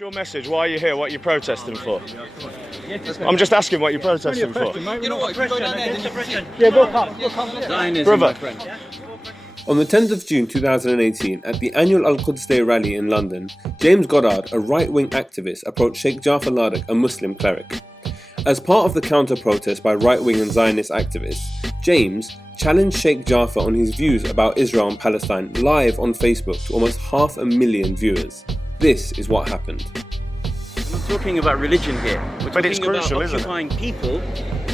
Your message, why are you here? What are you protesting for? I'm just asking what you're protesting for. You know what? Yeah, go come. Brother. On the 10th of June 2018, at the annual Al-Quds Day rally in London, James Goddard, a right-wing activist, approached Sheikh Jaffer Ladak, a Muslim cleric. As part of the counter-protest by right-wing and Zionist activists, James challenged Sheikh Jaffer on his views about Israel and Palestine live on Facebook to almost 500,000 viewers. This is what happened. We're not talking about religion here. We're But it's talking crucial, about isn't it? occupying people,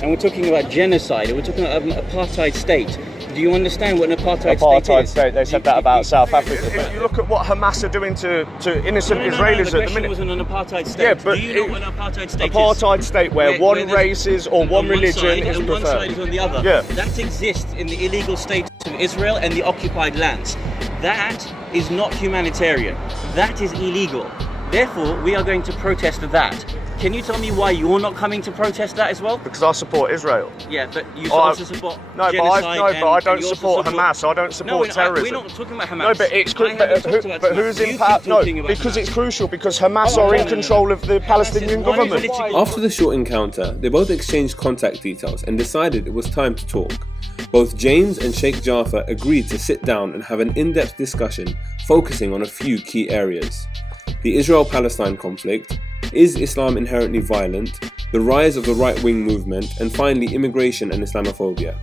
and we're talking about genocide, and we're talking about an apartheid state. Do you understand what an apartheid state is? They said that about South Africa. If you look at what Hamas are doing to innocent Israelis the at the minute. question was an apartheid state. Yeah, but do you know what an apartheid state is? Apartheid state where one race is or one religion is and one side is preferred. on the other. Yeah. That exists in the illegal states of Israel and the occupied lands. That is not humanitarian. That is illegal. Therefore, we are going to protest that. Can you tell me why you're not coming to protest that as well? Because I support Israel. Yeah, but you also support genocide. But I don't support Hamas. I don't support terrorism. We're not talking about Hamas. No, but it's but who's in power? No, because it's crucial. Because Hamas are in control of the Palestinian government. After the short encounter, they both exchanged contact details and decided it was time to talk. Both James and Sheikh Jaffer agreed to sit down and have an in-depth discussion focusing on a few key areas. The Israel-Palestine conflict, is Islam inherently violent, the rise of the right-wing movement, and finally immigration and Islamophobia.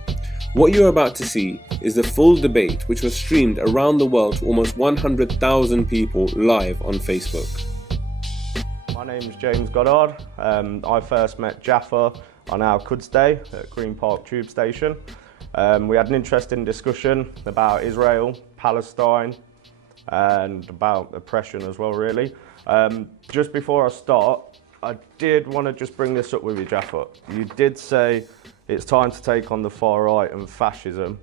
What you're about to see is the full debate, which was streamed around the world to almost 100,000 people live on Facebook. My name's James Goddard. I first met Jaffer on our Quds Day at Green Park Tube Station. We had an interesting discussion about Israel, Palestine, and about oppression as well, really. Just before I start, I did want to just bring this up with you, Jaffer. You did say it's time to take on the far right and fascism.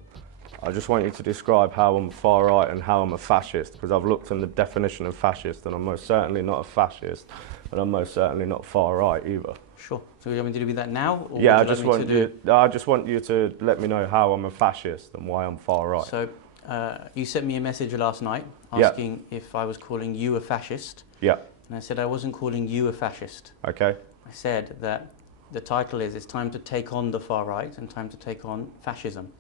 I just want you to describe how I'm far right and how I'm a fascist, because I've looked in the definition of fascist and I'm most certainly not a fascist, and I'm most certainly not far right either. Sure. So you want me to do that now? Or Yeah, I just want you to let me know how I'm a fascist and why I'm far right. So you sent me a message last night asking if I was calling you a fascist. Yeah. And I said I wasn't calling you a fascist. Okay. I said that the title is It's Time to Take on the Far Right and Time to Take on Fascism.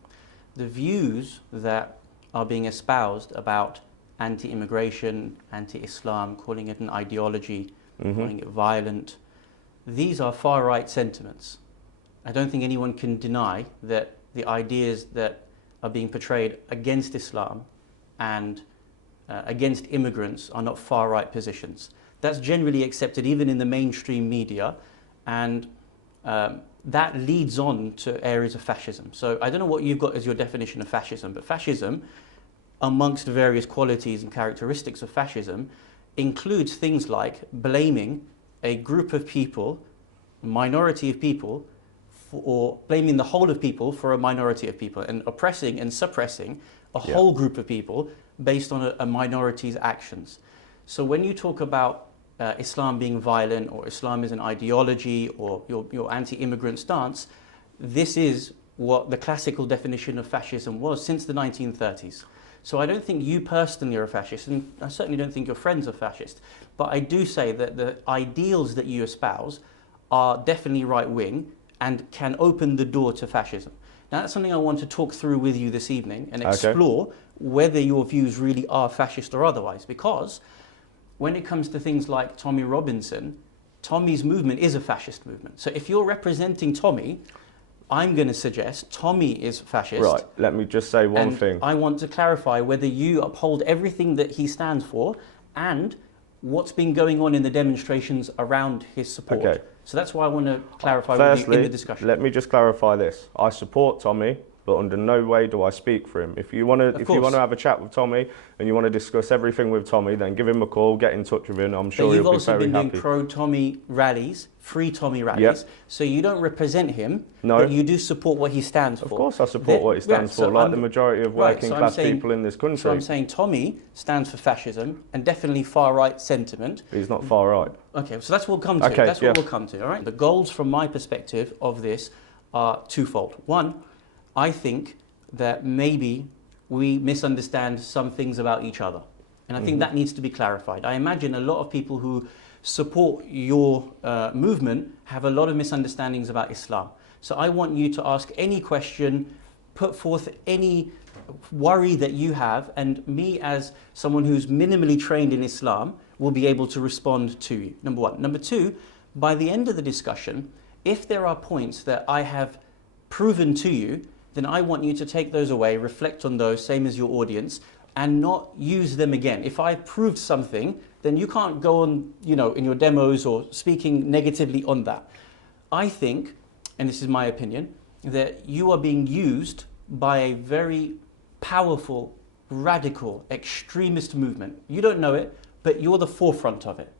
The views that are being espoused about anti-immigration, anti-Islam, calling it an ideology, calling it violent, these are far right sentiments. I don't think anyone can deny that the ideas that are being portrayed against Islam and against immigrants are not far right positions. That's generally accepted even in the mainstream media, and that leads on to areas of fascism. So I don't know what you've got as your definition of fascism, but fascism, amongst the various qualities and characteristics of fascism, includes things like blaming a group of people, a minority of people, or blaming the whole of people for a minority of people, and oppressing and suppressing a whole group of people based on a minority's actions. So when you talk about Islam being violent, or Islam is an ideology, or your anti-immigrant stance, this is what the classical definition of fascism was since the 1930s. So I don't think you personally are a fascist, and I certainly don't think your friends are fascist, but I do say that the ideals that you espouse are definitely right-wing and can open the door to fascism. Now that's something I want to talk through with you this evening and explore whether your views really are fascist or otherwise, because when it comes to things like Tommy Robinson, Tommy's movement is a fascist movement. So if you're representing Tommy, I'm going to suggest Tommy is fascist. Right, let me just say one thing. I want to clarify whether you uphold everything that he stands for and what's been going on in the demonstrations around his support. Okay. So that's why I want to clarify Firstly, with you in the discussion. Let me just clarify this. I support Tommy, but under no way do I speak for him. If you want to have a chat with Tommy and you want to discuss everything with Tommy, then give him a call, get in touch with him. I'm sure he'll be very happy. But you've also been doing pro-Tommy rallies, free Tommy rallies. Yep. So you don't represent him, no. But you do support what he stands for. Of course I support what he stands for, like the majority of working class people in this country. So I'm saying Tommy stands for fascism and definitely far-right sentiment. He's not far right. Okay, so that's what we'll come to. Okay, that's what we'll come to, all right? The goals from my perspective of this are twofold. One, I think that maybe we misunderstand some things about each other. And I think that needs to be clarified. I imagine a lot of people who support your movement have a lot of misunderstandings about Islam. So I want you to ask any question, put forth any worry that you have, and me as someone who's minimally trained in Islam will be able to respond to you, number one. Number two, by the end of the discussion, if there are points that I have proven to you, then I want you to take those away, reflect on those, same as your audience, and not use them again. If I've proved something, then you can't go on, in your demos or speaking negatively on that. I think, and this is my opinion, that you are being used by a very powerful, radical, extremist movement. You don't know it, but you're the forefront of it.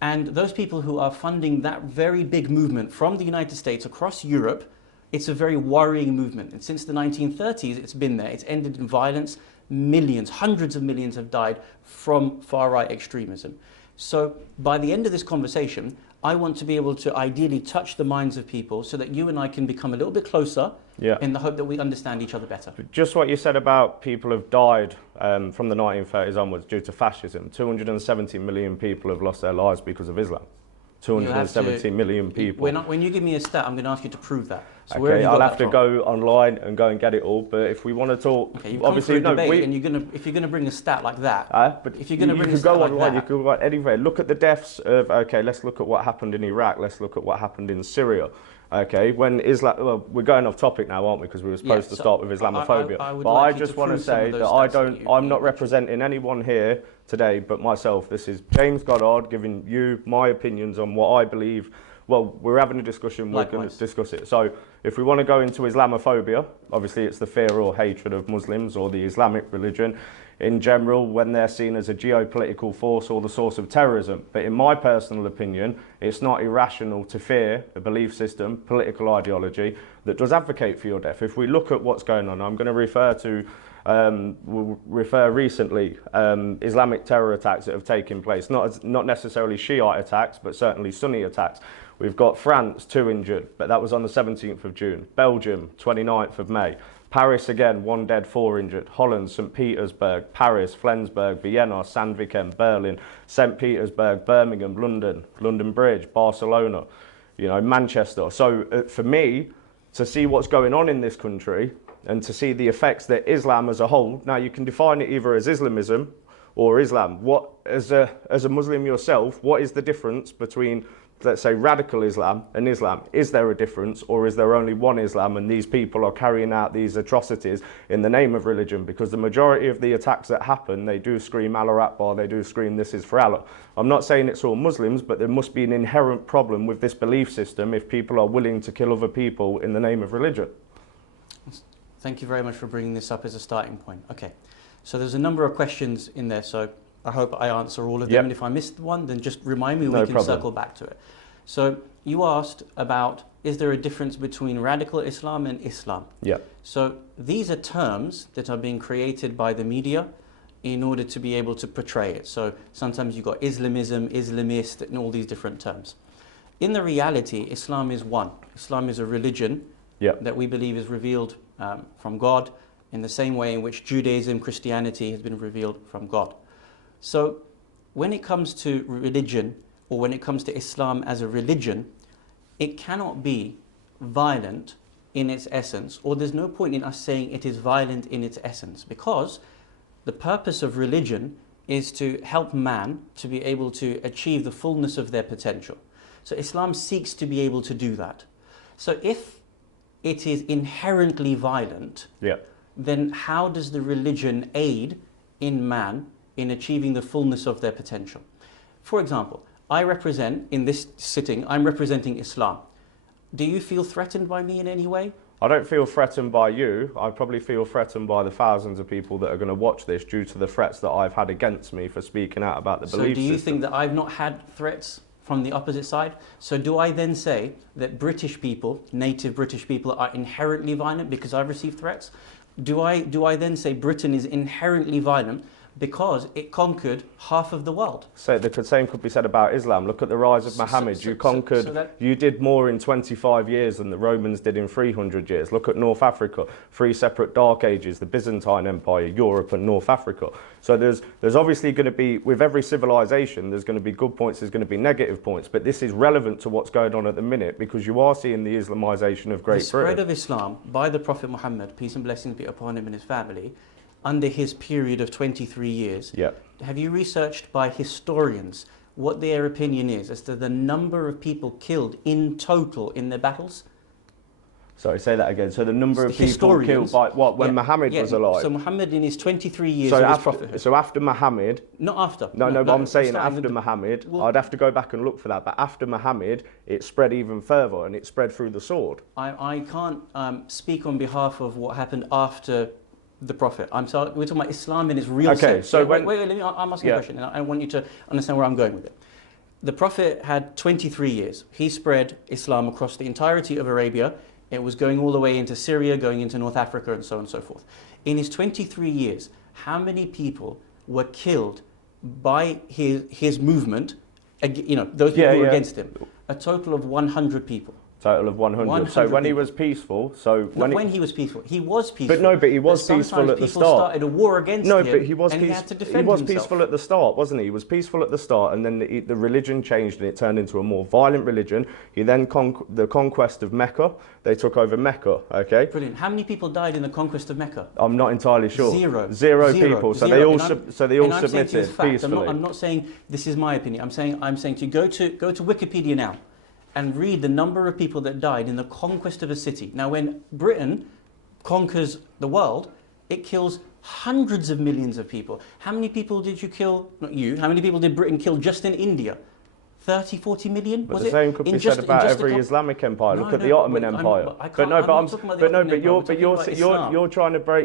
And those people who are funding that very big movement from the United States across Europe, it's a very worrying movement. And since the 1930s, it's been there. It's ended in violence. Millions, hundreds of millions have died from far-right extremism. So by the end of this conversation, I want to be able to ideally touch the minds of people so that you and I can become a little bit closer in the hope that we understand each other better. Just what you said about people have died from the 1930s onwards due to fascism. 270 million people have lost their lives because of Islam. 270 million people. When you give me a stat, I'm going to ask you to prove that. So okay, I'll have to go online and go and get it all. But if we want to talk, okay, obviously, no, debate, and if you're going to bring a stat like that, but if you're going to bring you a stat go like online, that, you can go anywhere. Look at the deaths of. Okay, let's look at what happened in Iraq. Let's look at what happened in Syria. Okay, when Islam, well, we're going off topic now, aren't we? Because we were supposed to start with Islamophobia. But I just want to say that I'm not representing anyone here today but myself. This is James Goddard giving you my opinions on what I believe. Well, we're having a discussion, we're going to discuss it. So if we want to go into Islamophobia, obviously it's the fear or hatred of Muslims or the Islamic religion in general when they're seen as a geopolitical force or the source of terrorism. But in my personal opinion, it's not irrational to fear a belief system, political ideology that does advocate for your death. If we look at what's going on, I'm going to refer to recently Islamic terror attacks that have taken place, not necessarily Shiite attacks, but certainly Sunni attacks. We've got France, 2 injured, but that was on the 17th of June. Belgium, 29th of May. Paris again, 1 dead, 4 injured. Holland, St. Petersburg, Paris, Flensburg, Vienna, Sandviken, Berlin, St. Petersburg, Birmingham, London, London Bridge, Barcelona, Manchester. So for me, to see what's going on in this country and to see the effects that Islam as a whole, now you can define it either as Islamism or Islam. What, as a Muslim yourself, what is the difference between, let's say, radical Islam and Islam? Is there a difference, or is there only one Islam and these people are carrying out these atrocities in the name of religion? Because the majority of the attacks that happen, they do scream Allah Akbar, they do scream this is for Allah. I'm not saying it's all Muslims, but there must be an inherent problem with this belief system if people are willing to kill other people in the name of religion. Thank you very much for bringing this up as a starting point. Okay, so there's a number of questions in there, so I hope I answer all of them. And if I missed one, then just remind me, we can circle back to it. So you asked about, is there a difference between radical Islam and Islam? Yeah. So these are terms that are being created by the media in order to be able to portray it. So sometimes you've got Islamism, Islamist, and all these different terms. In the reality, Islam is one. Islam is a religion that we believe is revealed from God in the same way in which Judaism, Christianity has been revealed from God. So when it comes to religion, or when it comes to Islam as a religion, it cannot be violent in its essence, or there's no point in us saying it is violent in its essence, because the purpose of religion is to help man to be able to achieve the fullness of their potential. So Islam seeks to be able to do that. So if it is inherently violent, then how does the religion aid in man in achieving the fullness of their potential? For example, I represent, in this sitting, I'm representing Islam. Do you feel threatened by me in any way? I don't feel threatened by you. I probably feel threatened by the thousands of people that are going to watch this due to the threats that I've had against me for speaking out about the belief system. So do you think that I've not had threats from the opposite side? So do I then say that British people, native British people, are inherently violent because I've received threats? Do I then say Britain is inherently violent because it conquered half of the world. So the same could be said about Islam. Look at the rise of Muhammad. You conquered, you did more in 25 years than the Romans did in 300 years. Look at North Africa, 3 separate dark ages, the Byzantine Empire, Europe and North Africa. So there's obviously going to be, with every civilization, there's going to be good points, there's going to be negative points, but this is relevant to what's going on at the minute because you are seeing the Islamization of Great Britain. The spread of Islam by the Prophet Muhammad, peace and blessings be upon him and his family, under his period of 23 years. Yeah. Have you researched by historians what their opinion is as to the number of people killed in total in their battles? Sorry, say that again. So the number of people killed by what, when Muhammad was alive? So Muhammad in his 23 years of his prophethood. So after Muhammad... Not after. No, but I'm saying after Muhammad, I'd have to go back and look for that, but after Muhammad, it spread even further and it spread through the sword. I can't speak on behalf of what happened after the Prophet. We're talking about Islam in its real sense. Okay, so wait, let me, I'm asking a question and I want you to understand where I'm going with it. The Prophet had 23 years. He spread Islam across the entirety of Arabia. It was going all the way into Syria, going into North Africa and so on and so forth. In his 23 years, how many people were killed by his movement, you know, those people who were against him? A total of 100 people. Total of 100. So when he was peaceful, when he was peaceful. He was peaceful. But no, but he was peaceful at the start. Started a war against him. No, but he was and he had to defend he was himself. peaceful at the start, wasn't he? He was peaceful at the start, and then the religion changed and it turned into a more violent religion. He then the conquest of Mecca. They took over Mecca. Okay. Brilliant. How many people died in the conquest of Mecca? I'm not entirely sure. Zero people. So they all submitted peacefully. I'm not saying this is my opinion. I'm saying to go to Wikipedia now and read the number of people that died in the conquest of a city. Now, when Britain conquers the world, it kills hundreds of millions of people. How many people did you kill? Not you. How many people did Britain kill just in India? 30, 40 million? But the same could be said about every Islamic empire. Look at the Ottoman Empire.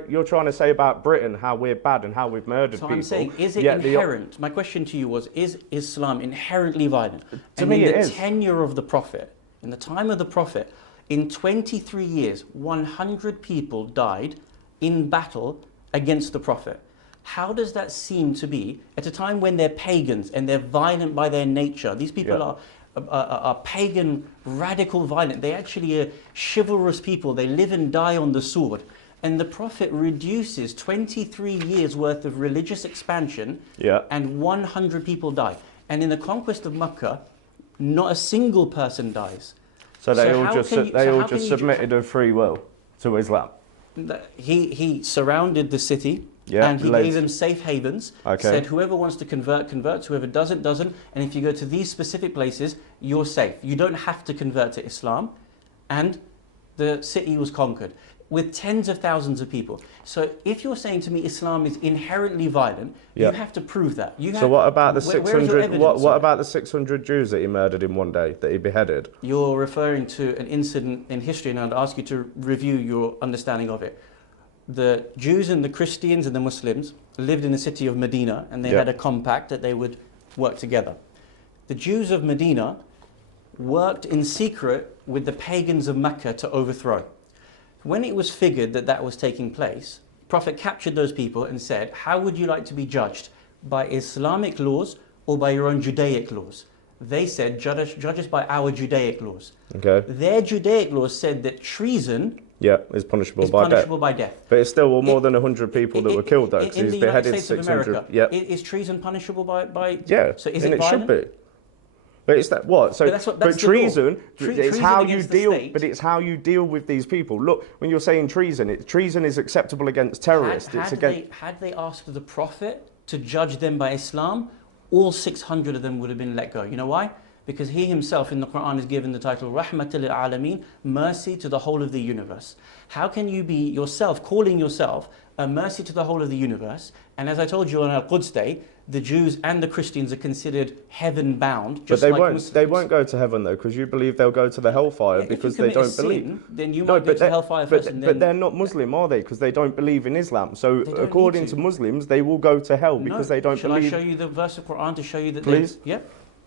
You're trying to say about Britain how we're bad and how we've murdered people. So I'm saying, is it inherent? My question to you was, is Islam inherently violent? To me, it is. In the tenure of the Prophet, in the time of the Prophet, in 23 years, 100 people died in battle against the Prophet. How does that seem to be at a time when they're pagans and they're violent by their nature? These people are pagan, radical, violent. They actually are chivalrous people. They live and die on the sword. And the Prophet reduces 23 years worth of religious expansion and 100 people die. And in the conquest of Mecca, not a single person dies. So they all just submitted of free will to Islam. He surrounded the city. And he gave them safe havens, said whoever wants to convert, converts, whoever doesn't, doesn't. And if you go to these specific places, you're safe. You don't have to convert to Islam. And the city was conquered with tens of thousands of people. So if you're saying to me Islam is inherently violent, you have to prove that. So what about the 600? What about the 600 Jews that he murdered in one day, that he beheaded? You're referring to an incident in history, and I'd ask you to review your understanding of it. The Jews and the Christians and the Muslims lived in the city of Medina, and they had a compact that they would work together. The Jews of Medina worked in secret with the pagans of Mecca to overthrow. When it was figured that that was taking place, Prophet captured those people and said, how would you like to be judged? By Islamic laws or by your own Judaic laws? They said, judge us by our Judaic laws. Their Judaic laws said that treason is punishable by death. But it's still more than 100 people that were killed, though, because he's beheaded 600. Is treason punishable by So is it should be. But it's that what? So, but treason, it's how you deal. But it's how you deal with these people. Look, when you're saying treason, treason is acceptable against terrorists. Had they asked the Prophet to judge them by Islam, all 600 of them would have been let go. You know why? Because he himself in the Quran is given the title Rahmatul lil Alameen, mercy to the whole of the universe. How can you be yourself, calling yourself a mercy to the whole of the universe? And as I told you on Al-Quds Day, the Jews and the Christians are considered heaven bound. But they won't go to heaven though, because you believe they'll go to the hellfire because they don't believe. Then you might go to hellfire first. But they're not Muslim, are they? Because they don't believe in Islam. So according to Muslims, they will go to hell because they don't believe. Shall I show you the verse of Quran to show you that? Please.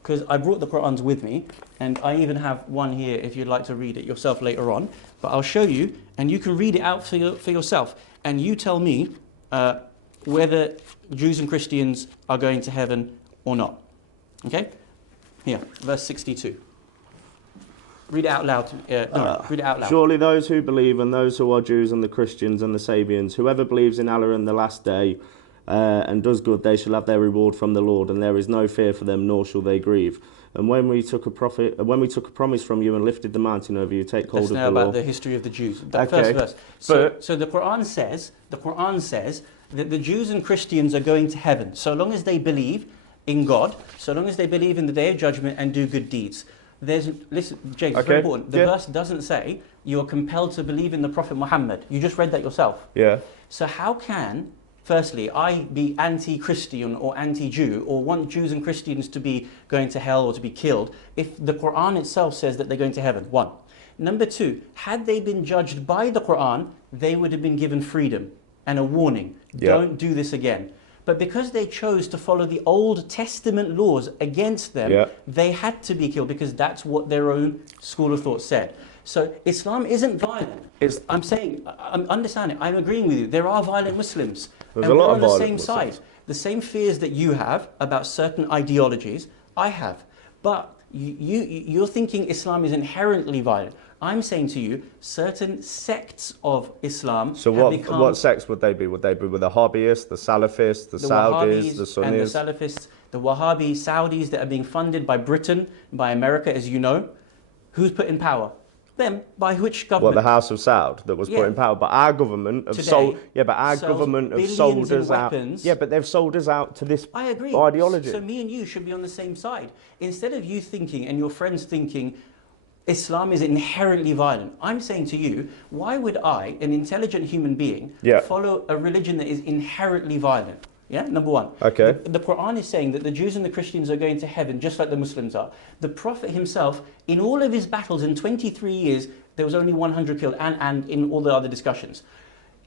Because I brought the Qur'ans with me, and I even have one here if you'd like to read it yourself later on. But I'll show you, and you can read it out for yourself. And you tell me whether Jews and Christians are going to heaven or not. Okay? Here, verse 62. Read it out loud. Read it out loud. Surely those who believe and those who are Jews and the Christians and the Sabians, whoever believes in Allah and the last day and does good, they shall have their reward from the Lord, and there is no fear for them, nor shall they grieve. And when we took a promise from you and lifted the mountain over you, take hold of the law. That's now about the history of the Jews. That Okay. first verse. So the Quran says that the Jews and Christians are going to heaven, so long as they believe in God, so long as they believe in the Day of Judgment and do good deeds. Listen, James, it's very important. The verse doesn't say you are compelled to believe in the Prophet Muhammad. You just read that yourself. Yeah. So how can, firstly, I be anti-Christian or anti-Jew or want Jews and Christians to be going to hell or to be killed if the Quran itself says that they're going to heaven? One. Number two, had they been judged by the Quran, they would have been given freedom and a warning. Yeah. Don't do this again. But because they chose to follow the Old Testament laws against them, they had to be killed because that's what their own school of thought said. So Islam isn't violent. I'm saying, I'm understanding, I'm agreeing with you. There are violent Muslims. There's and a lot we're of on the violent same Muslims. side. The same fears that you have about certain ideologies, I have. But you're thinking Islam is inherently violent. I'm saying to you, certain sects of Islam So what sects would they be? Would they be with the Wahhabists, the Salafists, the Saudis, the Sunnis? And the Salafists, the Wahhabi Saudis that are being funded by Britain, by America, as you know. Who's put in power? Them. By which government? What, the House of Saud that was put in power? But our government have sold. Yeah, but our government have sold us out. Yeah, but they've sold us out to this ideology. So me and you should be on the same side. Instead of you thinking and your friends thinking Islam is inherently violent, I'm saying to you, why would I, an intelligent human being, follow a religion that is inherently violent? Yeah, number one. Okay. The Quran is saying that the Jews and the Christians are going to heaven just like the Muslims are. The Prophet himself, in all of his battles in 23 years, there was only 100 killed, and in all the other discussions.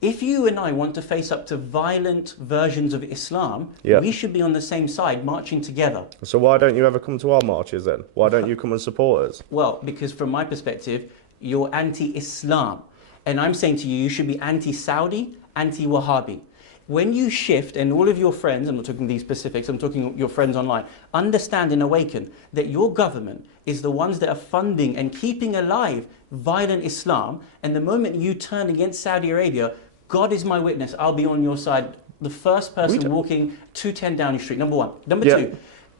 If you and I want to face up to violent versions of Islam, we should be on the same side, marching together. So why don't you ever come to our marches then? Why don't you come and support us? Well, because from my perspective, you're anti-Islam. And I'm saying to you, you should be anti-Saudi, anti-Wahhabi. When you shift, and all of your friends, I'm not talking these specifics, I'm talking your friends online, understand and awaken that your government is the ones that are funding and keeping alive violent Islam, and the moment you turn against Saudi Arabia, God is my witness, I'll be on your side. The first person walking 210 Downing Street, number one. Number two,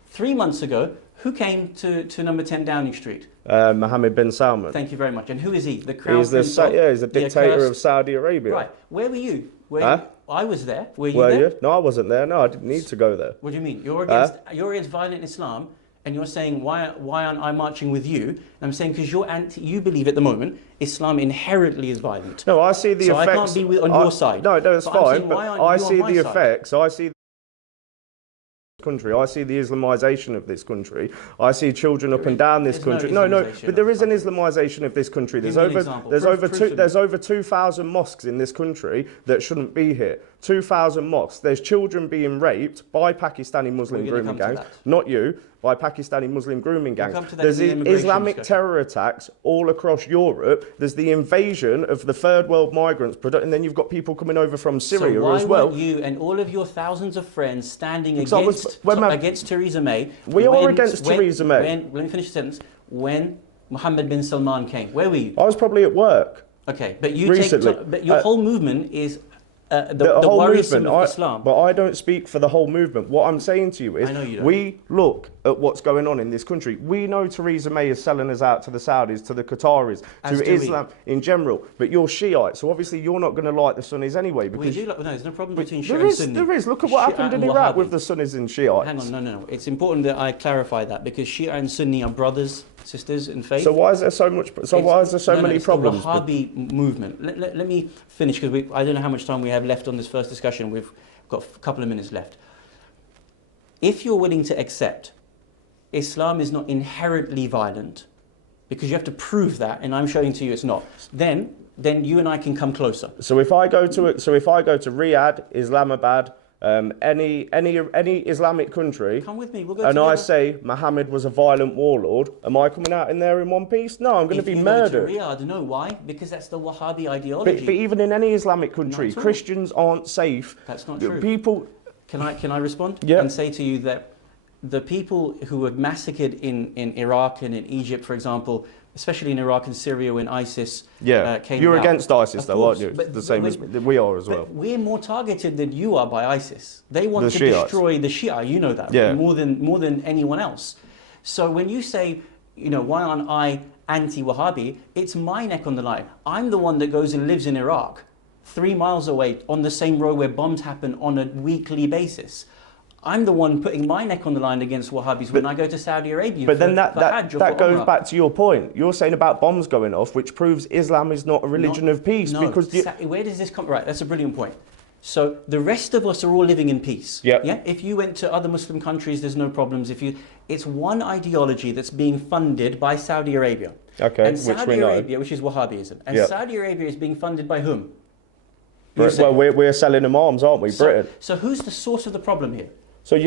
3 months ago, who came to number 10 Downing Street? Mohammed bin Salman. Thank you very much. And who is he? The crown He's prince he's the dictator of Saudi Arabia. Right. Where were you? I was there. Were you Were there? you? No, I wasn't there. No, I didn't need to go there. What do you mean? You're against violent Islam, and you're saying why aren't I marching with you? And I'm saying because you believe at the moment Islam inherently is violent. No, I see the effects. So I can't be on your side. No, it's fine. But I see the side? effects. I see country. I see the Islamization of this country. I see children up and down this country. No, but there is an Islamization of this country. There's over 2,000 mosques in this country that shouldn't be here. 2,000 mosques. There's children being raped by Pakistani Muslim grooming gangs. Not you. By Pakistani Muslim grooming gangs. There's Islamic terror attacks all across Europe. There's the invasion of the third world migrants, and then you've got people coming over from Syria as well. So why weren't you and all of your thousands of friends standing against Theresa May? We are against Theresa May. Let me finish the sentence. When Mohammed bin Salman came, where were you? I was probably at work. Okay, but Recently. your whole movement is the whole worrisome movement, of Islam. But I don't speak for the whole movement. What I'm saying to you is, we look at what's going on in this country. We know Theresa May is selling us out to the Saudis, to the Qataris, to Islam in general. But you're Shiite, so obviously you're not going to like the Sunnis anyway. Because there's no problem between Shia and Sunni. There is. Look at what happened in Iraq with the Sunnis and Shiites. Hang on, no. It's important that I clarify that because Shia and Sunni are brothers, sisters in faith. So why is there so much? Why is there so many problems? The Wahhabi movement. Let me finish because I don't know how much time we have left on this first discussion. We've got a couple of minutes left. If you're willing to accept Islam is not inherently violent, because you have to prove that, and I'm showing to you it's not, then you and I can come closer. So if I go to Riyadh, Islamabad, any Islamic country, Come with me, we'll go and together. I say Muhammad was a violent warlord, am I coming out in there in one piece? No, I'm going to be murdered. If you go to Riyadh, no, why? Because that's the Wahhabi ideology. But even in any Islamic country, Not at all. Christians aren't safe. That's not true. People. Can I respond? Yeah. And say to you that the people who were massacred in Iraq and in Egypt, for example, especially in Iraq and Syria when ISIS came You're about. against ISIS, Of though, course, aren't you? but The same as we are as well. We're more targeted than you are by ISIS. They want The to Shiites. destroy the Shia. You know that. Yeah. More than anyone else. So when you say, why aren't I anti-Wahhabi? It's my neck on the line. I'm the one that goes and lives in Iraq, 3 miles away, on the same road where bombs happen on a weekly basis. I'm the one putting my neck on the line against Wahhabis when I go to Saudi Arabia. But then that Hajj or goes for Umrah. back to your point. You're saying about bombs going off, which proves Islam is not a religion of peace. No, because where does this come? Right, that's a brilliant point. So the rest of us are all living in peace. Yep. Yeah. If you went to other Muslim countries, there's no problems. It's one ideology that's being funded by Saudi Arabia. Okay, and which Saudi we know. Arabia, which is Wahhabism, and Yep. Saudi Arabia is being funded by whom? You say. well, we're selling them arms, aren't we, Britain? So who's the source of the problem here? So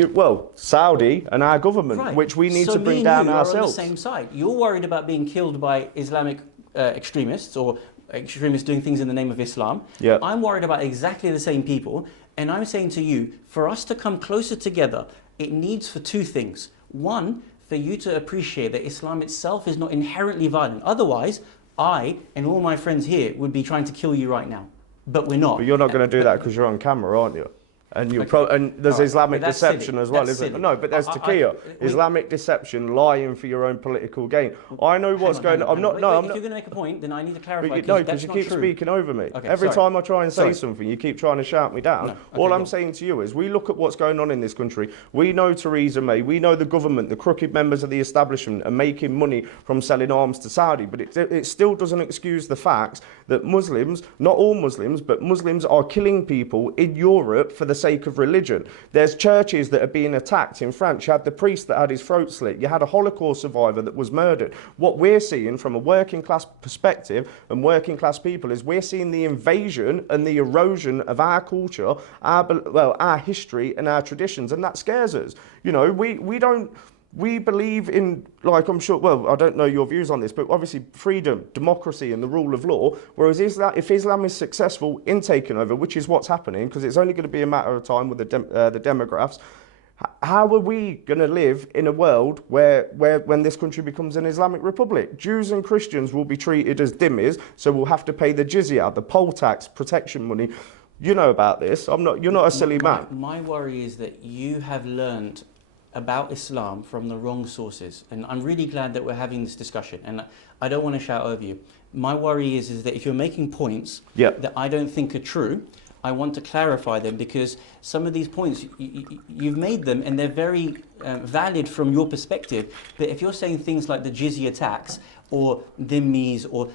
Saudi and our government, Right. which we need So to bring me and down you ourselves. are on the same side. You're worried about being killed by Islamic extremists or extremists doing things in the name of Islam. Yeah. I'm worried about exactly the same people. And I'm saying to you, for us to come closer together, it needs for two things. One, for you to appreciate that Islam itself is not inherently violent. Otherwise, I and all my friends here would be trying to kill you right now. But we're not. But you're not going to do that because you're on camera, aren't you? And you and there's All right, Islamic but that's deception silly. as well, That's isn't silly. it? No, but there's taqiyya. Islamic deception, lying for your own political gain. I know what's going on. I'm not. No, I'm If not. you're going to make a point, then I need to clarify. No, Because because you keep true. speaking over me. Okay, Every sorry. time I try and say something, you keep trying to shout me down. No, okay, All go I'm on. saying to you is we look at what's going on in this country. We know Theresa May. We know the government, the crooked members of the establishment are making money from selling arms to Saudi. But it still doesn't excuse the facts that Muslims, not all Muslims, but Muslims are killing people in Europe for the sake of religion. There's churches that are being attacked in France. You had the priest that had his throat slit. You had a Holocaust survivor that was murdered. What we're seeing from a working class perspective and working class people is we're seeing the invasion and the erosion of our culture, our history and our traditions, and that scares us. We believe in, like I'm sure, well, I don't know your views on this, but obviously freedom, democracy and the rule of law, whereas if Islam is successful in taking over, which is what's happening, because it's only going to be a matter of time with the demographs, how are we going to live in a world where when this country becomes an Islamic republic? Jews and Christians will be treated as dhimmis, so we'll have to pay the jizya, the poll tax, protection money. You know about this. You're not a silly man. My worry is that you have learned about Islam from the wrong sources, and I'm really glad that we're having this discussion, and I don't want to shout over you. My worry is that if you're making points that I don't think are true, I want to clarify them, because some of these points, you've made them and they're very valid from your perspective, but if you're saying things like the jizya tax or dhimmis or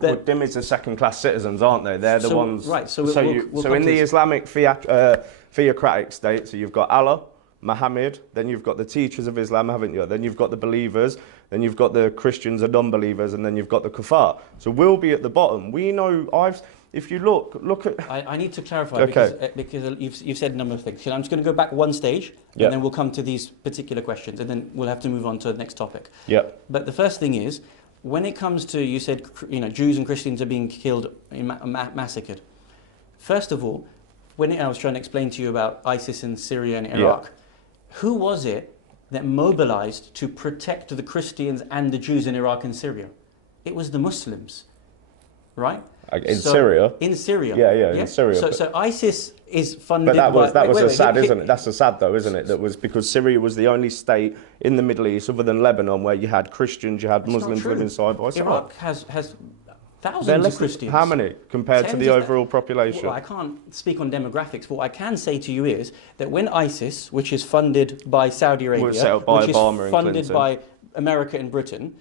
Well, dhimmis are second-class citizens, aren't they? They're the ones. Right. So So in the Islamic theocratic state, so you've got Allah, Muhammad, then you've got the teachers of Islam, haven't you? Then you've got the believers, then you've got the Christians and non-believers, and then you've got the kuffar. So we'll be at the bottom. We know. If you look at. I need to clarify because you've said a number of things. I'm just going to go back one stage, and then we'll come to these particular questions, and then we'll have to move on to the next topic. Yeah. But the first thing is, when it comes to, you said, Jews and Christians are being killed, massacred. First of all, when I was trying to explain to you about ISIS in Syria and Iraq, who was it that mobilized to protect the Christians and the Jews in Iraq and Syria? It was the Muslims, right? In Syria? In Syria. Yeah, in Syria. So ISIS is funded but that was Assad, wait, isn't it? That's Assad, though, isn't it? That was because Syria was the only state in the Middle East, other than Lebanon, where you had Christians, you had Muslims living side by side. Iraq has thousands of Christians. How many compared to the overall population? Well, I can't speak on demographics, but what I can say to you is that when ISIS, which is funded by Saudi Arabia, set up by which Obama is and funded Clinton. by America and Britain,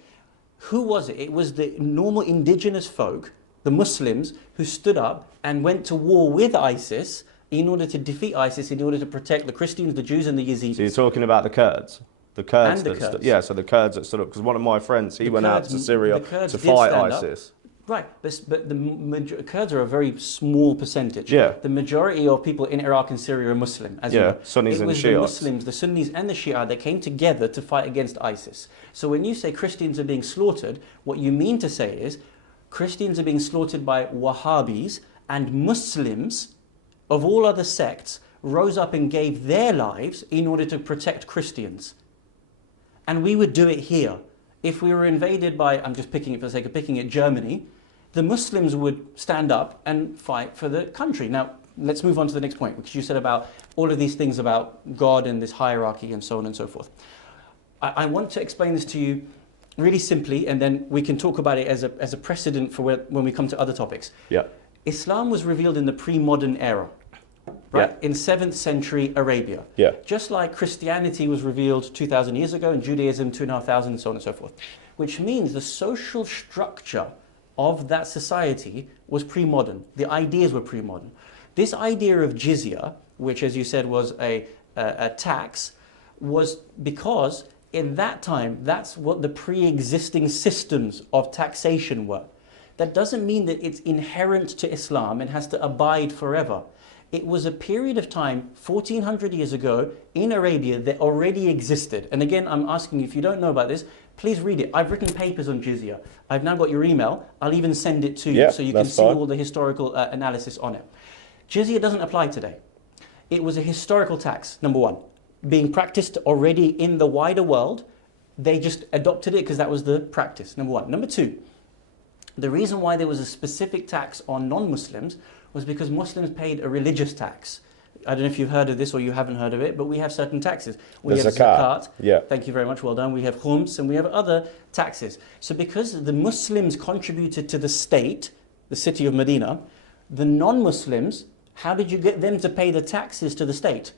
who was it? It was the normal indigenous folk, the Muslims, who stood up and went to war with ISIS in order to defeat ISIS, in order to protect the Christians, the Jews and the Yazidis. So you're talking about the Kurds? The Kurds. And the Kurds. So the Kurds that stood up, because one of my friends, he went out to Syria to the Kurds did fight stand ISIS. Up. Right, but the Kurds are a very small percentage. Yeah. The majority of people in Iraq and Syria are Muslim, as you Yeah, know. Sunnis it and was Shiites. the Muslims, the Sunnis and the Shia that came together to fight against ISIS. So when you say Christians are being slaughtered, what you mean to say is Christians are being slaughtered by Wahhabis, and Muslims of all other sects rose up and gave their lives in order to protect Christians. And we would do it here. If we were invaded by, I'm just picking it for the sake of picking it, Germany, the Muslims would stand up and fight for the country. Now, let's move on to the next point, because you said about all of these things about God and this hierarchy and so on and so forth. I want to explain this to you really simply, and then we can talk about it as a precedent for when we come to other topics. Yeah. Islam was revealed in the pre-modern era, right? Yeah. In 7th century Arabia. Yeah. Just like Christianity was revealed 2,000 years ago, and Judaism 2,500, and so on and so forth. Which means the social structure of that society was pre-modern. The ideas were pre-modern. This idea of jizya, which as you said was a tax, was because in that time, that's what the pre-existing systems of taxation were. That doesn't mean that it's inherent to Islam and has to abide forever. It was a period of time, 1400 years ago, in Arabia that already existed. And again, I'm asking you, if you don't know about this, please read it. I've written papers on jizya. I've now got your email. I'll even send it to you so you can see all the historical analysis on it. Jizya doesn't apply today. It was a historical tax, number one, being practiced already in the wider world. They just adopted it because that was the practice, number one. Number two, the reason why there was a specific tax on non-Muslims was because Muslims paid a religious tax. I don't know if you've heard of this or you haven't heard of it, but we have certain taxes. We have zakat. Yeah. Thank you very much, well done. We have khums and we have other taxes. So because the Muslims contributed to the state, the city of Medina, the non-Muslims, how did you get them to pay the taxes to the state?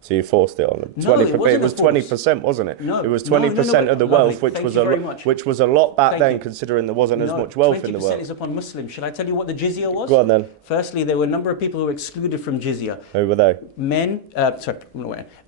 So you forced it on them. No, it wasn't it was 20%, wasn't it? No. It was No, 20% of the lovely. wealth, which Thank was you very much. which was a lot back Thank then, you. considering there wasn't as No, much wealth in the 20% world. is upon Muslims. Shall I tell you what the jizya was? Go on then. Firstly, there were a number of people who were excluded from jizya. Who were they?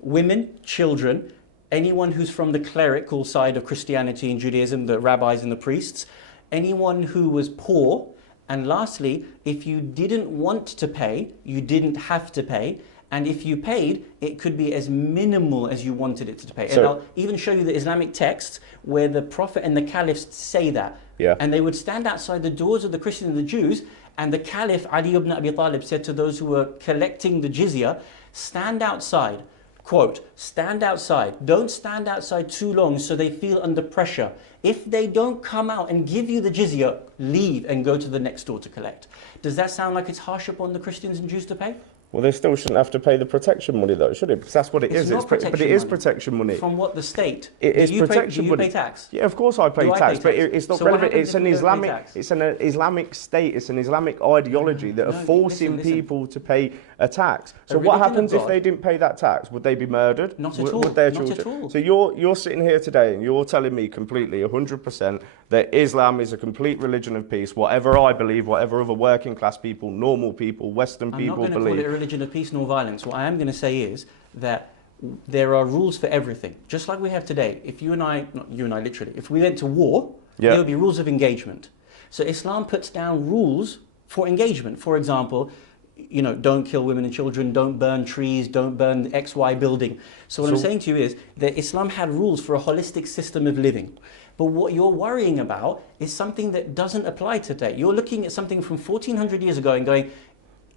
Women, children, anyone who's from the clerical side of Christianity and Judaism, the rabbis and the priests, anyone who was poor, and lastly, if you didn't want to pay, you didn't have to pay. And if you paid, it could be as minimal as you wanted it to pay. And I'll even show you the Islamic texts where the Prophet and the Caliphs say that. Yeah. And they would stand outside the doors of the Christians and the Jews, and the Caliph Ali ibn Abi Talib said to those who were collecting the jizya, stand outside. Quote, stand outside. Don't stand outside too long so they feel under pressure. If they don't come out and give you the jizya, leave and go to the next door to collect. Does that sound like it's harsh upon the Christians and Jews to pay? Well, they still shouldn't have to pay the protection money, though, should it? Because that's what it is. But it is protection money. From what, the state? It is protection money. Do you pay tax? Yeah, of course I pay tax, but it's not relevant. It's an Islamic state. It's an Islamic ideology that are forcing people to pay a tax. So what happens if they didn't pay that tax? Would they be murdered? Not at all. Would their Not children? at all. So you're sitting here today and you're telling me completely, 100%, that Islam is a complete religion of peace. Whatever I believe, whatever other working class people, normal people, Western people believe. I'm not going to call it a religion of peace nor violence. What I am going to say is that there are rules for everything. Just like we have today. If you and I, not you and I literally, if we went to war, there would be rules of engagement. So Islam puts down rules for engagement. For example, you know, don't kill women and children, don't burn trees, don't burn the XY building. So what I'm saying to you is that Islam had rules for a holistic system of living. But what you're worrying about is something that doesn't apply today. You're looking at something from 1400 years ago and going,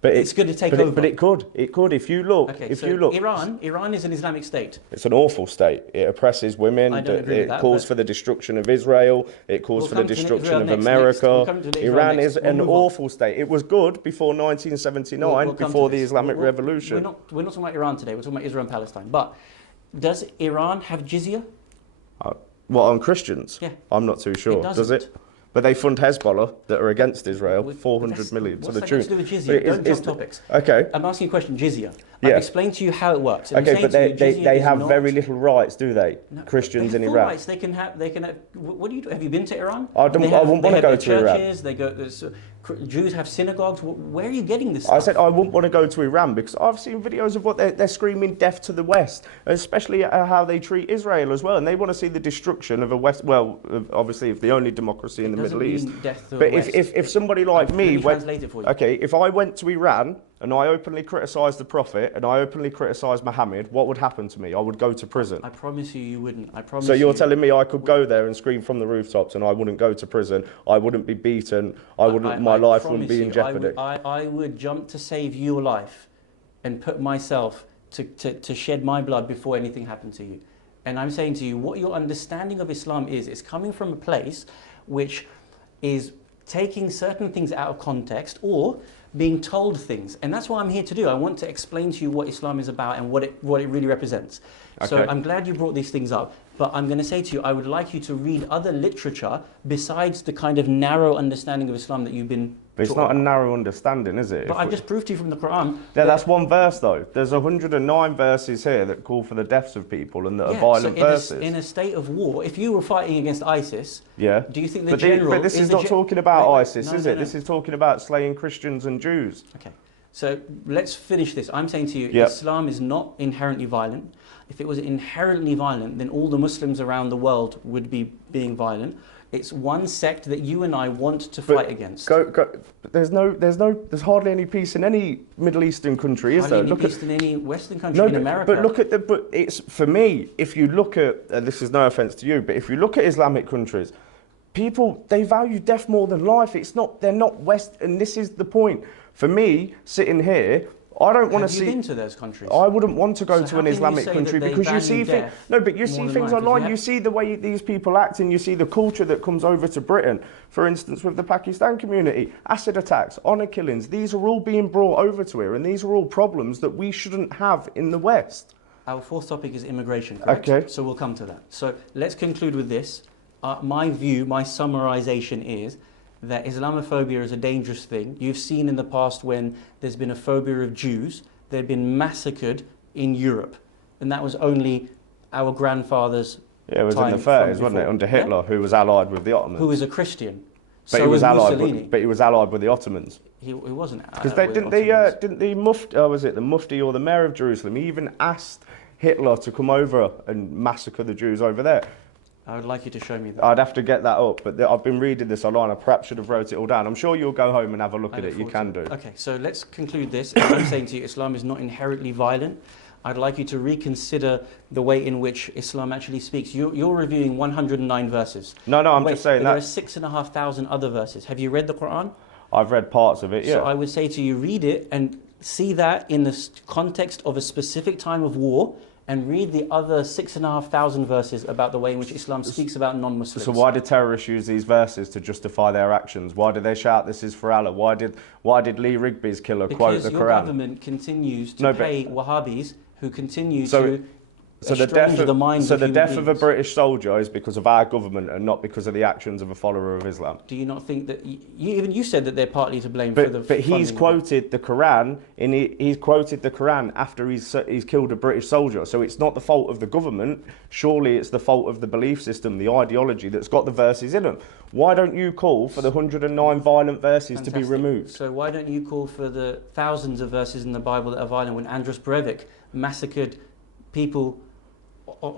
but it's going to take over. But it could. If you look. Okay, if so you look. Iran is an Islamic state. It's an awful state. It oppresses women. I don't agree with that, calls for the destruction of Israel. It calls for the destruction of America. Iran is an awful state. It was good before 1979, before the Islamic Revolution. We're not talking about Iran today. We're talking about Israel and Palestine. But does Iran have jizya? Well, on Christians? Yeah. I'm not too sure. It does it? But they fund Hezbollah that are against Israel, 400 million to the tune. What's that got to do with jizya? Don't jump topics. Okay. I'm asking you a question, jizya. I've explained to you how it works. Okay, but they have very little rights, do they? No, Christians in full Iraq. Rights. They can have. What do you do? Have you been to Iran? I wouldn't want to go to Iran. Churches, they go. Jews have synagogues. Where are you getting this I stuff? said I wouldn't want to go to Iran because I've seen videos of what they're screaming death to the West, especially how they treat Israel as well. And they want to see the destruction of a West, well, obviously, if the only democracy in the Middle East. Death to But the West. if somebody like Let me me went, translate it for you. okay, if I went to Iran and I openly criticised the Prophet and I openly criticised Muhammad, what would happen to me? I would go to prison. I promise you wouldn't. I promise So you're you. telling me I could go there and scream from the rooftops and I wouldn't go to prison, I wouldn't be beaten, my life wouldn't be in jeopardy? I would jump to save your life and put myself to shed my blood before anything happened to you. And I'm saying to you, what your understanding of Islam is, it's coming from a place which is taking certain things out of context or being told things. And that's what I'm here to do. I want to explain to you what Islam is about and what it really represents. Okay. So I'm glad you brought these things up. But I'm going to say to you, I would like you to read other literature besides the kind of narrow understanding of Islam that you've been But it's not a narrow understanding, is it? But I've just proved to you from the Quran. Yeah, that's one verse though. There's 109 verses here that call for the deaths of people and that are violent verses. In a state of war, if you were fighting against ISIS, yeah. Do you think the but general... But this is not talking about ISIS, is it? No. This is talking about slaying Christians and Jews. Okay, so let's finish this. I'm saying to you, Yep. Islam is not inherently violent. If it was inherently violent, then all the Muslims around the world would be being violent. It's one sect that you and I want to fight against. There's hardly any peace in any Middle Eastern country, is there? Hardly any peace in any Western country in America. But look at but it's, for me, if you look at, this is no offence to you, but if you look at Islamic countries, people, they value death more than life. They're not West, and this is the point. For me, sitting here, I don't want to see... Have you been to those countries? I wouldn't want to go to an Islamic country because you see things... No, but you see things online. You see the way these people act and you see the culture that comes over to Britain. For instance, with the Pakistan community, acid attacks, honour killings, these are all being brought over to here and these are all problems that we shouldn't have in the West. Our fourth topic is immigration, correct? Okay. So we'll come to that. So let's conclude with this. My view, my summarization is that Islamophobia is a dangerous thing. You've seen in the past when there's been a phobia of Jews, they've been massacred in Europe. And that was only our grandfathers' Yeah, it was in the 30s, wasn't it, under Hitler, who was allied with the Ottomans. Who was a Christian. But so he was allied Mussolini. but he was allied with the Ottomans. He wasn't. Because didn't the Mufti, was it the Mufti or the Mayor of Jerusalem, he even asked Hitler to come over and massacre the Jews over there. I would like you to show me that. I'd have to get that up, but I've been reading this online. I perhaps should have wrote it all down. I'm sure you'll go home and have a look at it. You can do. Okay, so let's conclude this. I'm saying to you, Islam is not inherently violent. I'd like you to reconsider the way in which Islam actually speaks. You're reviewing 109 verses. No, I'm just saying that. There are 6,500 other verses. Have you read the Quran? I've read parts of it, yeah. So I would say to you, read it and see that in the context of a specific time of war, and read the other 6,500 verses about the way in which Islam speaks about non-Muslims. So why did terrorists use these verses to justify their actions? Why did they shout, "This is for Allah"? Why did Lee Rigby's killer quote the Quran? Because your government continues to pay Wahhabis who continue to So the death of a British soldier is because of our government and not because of the actions of a follower of Islam. Do you not think that even you said that they're partly to blame for the? But he's quoted the Quran he's quoted the Quran after he's killed a British soldier. So it's not the fault of the government. Surely it's the fault of the belief system, the ideology that's got the verses in them. Why don't you call for the 109 violent verses to be removed? So why don't you call for the thousands of verses in the Bible that are violent when Andros Breivik massacred people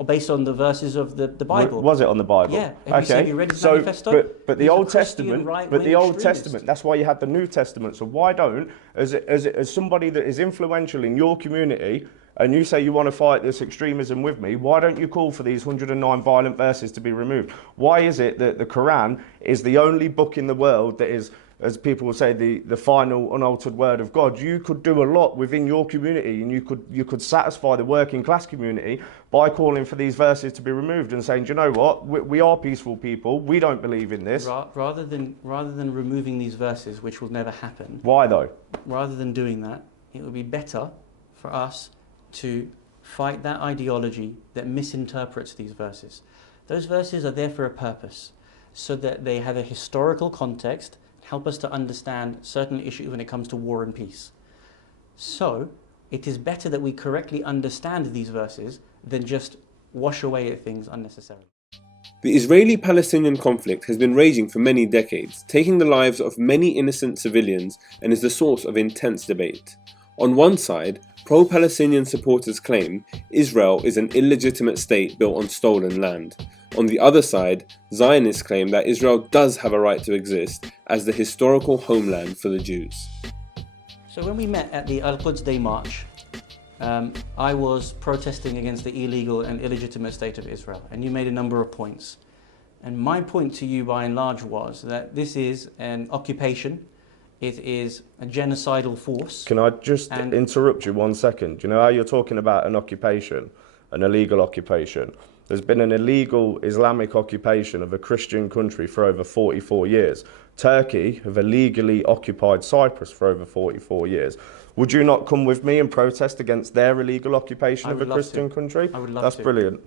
based on the verses of the Bible? Was it on the Bible? Yeah. Have you read his manifesto? But the Old Testament, that's why you had the New Testament. So why don't, as somebody that is influential in your community, and you say you want to fight this extremism with me, why don't you call for these 109 violent verses to be removed? Why is it that the Quran is the only book in the world that is, as people will say, the final unaltered word of God? You could do a lot within your community, and you could satisfy the working class community by calling for these verses to be removed and saying, do you know what, we are peaceful people, we don't believe in this. Rather than removing these verses, which will never happen. Why though? Rather than doing that, it would be better for us to fight that ideology that misinterprets these verses. Those verses are there for a purpose, so that they have a historical context, help us to understand certain issues when it comes to war and peace. So it is better that we correctly understand these verses than just wash away at things unnecessarily. The Israeli-Palestinian conflict has been raging for many decades, taking the lives of many innocent civilians, and is the source of intense debate. On one side, pro-Palestinian supporters claim Israel is an illegitimate state built on stolen land. On the other side, Zionists claim that Israel does have a right to exist as the historical homeland for the Jews. So when we met at the Al-Quds Day March, I was protesting against the illegal and illegitimate state of Israel, and you made a number of points. And my point to you by and large was that this is an occupation, it is a genocidal force. Can I just interrupt you 1 second? Do you know how you're talking about an occupation, an illegal occupation? There's been an illegal Islamic occupation of a Christian country for over 44 years. Turkey have illegally occupied Cyprus for over 44 years. Would you not come with me and protest against their illegal occupation of a Christian country? I would love That's to. brilliant.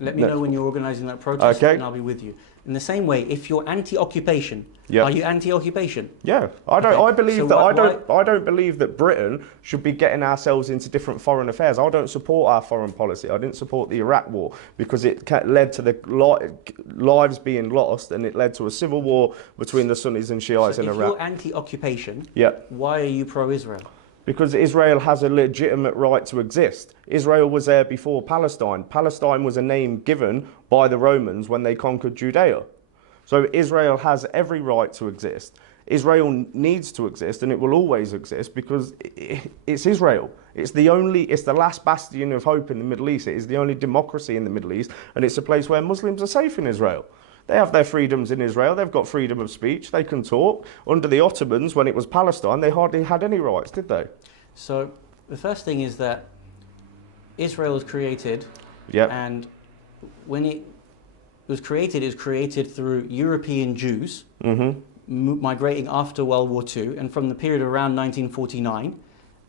Let me know when you're organising that protest, and I'll be with you. In the same way, if you're anti-occupation, are you anti-occupation? Yeah, I don't. I believe I don't believe that Britain should be getting ourselves into different foreign affairs. I don't support our foreign policy. I didn't support the Iraq War because it led to the lives being lost, and it led to a civil war between the Sunnis and Shiites in Iraq. If you're anti-occupation, why are you pro-Israel? Because Israel has a legitimate right to exist. Israel was there before Palestine. Palestine was a name given by the Romans when they conquered Judea. So Israel has every right to exist. Israel needs to exist, and it will always exist because it's Israel. It's the last bastion of hope in the Middle East. It is the only democracy in the Middle East, and it's a place where Muslims are safe in Israel. They have their freedoms in Israel. They've got freedom of speech. They can talk. Under the Ottomans, when it was Palestine, they hardly had any rights, did they? So the first thing is that Israel was created, and when it was created through European Jews migrating after World War II, and from the period around 1949,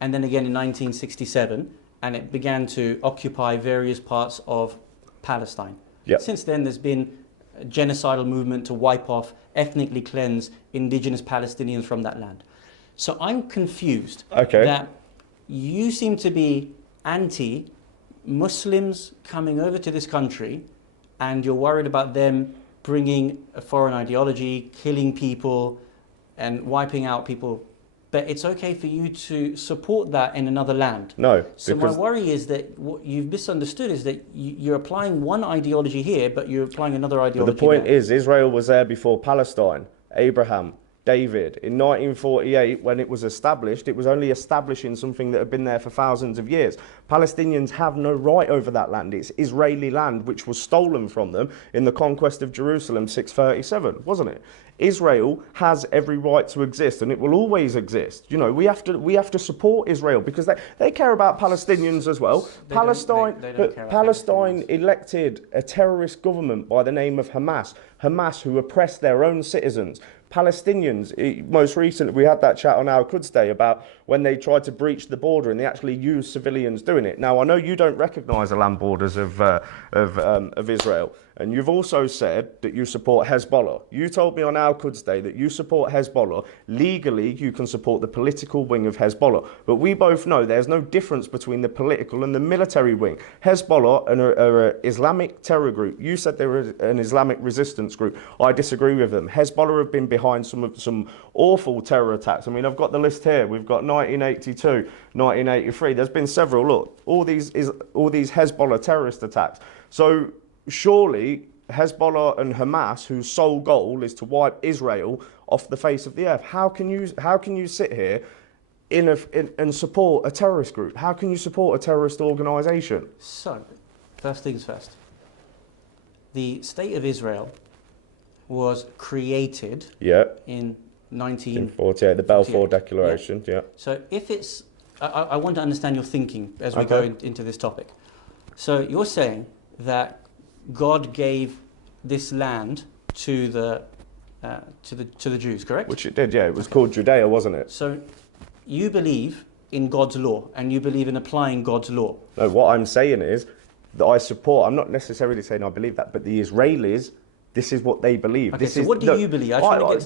and then again in 1967, and it began to occupy various parts of Palestine. Since then, there's been a genocidal movement to wipe off, ethnically cleanse indigenous Palestinians from that land. So I'm confused that you seem to be anti-Muslims coming over to this country, and you're worried about them bringing a foreign ideology, killing people and wiping out people. But it's okay for you to support that in another land. No. So my worry is that what you've misunderstood is that you're applying one ideology here, but you're applying another ideology But the point there. is, Israel was there before Palestine, Abraham, David. In 1948, when it was established, it was only establishing something that had been there for thousands of years. Palestinians have no right over that land. It's Israeli land, which was stolen from them in the conquest of Jerusalem 637, wasn't it? Israel has every right to exist, and it will always exist. You know, we have to support Israel because they care about Palestinians as well. Palestine elected a terrorist government by the name of Hamas, who oppressed their own citizens. Palestinians, most recently, we had that chat on our Quds Day about when they tried to breach the border and they actually used civilians doing it. Now, I know you don't recognise the land borders of Israel, and you've also said that you support Hezbollah. You told me on our Quds Day that you support Hezbollah. Legally, you can support the political wing of Hezbollah, but we both know there's no difference between the political and the military wing. Hezbollah are an Islamic terror group. You said they were an Islamic resistance group. I disagree with them. Hezbollah have been behind some awful terror attacks. I mean, I've got the list here. We've got 1982, 1983. There's been several. Look, all these Hezbollah terrorist attacks. So surely Hezbollah and Hamas, whose sole goal is to wipe Israel off the face of the earth, how can you sit here and support a terrorist group? How can you support a terrorist organisation? So, first things first. The State of Israel was created in 1948, the Balfour Declaration. So if it's, I want to understand your thinking as we go into this topic. So you're saying that God gave this land to the Jews, correct? Which it did, yeah. It was called Judea, wasn't it? So you believe in God's law, and you believe in applying God's law. No, what I'm saying is that I support. I'm not necessarily saying I believe that, but the Israelis, this is what they believe. Okay, so what do you believe?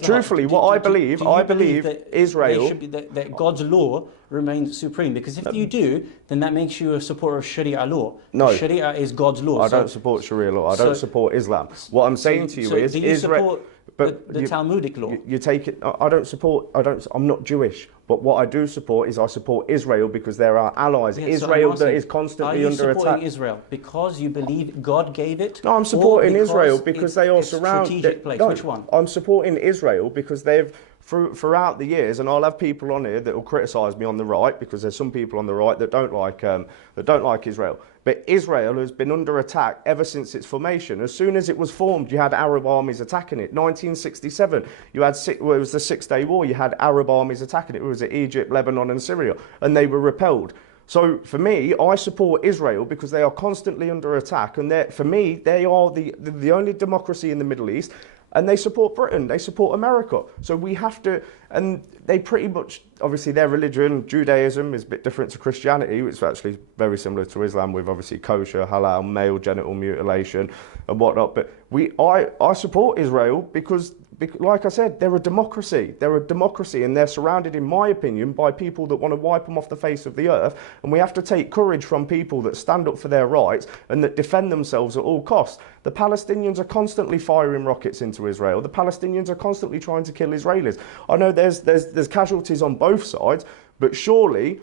Truthfully, what I believe that Israel should be that God's law remains supreme. Because if you do, then that makes you a supporter of Sharia law. No, Sharia is God's law. I don't support Sharia law. I don't support Islam. What I'm saying to you is Israel. the Talmudic law. You take it. I don't support. I'm not Jewish, but what I do support is I support Israel because they're our allies. Yeah, Israel so that is constantly under Are you supporting attack. Israel because you believe God gave it? No, I'm supporting or Israel because they are it's surrounded. Strategic place. No, Which one? I'm supporting Israel because they've throughout the years, and I'll have people on here that will criticise me on the right because there's some people on the right that don't like Israel. But Israel has been under attack ever since its formation. As soon as it was formed, you had Arab armies attacking it. 1967, you had it was the 6-Day War. You had Arab armies attacking it. It was at Egypt, Lebanon, and Syria, and they were repelled. So for me, I support Israel because they are constantly under attack, and for me, they are the only democracy in the Middle East. And they support Britain, they support America. So we have to, and they pretty much, obviously their religion, Judaism, is a bit different to Christianity. It's actually very similar to Islam with obviously kosher, halal, male genital mutilation and whatnot. But I support Israel because, like I said, they're a democracy. They're a democracy and they're surrounded, in my opinion, by people that want to wipe them off the face of the earth. And we have to take courage from people that stand up for their rights and that defend themselves at all costs. The Palestinians are constantly firing rockets into Israel. The Palestinians are constantly trying to kill Israelis. I know there's casualties on both sides, but surely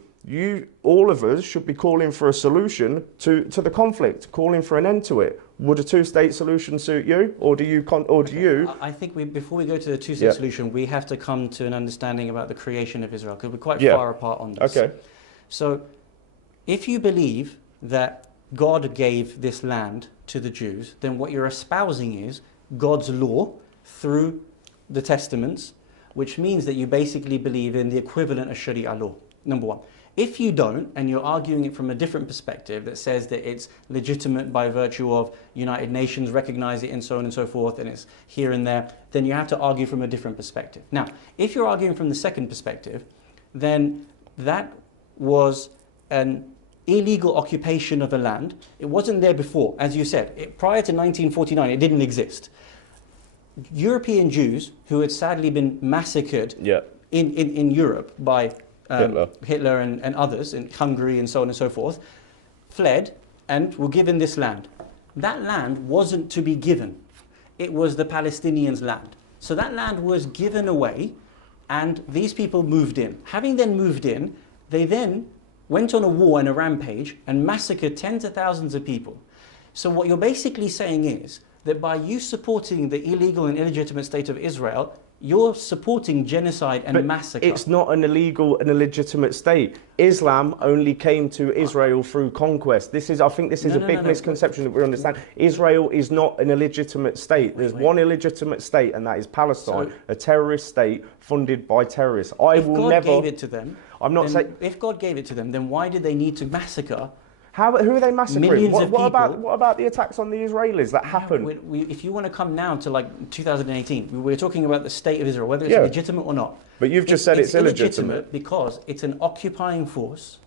all of us should be calling for a solution to the conflict, calling for an end to it. Would a two-state solution suit you, or do you? I think before we go to the two-state solution, we have to come to an understanding about the creation of Israel, because we're quite far apart on this. Okay. So, if you believe that God gave this land to the Jews, then what you're espousing is God's law through the Testaments, which means that you basically believe in the equivalent of Sharia law, number one. If you don't, and you're arguing it from a different perspective that says that it's legitimate by virtue of United Nations recognize it and so on and so forth, and it's here and there, then you have to argue from a different perspective. Now, if you're arguing from the second perspective, then that was an illegal occupation of a land. It wasn't there before, as you said. Prior to 1949, it didn't exist. European Jews who had sadly been massacred in Europe by Hitler and others in Hungary and so on and so forth, fled and were given this land. That land wasn't to be given. It was the Palestinians' land. So that land was given away and these people moved in. Having then moved in, they then went on a war and a rampage and massacred tens of thousands of people. So what you're basically saying is that by you supporting the illegal and illegitimate state of Israel, you're supporting genocide and massacre. It's not an illegal and illegitimate state. Islam only came to Israel through conquest. I think this is a big misconception that we understand. Israel is not an illegitimate state. There's one illegitimate state, and that is Palestine, a terrorist state funded by terrorists. If God gave it to them, then why did they need to massacre? Who are they massacring? Millions of people. What about the attacks on the Israelis that happened? If you want to come now to like 2018, we're talking about the state of Israel, whether it's legitimate or not. But you've just said it's illegitimate. Because it's an occupying force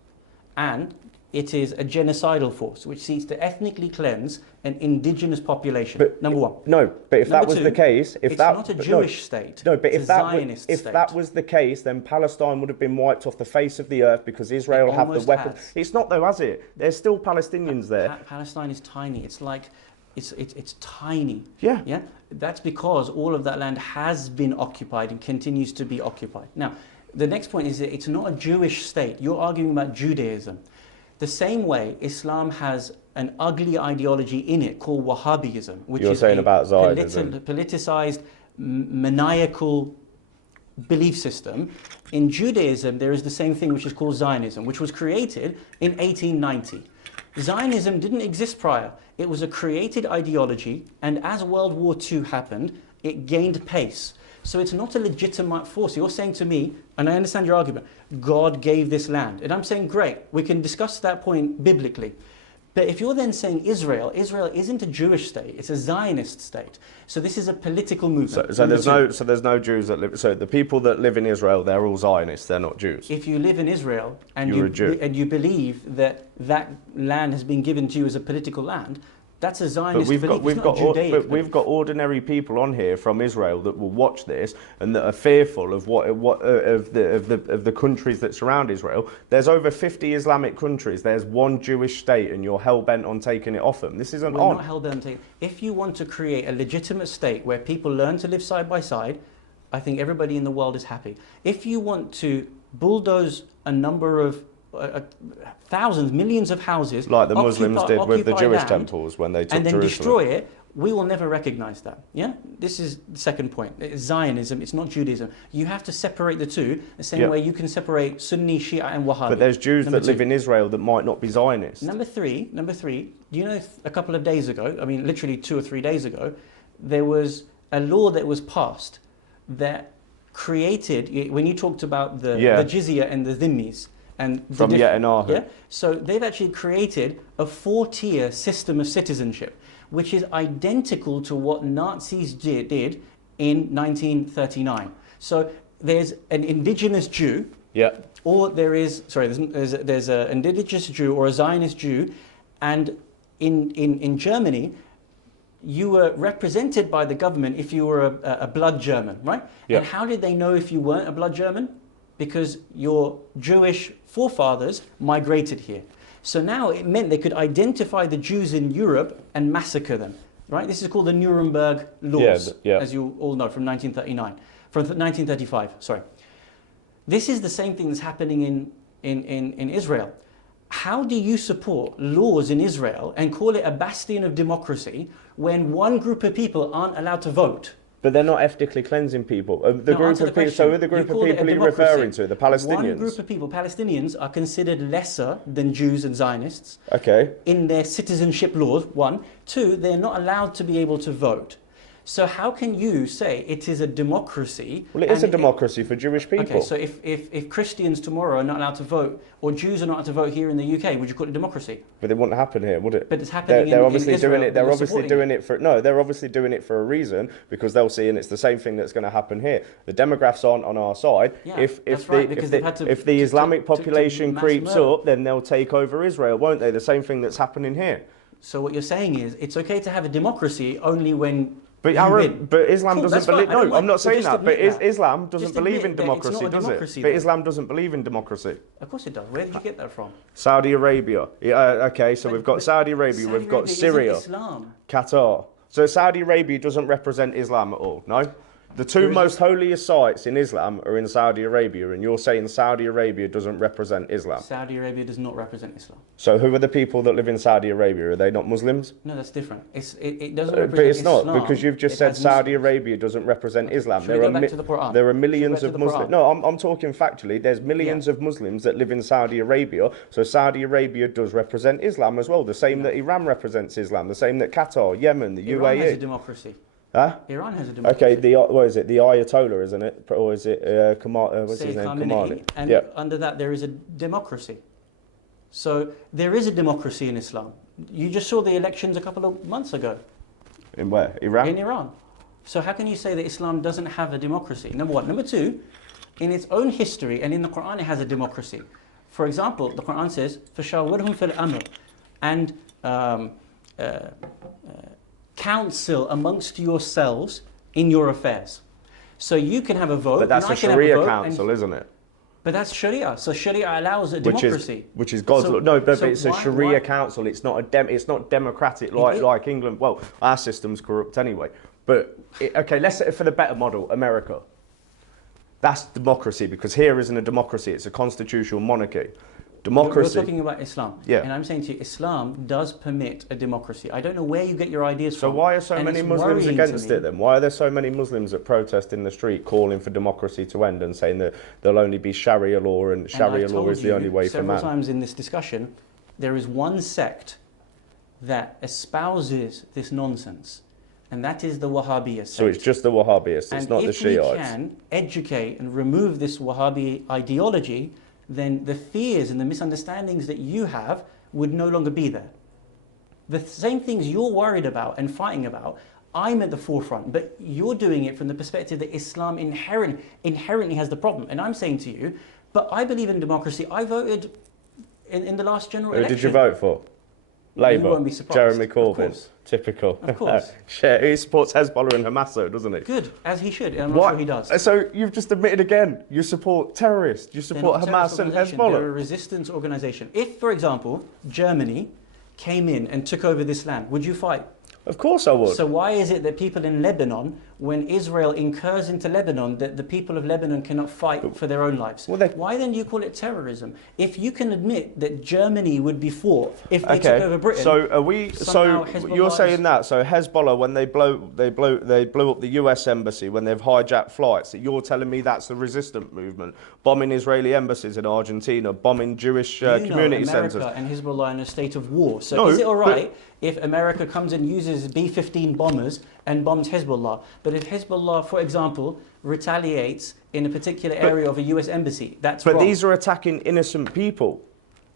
and it is a genocidal force which seeks to ethnically cleanse an indigenous population. Number one. No, but if that was the case, it's not a Jewish state. No, but if that was the case, then Palestine would have been wiped off the face of the earth because Israel have the weapons. It's not though, has it? There's still Palestinians there. Palestine is tiny. It's like it's tiny. Yeah. Yeah. That's because all of that land has been occupied and continues to be occupied. Now, the next point is that it's not a Jewish state. You're arguing about Judaism. The same way Islam has an ugly ideology in it called Wahhabism, which is a politicized, maniacal belief system. In Judaism, there is the same thing which is called Zionism, which was created in 1890. Zionism didn't exist prior. It was a created ideology, and as World War II happened, it gained pace. So it's not a legitimate force. You're saying to me, and I understand your argument, God gave this land. And I'm saying, great, we can discuss that point biblically. But if you're then saying Israel isn't a Jewish state, it's a Zionist state. So this is a political movement. So there's no Jews that live. So the people that live in Israel, they're all Zionists. They're not Jews. If you live in Israel and you're a Jew, and you believe that that land has been given to you as a political land, That's a But Zionist belief. It's not Judaic but we've got ordinary people on here from Israel that will watch this and that are fearful of of the countries that surround Israel. There's over 50 Islamic countries. There's one Jewish state, and you're hell bent on taking it off them. This isn't We're on. not hell bent on taking. If you want to create a legitimate state where people learn to live side by side, I think everybody in the world is happy. If you want to bulldoze a number of thousands, millions of houses, Like the Muslims did with the Jewish land, temples when they took and then Jerusalem. destroy it, we will never recognize that. Yeah, this is the second point. It's Zionism, it's not Judaism. You have to separate the two the same way you can separate Sunni, Shia, and Wahhabi. But there's Jews Number that live in Israel that might not be Zionist. Number three. Do you know a couple of days ago? I mean, literally 2 or 3 days ago, there was a law that was passed that created. When you talked about the jizya and the dhimmis. And from Netanyahu. Yeah, so they've actually created a 4-tier system of citizenship, which is identical to what Nazis did in 1939. So there's an indigenous Jew, or there's an indigenous Jew or a Zionist Jew, and in Germany, you were represented by the government if you were a blood German, right? And how did they know if you weren't a blood German? Because your Jewish forefathers migrated here. So now it meant they could identify the Jews in Europe and massacre them, right? This is called the Nuremberg Laws, as you all know, from 1935, sorry. This is the same thing that's happening in Israel. How do you support laws in Israel and call it a bastion of democracy when one group of people aren't allowed to vote? But they're not ethnically cleansing people. The group of people. So, the group of people you're referring to, the Palestinians. One group of people, Palestinians, are considered lesser than Jews and Zionists. Okay. In their citizenship laws. 1, 2, they're not allowed to be able to vote. So how can you say it is a democracy? Well, it is a democracy for Jewish people. Okay, so if Christians tomorrow are not allowed to vote, or Jews are not allowed to vote here in the UK, would you call it a democracy? But it wouldn't happen here, would it? But it's happening they're obviously in Israel. doing it. They're obviously doing it for they're obviously doing it for a reason, because they'll see, and it's the same thing that's going to happen here. The demographics aren't on our side. Yeah, if the Islamic population creeps up, then they'll take over Israel, won't they? The same thing that's happening here. So what you're saying is it's okay to have a democracy only when. But Islam doesn't believe. No, I'm not saying that. But Islam doesn't believe in democracy, does it? But Islam doesn't believe in democracy. Of course it does. Where did you get that from? Saudi Arabia. Okay, so we've got Saudi Arabia. We've got Syria, Qatar. So Saudi Arabia doesn't represent Islam at all. No. The two most holiest sites in Islam are in Saudi Arabia, and you're saying Saudi Arabia doesn't represent Islam. Saudi Arabia does not represent Islam. So who are the people that live in Saudi Arabia? Are they not Muslims? No, that's different. It doesn't represent Islam. But it's not, because you've just said Saudi Arabia doesn't represent Islam. Should we go back to the Quran? There are millions of Muslims. No, I'm talking factually. There's millions of Muslims that live in Saudi Arabia. So Saudi Arabia does represent Islam as well. The same that Iran represents Islam. The same that Qatar, Yemen, the UAE. Iran has a democracy. Huh? Iran has a democracy. Okay, what is it? The Ayatollah, isn't it? Or is it what's his name? Khamenei. And under that there is a democracy. So there is a democracy in Islam. You just saw the elections a couple of months ago. In where? Iran? In Iran. So how can you say that Islam doesn't have a democracy? Number one. Number two, in its own history and in the Quran it has a democracy. For example, the Quran says, فَشَاوِرْهُمْ فِي الْأَمْرِ, and counsel amongst yourselves in your affairs. So you can have a vote. But that's a Sharia council, isn't it? But that's Sharia. So Sharia allows a democracy. Which is God's law. No, but it's a Sharia council. It's not it's not democratic like England. Well, our system's corrupt anyway. But okay, let's say for the better model, America. That's democracy, because here isn't a democracy. It's a constitutional monarchy. Democracy. We're talking about Islam. Yeah. And I'm saying to you, Islam does permit a democracy. I don't know where you get your ideas from. So why are so many Muslims against it then? Why are there so many Muslims that protest in the street calling for democracy to end and saying that there'll only be Sharia law and Sharia law is the only way for man? Several times in this discussion, there is one sect that espouses this nonsense, and that is the Wahhabiyya sect. So it's just the Wahhabists, it's not the Shiites. And if we can educate and remove this Wahhabi ideology, then the fears and the misunderstandings that you have would no longer be there. The same things you're worried about and fighting about, I'm at the forefront, but you're doing it from the perspective that Islam inherently has the problem. And I'm saying to you, but I believe in democracy. I voted in the last general election. Who did you vote for? Labour. You won't be surprised. Jeremy Of Corbyn. course. Typical. Of course. He supports Hezbollah and Hamas, though, doesn't he? Good, as he should. And I'm not sure he does. So you've just admitted again, you support terrorists. You support Hamas and Hezbollah. They're a resistance organisation. If, for example, Germany came in and took over this land, would you fight? Of course I would. So why is it that people in Lebanon, when Israel incurs into Lebanon, that the people of Lebanon cannot fight for their own lives? Well, why then do you call it terrorism? If you can admit that Germany would be fought if they took over Britain, so are we? So Hezbollah you're saying that? So Hezbollah, when they blew up the U.S. embassy, when they've hijacked flights, you're telling me that's the resistant movement, bombing Israeli embassies in Argentina, bombing Jewish community centres. America and Hezbollah are in a state of war. So No, is it all right if America comes and uses B-15 bombers and bombs Hezbollah? But if Hezbollah, for example, retaliates in a particular area of a US embassy, that's wrong. But these are attacking innocent people.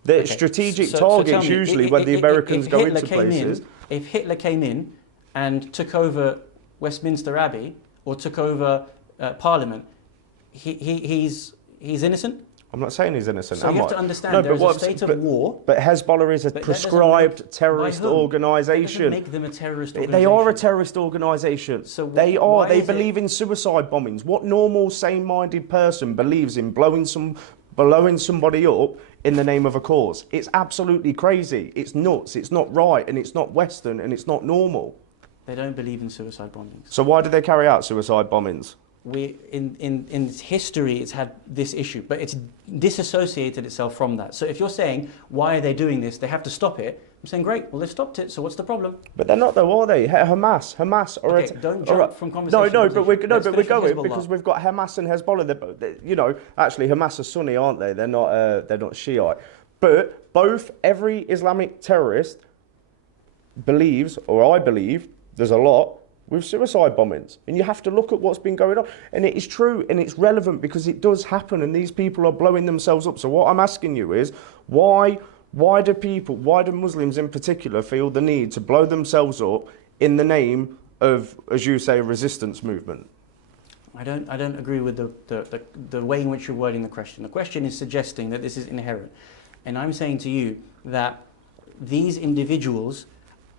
They're strategic So targets tell me, usually when the Americans go into places. If Hitler came in and took over Westminster Abbey or took over Parliament, he's innocent? I'm not saying he's innocent, So you have to understand there's a state of war. But Hezbollah is a prescribed terrorist organisation. That doesn't make them a terrorist organisation. They are a terrorist organisation. So they are. They is believe in suicide bombings. What normal, sane-minded person believes in blowing somebody up in the name of a cause? It's absolutely crazy. It's nuts. It's not right, and it's not Western, and it's not normal. They don't believe in suicide bombings. So why do they carry out suicide bombings? In history, it's had this issue, but it's disassociated itself from that. So if you're saying, why are they doing this? They have to stop it. I'm saying, great, well, they've stopped it, so what's the problem? But they're not, though, are they? Hamas are... Okay, don't jump from conversation No, to but we're conversation. going because we've got Hamas and Hezbollah. You know, actually, Hamas are Sunni, aren't they? They're not Shiite. But every Islamic terrorist believes, or I believe, there's a lot, with suicide bombings. And you have to look at what's been going on. And it is true and it's relevant because it does happen and these people are blowing themselves up. So what I'm asking you is, why do Muslims in particular feel the need to blow themselves up in the name of, as you say, a resistance movement? I don't agree with the way in which you're wording the question. The question is suggesting that this is inherent. And I'm saying to you that these individuals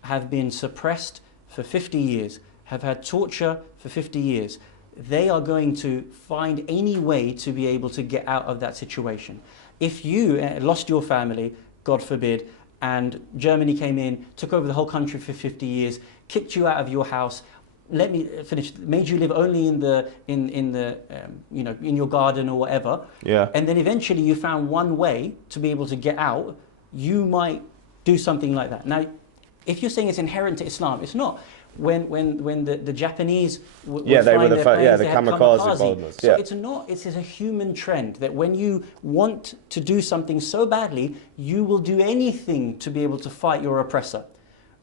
have been suppressed for 50 years, have had torture for 50 years. They are going to find any way to be able to get out of that situation. If you lost your family, God forbid, and Germany came in, took over the whole country for 50 years, kicked you out of your house, let me finish, made you live only in your garden or whatever, and then eventually you found one way to be able to get out, you might do something like that. Now, if you're saying it's inherent to Islam, it's not. When the Japanese were they flying were their planes, the they had kamikaze bombers. So it's not. It's a human trend that when you want to do something so badly, you will do anything to be able to fight your oppressor.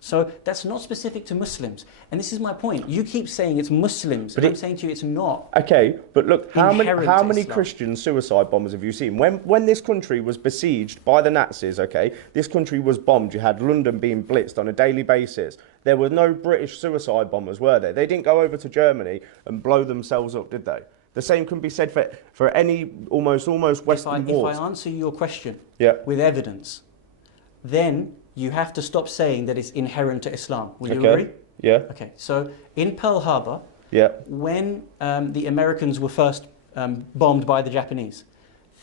So that's not specific to Muslims. And this is my point. You keep saying it's Muslims, but I'm saying to you it's not. Okay, but look, how many Islam. Christian suicide bombers have you seen? When this country was besieged by the Nazis, okay, this country was bombed. You had London being blitzed on a daily basis. There were no British suicide bombers, were there? They didn't go over to Germany and blow themselves up, did they? The same can be said for any almost Western wars. If I answer your question with evidence, then you have to stop saying that it's inherent to Islam. Will you agree? Yeah. Okay, so in Pearl Harbor, when the Americans were first bombed by the Japanese,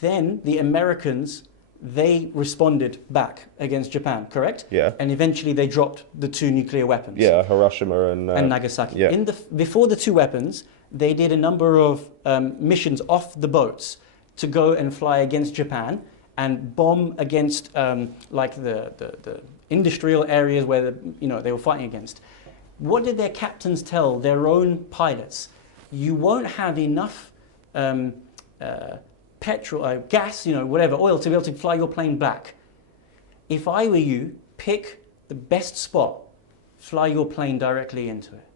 then the Americans, they responded back against Japan, correct? Yeah. And eventually they dropped the 2 nuclear weapons. Yeah, Hiroshima and Nagasaki. Yeah. Before the 2 weapons, they did a number of missions off the boats to go and fly against Japan and bomb against like the industrial areas where they were fighting against. What did their captains tell their own pilots? You won't have enough petrol, gas, whatever, oil to be able to fly your plane back. If I were you, pick the best spot, fly your plane directly into it.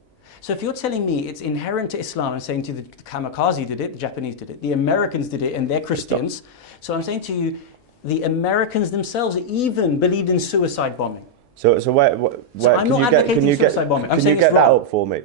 So if you're telling me it's inherent to Islam, I'm saying to you the kamikaze did it, the Japanese did it, the Americans did it, and they're Christians. So I'm saying to you, the Americans themselves even believed in suicide bombing. So where I'm not advocating suicide bombing. I'm saying can you get it's that wrong. up for me?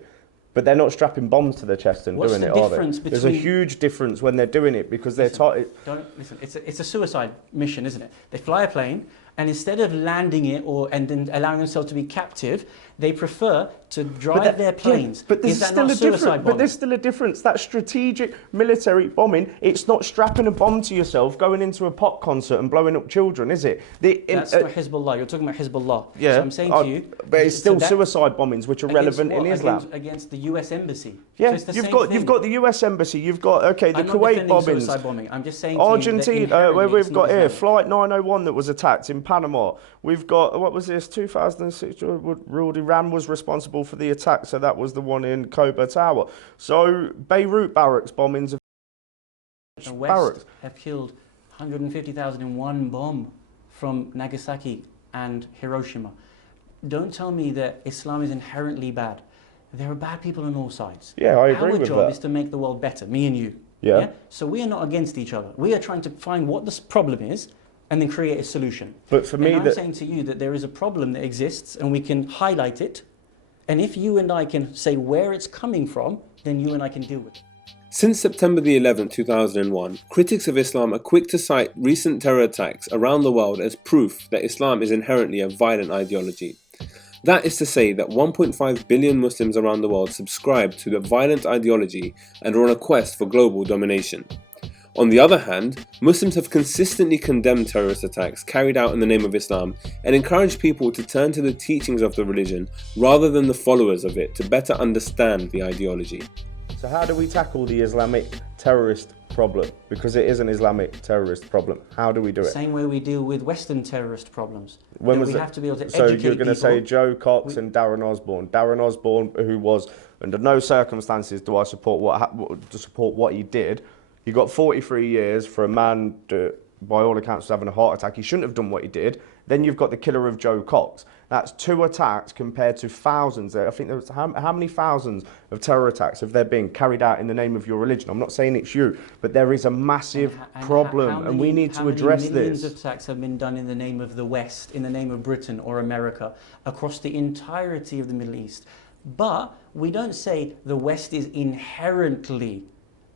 But they're not strapping bombs to their chest and doing it, are they? There's a huge difference when they're doing it because they're Listen, it's a suicide mission, isn't it? They fly a plane And instead of landing it and then allowing themselves to be captive, they prefer to drive their planes. But there's Is that still not a suicide difference. bombing? But there's still a difference. That strategic military bombing, it's not strapping a bomb to yourself, going into a pop concert and blowing up children, is it? That's not Hezbollah. You're talking about Hezbollah. Yeah. So I'm saying to you, but it's still so that- suicide bombings, which are relevant in Islam. Against the U.S. embassy. Yeah, So it's the you've same got thing. the U.S. embassy. You've got the I'm not Kuwait defending bombings. suicide bombing. I'm just saying Argentina, to you where that we've got here, Islamic. Flight 901 that was attacked in Panama. We've got, what was this, 2006, ruled Iran was responsible for the attack, so that was the one in Koba Tower. So Beirut barracks bombings of The West barracks. have killed 150,000 in one bomb from Nagasaki and Hiroshima. Don't tell me that Islam is inherently bad. There are bad people on all sides. Yeah, I agree Our with job that. is to make the world better, me and you. Yeah. So we are not against each other. We are trying to find what this problem is and then create a solution. But for me, and I'm saying to you that there is a problem that exists and we can highlight it. And if you and I can say where it's coming from, then you and I can deal with it. Since September the 11th, 2001, critics of Islam are quick to cite recent terror attacks around the world as proof that Islam is inherently a violent ideology. That is to say that 1.5 billion Muslims around the world subscribe to the violent ideology and are on a quest for global domination. On the other hand, Muslims have consistently condemned terrorist attacks carried out in the name of Islam and encouraged people to turn to the teachings of the religion rather than the followers of it to better understand the ideology. So how do we tackle the Islamic terrorist problem? Because it is an Islamic terrorist problem. How do we do it? Same way we deal with Western terrorist problems. When That was we it? have to be able to So educate you're going to say people. Joe Cox and Darren Osborne. Darren Osborne, who was under no circumstances do I support what he did. He got 43 years for a man that, by all accounts, was having a heart attack. He shouldn't have done what he did. Then you've got the killer of Joe Cox. That's 2 attacks compared to thousands. I think there was how many thousands of terror attacks have there been carried out in the name of your religion? I'm not saying it's you, but there is a massive problem, and we need to address this. Millions of attacks have been done in the name of the West, in the name of Britain or America, across the entirety of the Middle East. But we don't say the West is inherently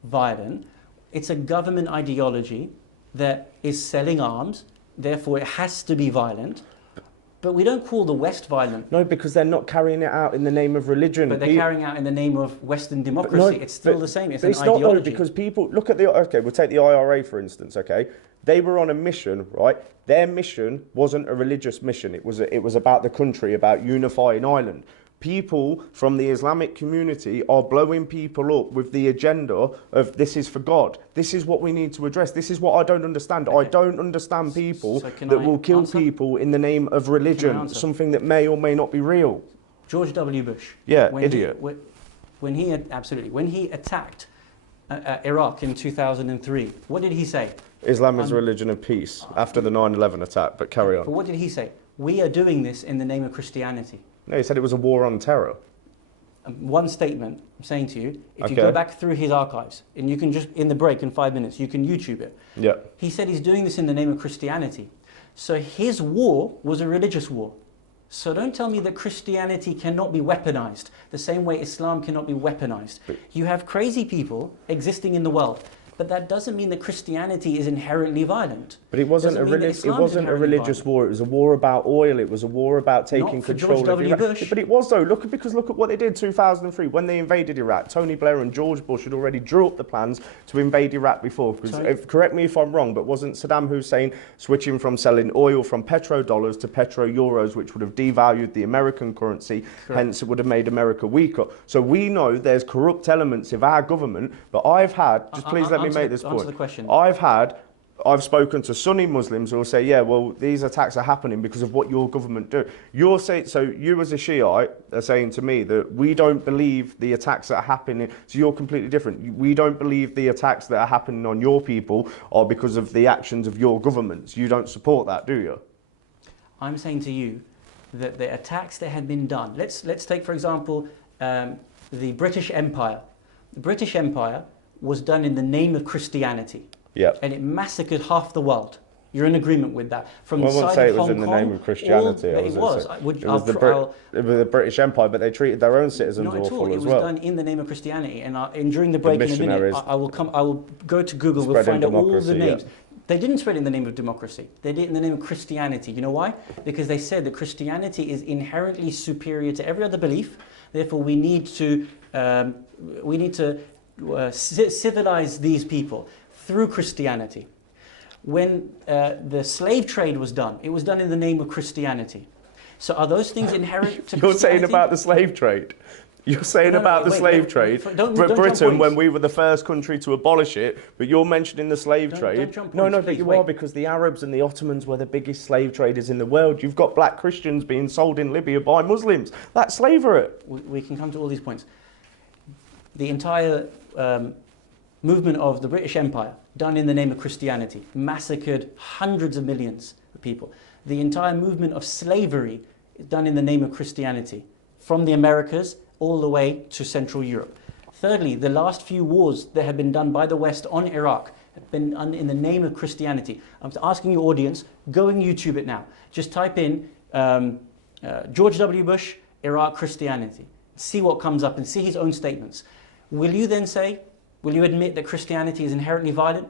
violent. It's a government ideology that is selling arms, therefore it has to be violent. But we don't call the West violent. No, because they're not carrying it out in the name of religion. But they're carrying out in the name of Western democracy. It's still the same. It's an not though, ideology. because people look at we'll take the IRA for instance. Okay, they were on a mission, right? Their mission wasn't a religious mission. It was about the country, about unifying Ireland. People from the Islamic community are blowing people up with the agenda of this is for God. This is what we need to address. This is what I don't understand. Okay. I don't understand people that I will kill answer? people in the name of religion, something that may or may not be real. George W. Bush. Yeah, when idiot. When he attacked Iraq in 2003, what did he say? Islam is a religion of peace after the 9/11 attack, but carry But on. what did he say? We are doing this in the name of Christianity. No, he said it was a war on terror. One statement I'm saying to you, if you Okay. go back through his archives, and you can just, in the break in 5 minutes, you can YouTube it. Yeah. He said he's doing this in the name of Christianity. So his war was a religious war. So don't tell me that Christianity cannot be weaponized, the same way Islam cannot be weaponized. You have crazy people existing in the world, but that doesn't mean that Christianity is inherently violent. But it wasn't Doesn't mean that it Islam is wasn't a inherently religious violent. war. It was a war about oil. It was a war about taking Not for control George of W. Iraq. Bush. But it was though. Look at what they did 2003 when they invaded Iraq. Tony Blair and George Bush had already drew up the plans to invade Iraq before. Correct me if I'm wrong, but wasn't Saddam Hussein switching from selling oil from petrodollars to petro-euros, which would have devalued the American currency, hence it would have made America weaker. So we know there's corrupt elements of our government, but I've had, just please let me make this point. Answer the question. I've spoken to Sunni Muslims who will say, yeah, well, these attacks are happening because of what your government do. You're saying, so you as a Shiite are saying to me that we don't believe the attacks that are happening. So you're completely different. We don't believe the attacks that are happening on your people are because of the actions of your governments. You don't support that, do you? I'm saying to you that the attacks that had been done, let's take, for example, the British Empire. The British Empire was done in the name of Christianity. Yeah. And it massacred half the world. You're in agreement with that. From Well, I the wouldn't side say of it was Hong in the Kong, name of Christianity. it was. It was the British Empire, but they treated their own citizens Not at all. awful It as was well. done in the name of Christianity. And during the break in a minute, missionaries. I will go to Google. We'll Spreading find out all the democracy, names. They didn't spread it in the name of democracy. They did it in the name of Christianity. You know why? Because they said that Christianity is inherently superior to every other belief. Therefore, we need to civilize these people through Christianity. When the slave trade was done, it was done in the name of Christianity. So are those things inherent to Christianity? You're saying about the slave trade? You're saying about the slave trade, don't Britain, when we were the first country to abolish it, but you're mentioning the slave trade. Don't jump No, points, but please, you wait. are, because the Arabs and the Ottomans were the biggest slave traders in the world. You've got black Christians being sold in Libya by Muslims. That's slavery. We can come to all these points. The entire movement of the British Empire, done in the name of Christianity, massacred hundreds of millions of people. The entire movement of slavery, done in the name of Christianity, from the Americas all the way to Central Europe. Thirdly, the last few wars that have been done by the West on Iraq have been done in the name of Christianity. I'm asking your audience, go and YouTube it now. Just type in George W. Bush, Iraq Christianity. See what comes up and see his own statements. Will you admit that Christianity is inherently violent?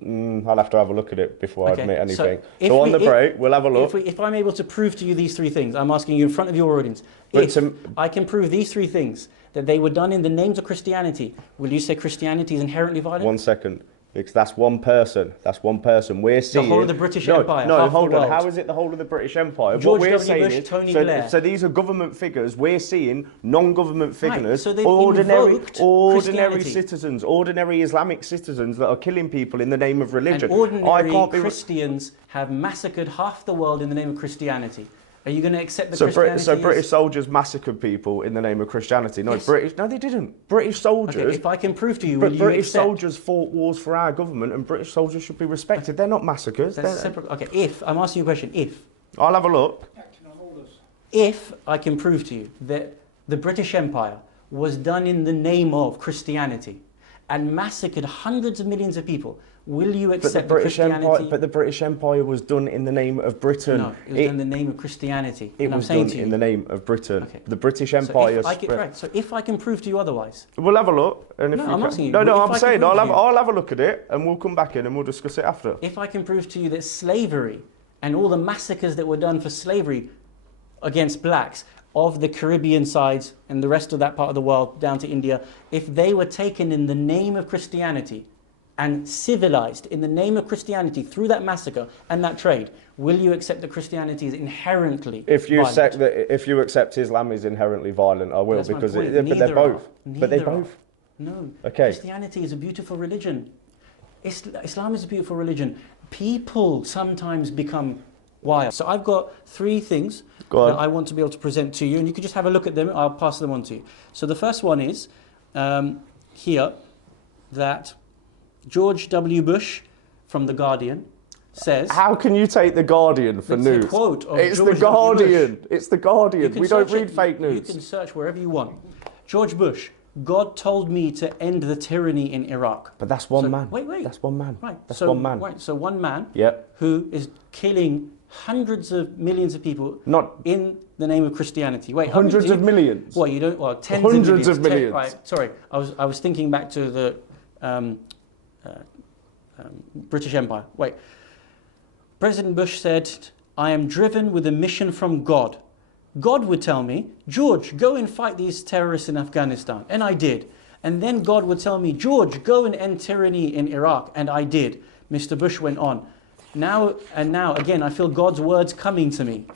I'll have to have a look at it before I admit anything. So So on the break, we'll have a look. If I'm able to prove to you these three things, I'm asking you in front of your audience, But if I can prove these three things, that they were done in the names of Christianity, will you say Christianity is inherently violent? 1 second. Because that's one person. That's one person. We're seeing the whole of the British Empire. No, half hold the on. world. How is it the whole of the British Empire? George what we're W. saying Bush, is, Tony Blair. so these are government figures. We're seeing non-government figures, so they've ordinary invoked Christianity. citizens, ordinary Islamic citizens that are killing people in the name of religion. And ordinary Christians have massacred half the world in the name of Christianity. Are you going to accept the Christianity? So British soldiers massacred people in the name of Christianity. No, Yes. No, they didn't. British soldiers. Okay, if I can prove to you, But will you British accept? soldiers fought wars for our government, and British soldiers should be respected. They're not massacres. That's separate. Okay, if I'm asking you a question, I'll have a look. if I can prove to you that the British Empire was done in the name of Christianity and massacred hundreds of millions of people, will you accept Christianity? But the British Empire was done in the name of Britain. No, it was done in the name of Christianity. It And I'm was saying done to you, in the name of Britain. Okay. The British so Empire. so if I can prove to you otherwise, We'll have a look. And if No, you I'm can- asking you, No, if I I'm can saying prove to you- I'll have a look at it, and we'll come back in and we'll discuss it after. if I can prove to you that slavery and all the massacres that were done for slavery against blacks of the Caribbean sides and the rest of that part of the world down to India, if they were taken in the name of Christianity and civilized in the name of Christianity through that massacre and that trade, will you accept that Christianity is inherently If you violent? if you accept Islam is inherently violent, I will, That's my because point. but they're Neither both. are. But they Neither are. both. No. Okay. Christianity is a beautiful religion. Islam is a beautiful religion. People sometimes become wild. So I've got three things Go on. that I want to be able to present to you, and you can just have a look at them. I'll pass them on to you. So the first one is here that George W. Bush from The Guardian says... How can you take The Guardian for It's news? a quote of It's George The W. Guardian. Bush. It's The Guardian. You can We don't search read it- fake You news. can search wherever you want. George Bush, God told me to end the tyranny in Iraq. But that's one So- man. Wait. That's one man. Right. That's so, one man. Right. So one man Yep. who is killing hundreds of millions of people Not in the name of Christianity. Wait, hundreds of millions. Well, you don't. Well, tens Hundreds of of millions. millions. Right. Sorry, I was thinking back to the British Empire. Wait. President Bush said, "I am driven with a mission from God. God would tell me, George, go and fight these terrorists in Afghanistan," and I did. And then God would tell me, George, go and end tyranny in Iraq, and I did. Mr. Bush went on. Now again, I feel God's words coming to me.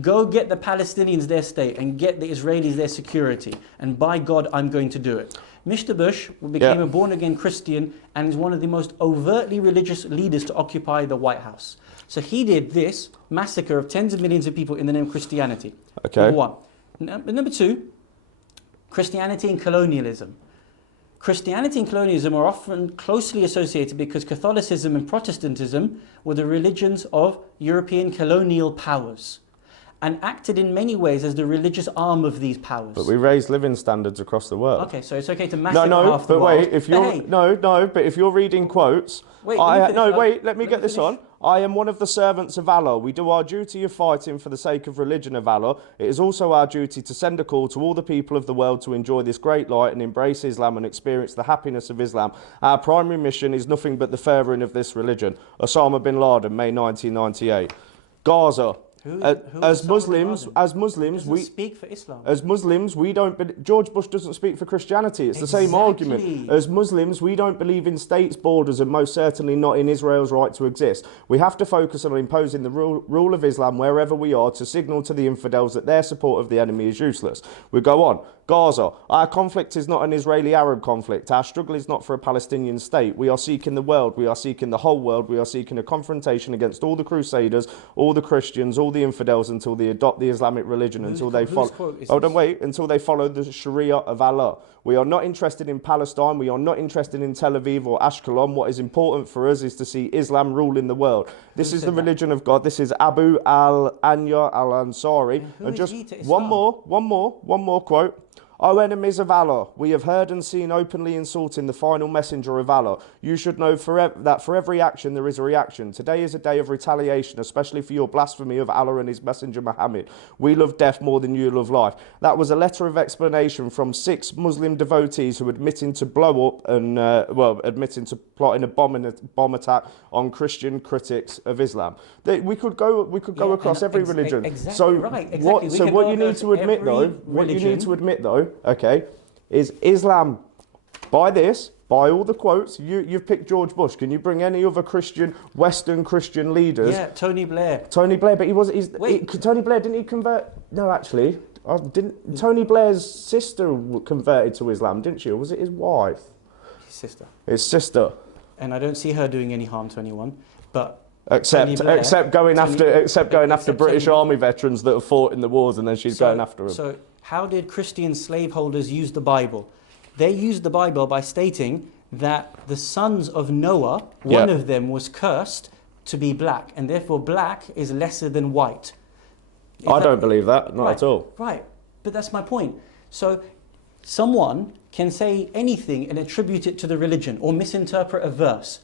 Go get the Palestinians their state and get the Israelis their security. And by God, I'm going to do it. Mr. Bush became a born-again Christian and is one of the most overtly religious leaders to occupy the White House. So he did this massacre of tens of millions of people in the name of Christianity. Okay. Number one. Number two, Christianity and colonialism. Christianity and colonialism are often closely associated because Catholicism and Protestantism were the religions of European colonial powers and acted in many ways as the religious arm of these powers. But we raise living standards across the world. Okay, so it's okay to massacre No, half the but world. wait, if you're Hey, but if you're reading quotes, Wait, let me finish. let me get this finish. on. I am one of the servants of Allah. We do our duty of fighting for the sake of religion of Allah. It is also our duty to send a call to all the people of the world to enjoy this great light and embrace Islam and experience the happiness of Islam. Our primary mission is nothing but the furthering of this religion. Osama bin Laden, May 1998. Gaza. As Muslims, we speak for Islam. As Muslims, we don't. George Bush doesn't speak for Christianity. It's the same argument. As Muslims, we don't believe in states' borders, and most certainly not in Israel's right to exist. We have to focus on imposing the rule of Islam wherever we are to signal to the infidels that their support of the enemy is useless. We go on. Gaza. Our conflict is not an Israeli-Arab conflict. Our struggle is not for a Palestinian state. We are seeking the world. We are seeking the whole world. We are seeking a confrontation against all the Crusaders, all the Christians, all the infidels until they adopt the Islamic religion, until they follow. Until they follow the Sharia of Allah. We are not interested in Palestine. We are not interested in Tel Aviv or Ashkelon. What is important for us is to see Islam rule in the world. This is the religion of God. This is Abu al-Anya al-Ansari. And just one more quote. O enemies of Allah, we have heard and seen openly insulting the final messenger of Allah. You should know that for every action there is a reaction. Today is a day of retaliation, especially for your blasphemy of Allah and his messenger Muhammad. We love death more than you love life. That was a letter of explanation from 6 Muslim devotees who admitting to blow up and, admitting to plotting a bomb attack on Christian critics of Islam. We could go across every religion. What you need to admit though, okay, is Islam, by all the quotes, you've picked George Bush. Can you bring any other Western Christian leaders? Yeah, Tony Blair, but Tony Blair, didn't he convert? No, actually, didn't. Tony Blair's sister converted to Islam, didn't she? Or was it his wife? His sister. And I don't see her doing any harm to anyone, but... Except going after British Army veterans that have fought in the wars, and then she's going after them. So how did Christian slaveholders use the Bible? They used the Bible by stating that the sons of Noah, one of them was cursed to be black, and therefore black is lesser than white. I don't believe that, not at all. Right, but that's my point. So someone can say anything and attribute it to the religion or misinterpret a verse.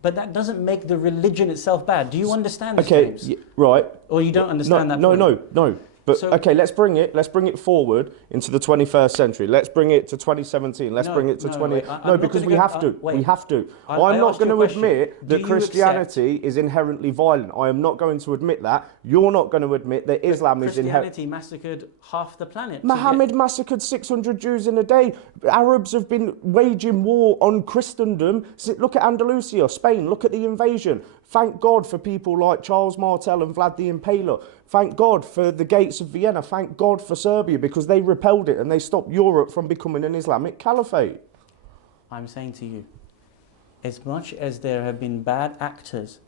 But that doesn't make the religion itself bad. Do you understand this, James? Right. Or you don't understand that point? No. But okay, let's bring it forward into the 21st century. Let's bring it to 2017. Let's bring it to because we have to. We have to. I'm not going to admit that Christianity is inherently violent. I am not going to admit that. You're not going to admit that Islam is inherently... Christianity massacred half the planet. Muhammad massacred 600 Jews in a day. Arabs have been waging war on Christendom. Look at Andalusia, Spain. Look at the invasion. Thank God for people like Charles Martel and Vlad the Impaler. Thank God for the gates of Vienna. Thank God for Serbia, because they repelled it and they stopped Europe from becoming an Islamic caliphate. I'm saying to you, as much as there have been bad actors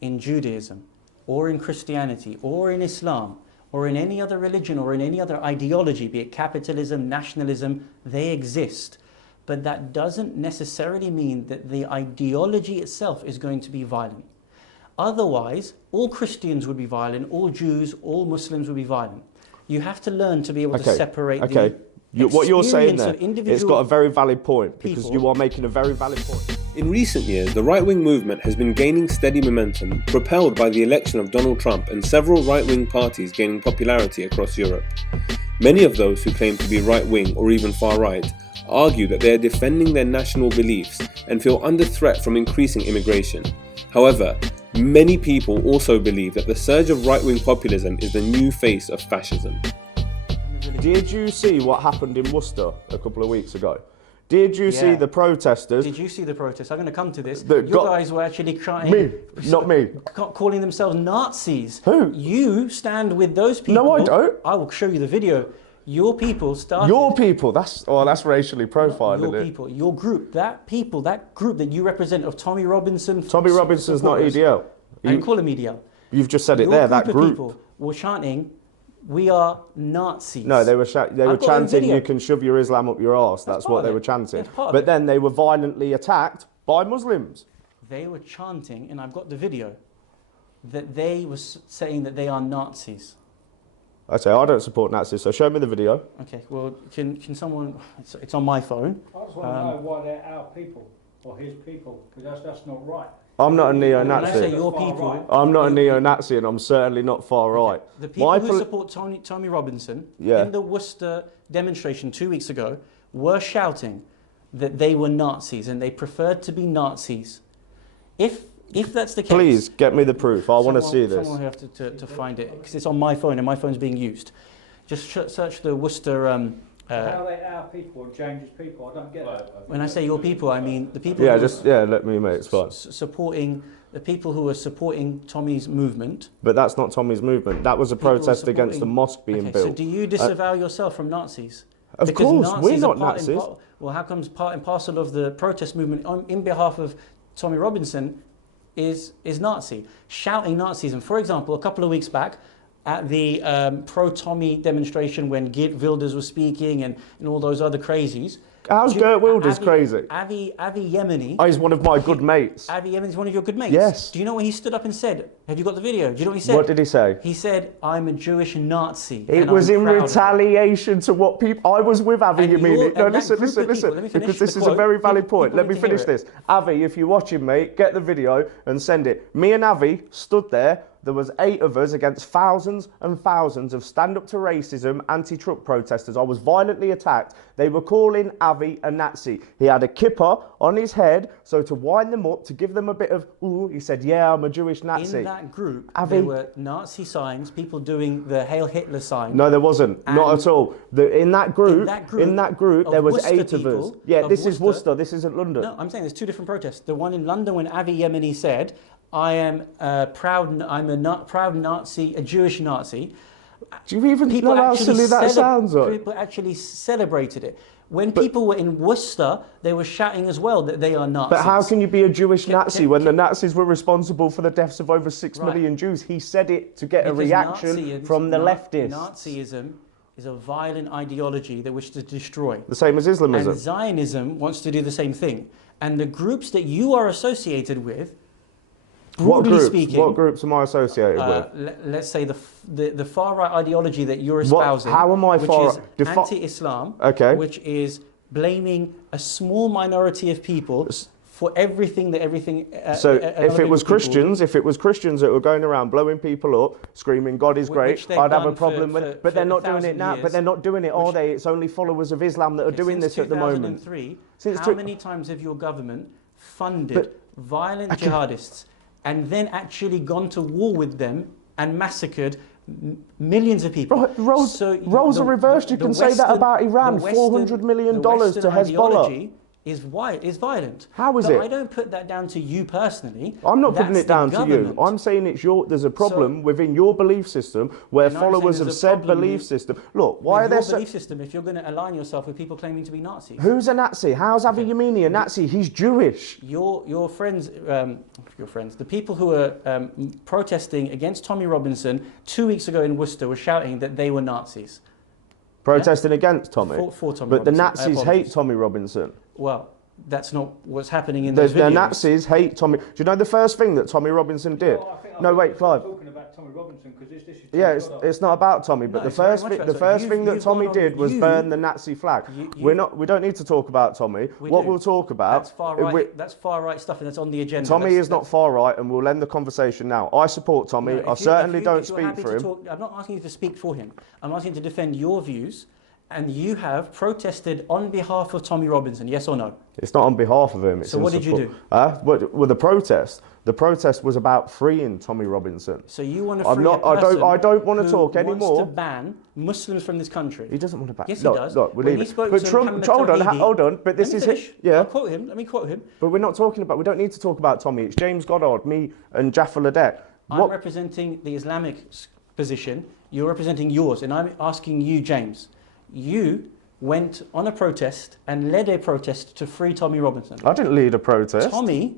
in Judaism or in Christianity or in Islam or in any other religion or in any other ideology, be it capitalism, nationalism, they exist. But that doesn't necessarily mean that the ideology itself is going to be violent. Otherwise, all Christians would be violent, all Jews, all Muslims would be violent. You have to learn to be able to separate what you're saying there, it's got a very valid point, because you are making a very valid point. In recent years, the right-wing movement has been gaining steady momentum, propelled by the election of Donald Trump and several right-wing parties gaining popularity across Europe. Many of those who claim to be right-wing or even far-right argue that they are defending their national beliefs and feel under threat from increasing immigration. However, many people also believe that the surge of right-wing populism is the new face of fascism. Did you see what happened in Worcester a couple of weeks ago? Did you see the protesters? Did you see the protests? I'm going to come to this. You guys were actually trying... Not me. Calling themselves Nazis. Who? You stand with those people. No, I don't. I will show you the video. Your people started... Your people? That's racially profiled, isn't it? Your people. Your group. That group that you represent of Tommy Robinson... Tommy Robinson's not EDL. I didn't call him EDL. You've just said it there, that group. Of people were chanting, "We are Nazis." No, they were chanting, "You can shove your Islam up your arse." That's what they were chanting. But then they were violently attacked by Muslims. They were chanting, and I've got the video, that they were saying that they are Nazis. I say, I don't support Nazis, so show me the video. Okay, well, can someone... It's on my phone. I just want to know why they're our people, or his people, because that's not right. I'm not a When I say neo-Nazi. your people, I'm not a neo-Nazi, and I'm certainly not far right. the people who support Tommy Robinson Yeah. in the Worcester demonstration 2 weeks ago were shouting that they were Nazis and they preferred to be Nazis. If that's the case, Please get me the proof. I want to see this. Someone will have to find it because it's on my phone and my phone's being used. Just search the Worcester. How are they our people or James's people? I don't get that. When I say your people, I mean the people. Yeah, who let me, mate. It's fine. Supporting the people who are supporting Tommy's movement. But that's not Tommy's movement. That was a protest against the mosque being built. So do you disavow yourself from Nazis? Of Because course, Nazis we're are not part Nazis. well, how comes part and parcel of the protest movement in behalf of Tommy Robinson is Nazi, shouting Nazism? For example, a couple of weeks back at the pro-Tommy demonstration when Geert Wilders was speaking and all those other crazies. How's Geert Wilders crazy? Avi Yemeni. Oh, he's one of my good mates. Avi Yemeni's one of your good mates. Yes. Do you know what he stood up and said? Have you got the video? Do you know what he said? What did he say? He said, "I'm a Jewish Nazi." It and was I'm in proud of it." retaliation to what people... I was with Avi And Yemeni. No, and that listen, group of people- let me finish because the this is a quote. very valid point. People Let me need to hear finish it. this. Avi, if you're watching, mate, get the video and send it. Me and Avi stood there. There was 8 of us against thousands and thousands of stand-up to racism, anti-Trump protesters. I was violently attacked. They were calling Avi a Nazi. He had a kippah on his head, so to wind them up, to give them a bit of, ooh, he said, yeah, I'm a Jewish Nazi. In that group, Avi. there were Nazi signs, people doing the Hail Hitler sign. No, there wasn't. Not And at all. In that group, of there was Worcester 8 of us. people, Yeah, of this is Worcester. This isn't London. No, I'm saying there's 2 different protests. The one in London when Avi Yemeni said, I'm a proud Nazi, a Jewish Nazi. Do you even know how silly that sounds? People actually celebrated it. When people were in Worcester, they were shouting as well that they are Nazis. But how can you be a Jewish Nazi when the Nazis were responsible for the deaths of over 6 million Jews? He said it to get a reaction from the leftists. Nazism is a violent ideology that wishes to destroy. The same as Islamism. And Zionism wants to do the same thing. And the groups that you are associated with, broadly speaking, what groups am I associated with? Let's say the far right ideology that you're espousing, how am I far which is anti-Islam, Okay. which is blaming a small minority of people for everything. So if it was Christians that were going around blowing people up, screaming God is great, I'd have a problem with it. But they're not doing it now. But they're not doing it, are they? It's only followers of Islam that are doing this at the moment. How many times have your government funded violent jihadists and then actually gone to war with them and massacred millions of people? Roles are reversed. You can say that about Iran. $400 million to Hezbollah. Is violent. How is but it? I don't put that down to you personally. I'm not putting That's it down the to you. government. I'm saying there's a problem within your belief system where And I'm saying followers there's of a said problem belief with- system. Look, why are there your so... belief system if you're going to align yourself with people claiming to be Nazis? Who's a Nazi? How's Avi Yemeni a Nazi? He's Jewish. Your friends, the people who were protesting against Tommy Robinson 2 weeks ago in Worcester were shouting that they were Nazis. Protesting against Tommy. For Tommy but the Robinson. Nazis hate Tommy Robinson. Well, that's not what's happening in those The videos. Nazis hate Tommy. Do you know the first thing that Tommy Robinson did? No, wait, Clive. Talking about Tommy Robinson because this is Yeah, it's not about Tommy, but No, the it's very first much thing, about the Tommy. first thing that You've Tommy gone on- did was burn the Nazi flag. We don't need to talk about Tommy. What do. we'll talk about. That's far right. That's far right stuff, and that's on the agenda. Tommy is not far right, and we'll end the conversation now. I support Tommy. No, I certainly don't speak happy for to him. talk, I'm not asking you to speak for him. I'm asking you to defend your views, and you have protested on behalf of Tommy Robinson. Yes or no? It's not on behalf of him. It's So in what did you support. do? Well, the protest. The protest was about freeing Tommy Robinson. So you want to free I don't want to talk who anymore. wants to ban Muslims from this country. He doesn't want to ban. Yes, he does. Look, we'll When leave he it. spoke But to Trump, Mohammed hold Tawhidi- on. But this Let is me finish. yeah. I'll quote him. Let me quote him. But we're not talking about. We don't need to talk about Tommy. It's James Goddard, me, and Jaffer Ladak. I'm representing the Islamic position. You're representing yours, and I'm asking you, James. You went on a protest and led a protest to free Tommy Robinson. I didn't lead a protest. Tommy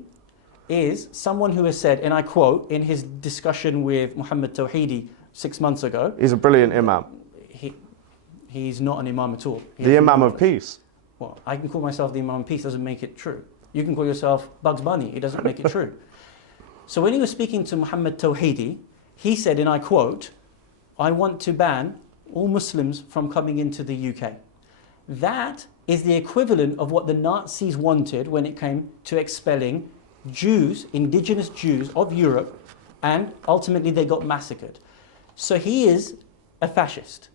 is someone who has said, and I quote, in his discussion with Muhammad Tawhidi 6 months ago, He's a brilliant imam. he's not an imam at all. The imam of peace. Well, I can call myself the imam of peace, doesn't make it true. You can call yourself Bugs Bunny, it doesn't make it true. So when he was speaking to Muhammad Tawhidi, he said, and I quote, I want to ban all Muslims from coming into the UK. That is the equivalent of what the Nazis wanted when it came to expelling Jews, indigenous Jews of Europe, and ultimately they got massacred. So he is a fascist.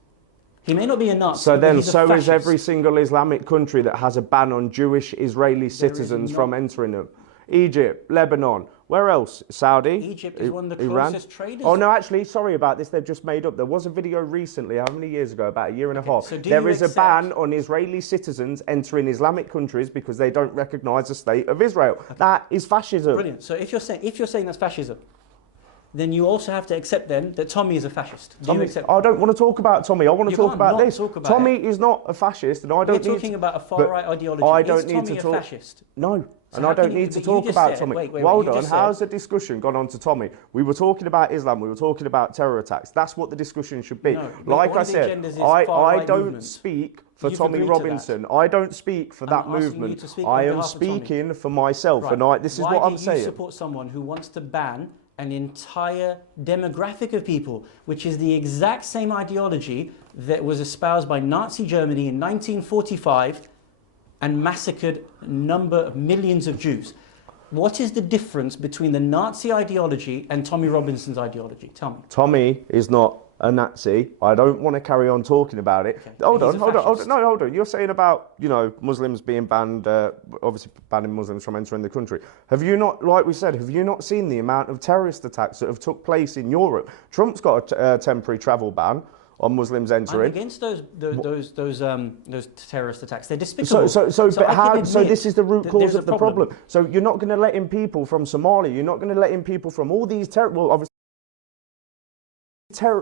He may not be a Nazi, So but then, he's a so fascist. is every single Islamic country that has a ban on Jewish Israeli citizens from entering them. Egypt, Lebanon, where else? Saudi? Egypt is one of the Iran? closest traders. Oh no, actually, sorry about this, they've just made up. There was a video recently, how many years ago? About a year and a half. So There is a ban on Israeli citizens entering Islamic countries because they don't recognise the state of Israel. That is fascism. Brilliant. So if you're saying that's fascism, then you also have to accept then that Tommy is a fascist. Do you accept? I don't want to talk about Tommy. I want to talk about this. Talk about Tommy it. is not a fascist, and I don't. We're talking about a far-right ideology. I don't is need Tommy to a talk. fascist? No. So And how I don't can you- need to but you talk just about said- Tommy. wait, Well you done. just said- How's the discussion gone on to Tommy? We were talking about Islam. We were talking about terror attacks. That's what the discussion should be. No, but like one I of the said, agendas is I far-right don't movements. speak for You've Tommy agreed to that. Robinson. I don't speak for that I'm asking you movement. to speak on I am behalf of Tommy. speaking for myself. Right. And this is Why what I'm do you saying. support someone who wants to ban an entire demographic of people, which is the exact same ideology that was espoused by Nazi Germany in 1945 and massacred a number of millions of Jews? What is the difference between the Nazi ideology and Tommy Robinson's ideology? Tell me. Tommy is not a Nazi. I don't want to carry on talking about it. Okay. Hold He's on, a hold on. fascist. No, hold on. You're saying about, Muslims being banned, obviously banning Muslims from entering the country. Have you not, like we said, have you not seen the amount of terrorist attacks that have took place in Europe? Trump's got a temporary travel ban on Muslims I'm entering. against those terrorist attacks. They're despicable. So this is the root that cause there's a of the problem. So you're not going to let in people from Somalia. You're not going to let in people from all these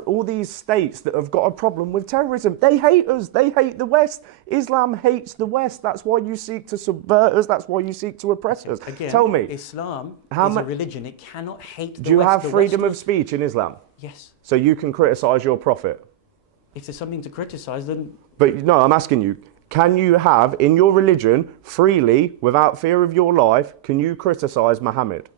all these states that have got a problem with terrorism. They hate us. They hate the West. Islam hates the West. That's why you seek to subvert us. That's why you seek to oppress us. Again, Tell me, Islam how is mu- a religion. It cannot hate the West. do you have The freedom West of speech in Islam? Yes. So you can criticise your prophet? If there's something to criticize, then But no, I'm asking you, can you have in your religion freely, without fear of your life, can you criticise Muhammad?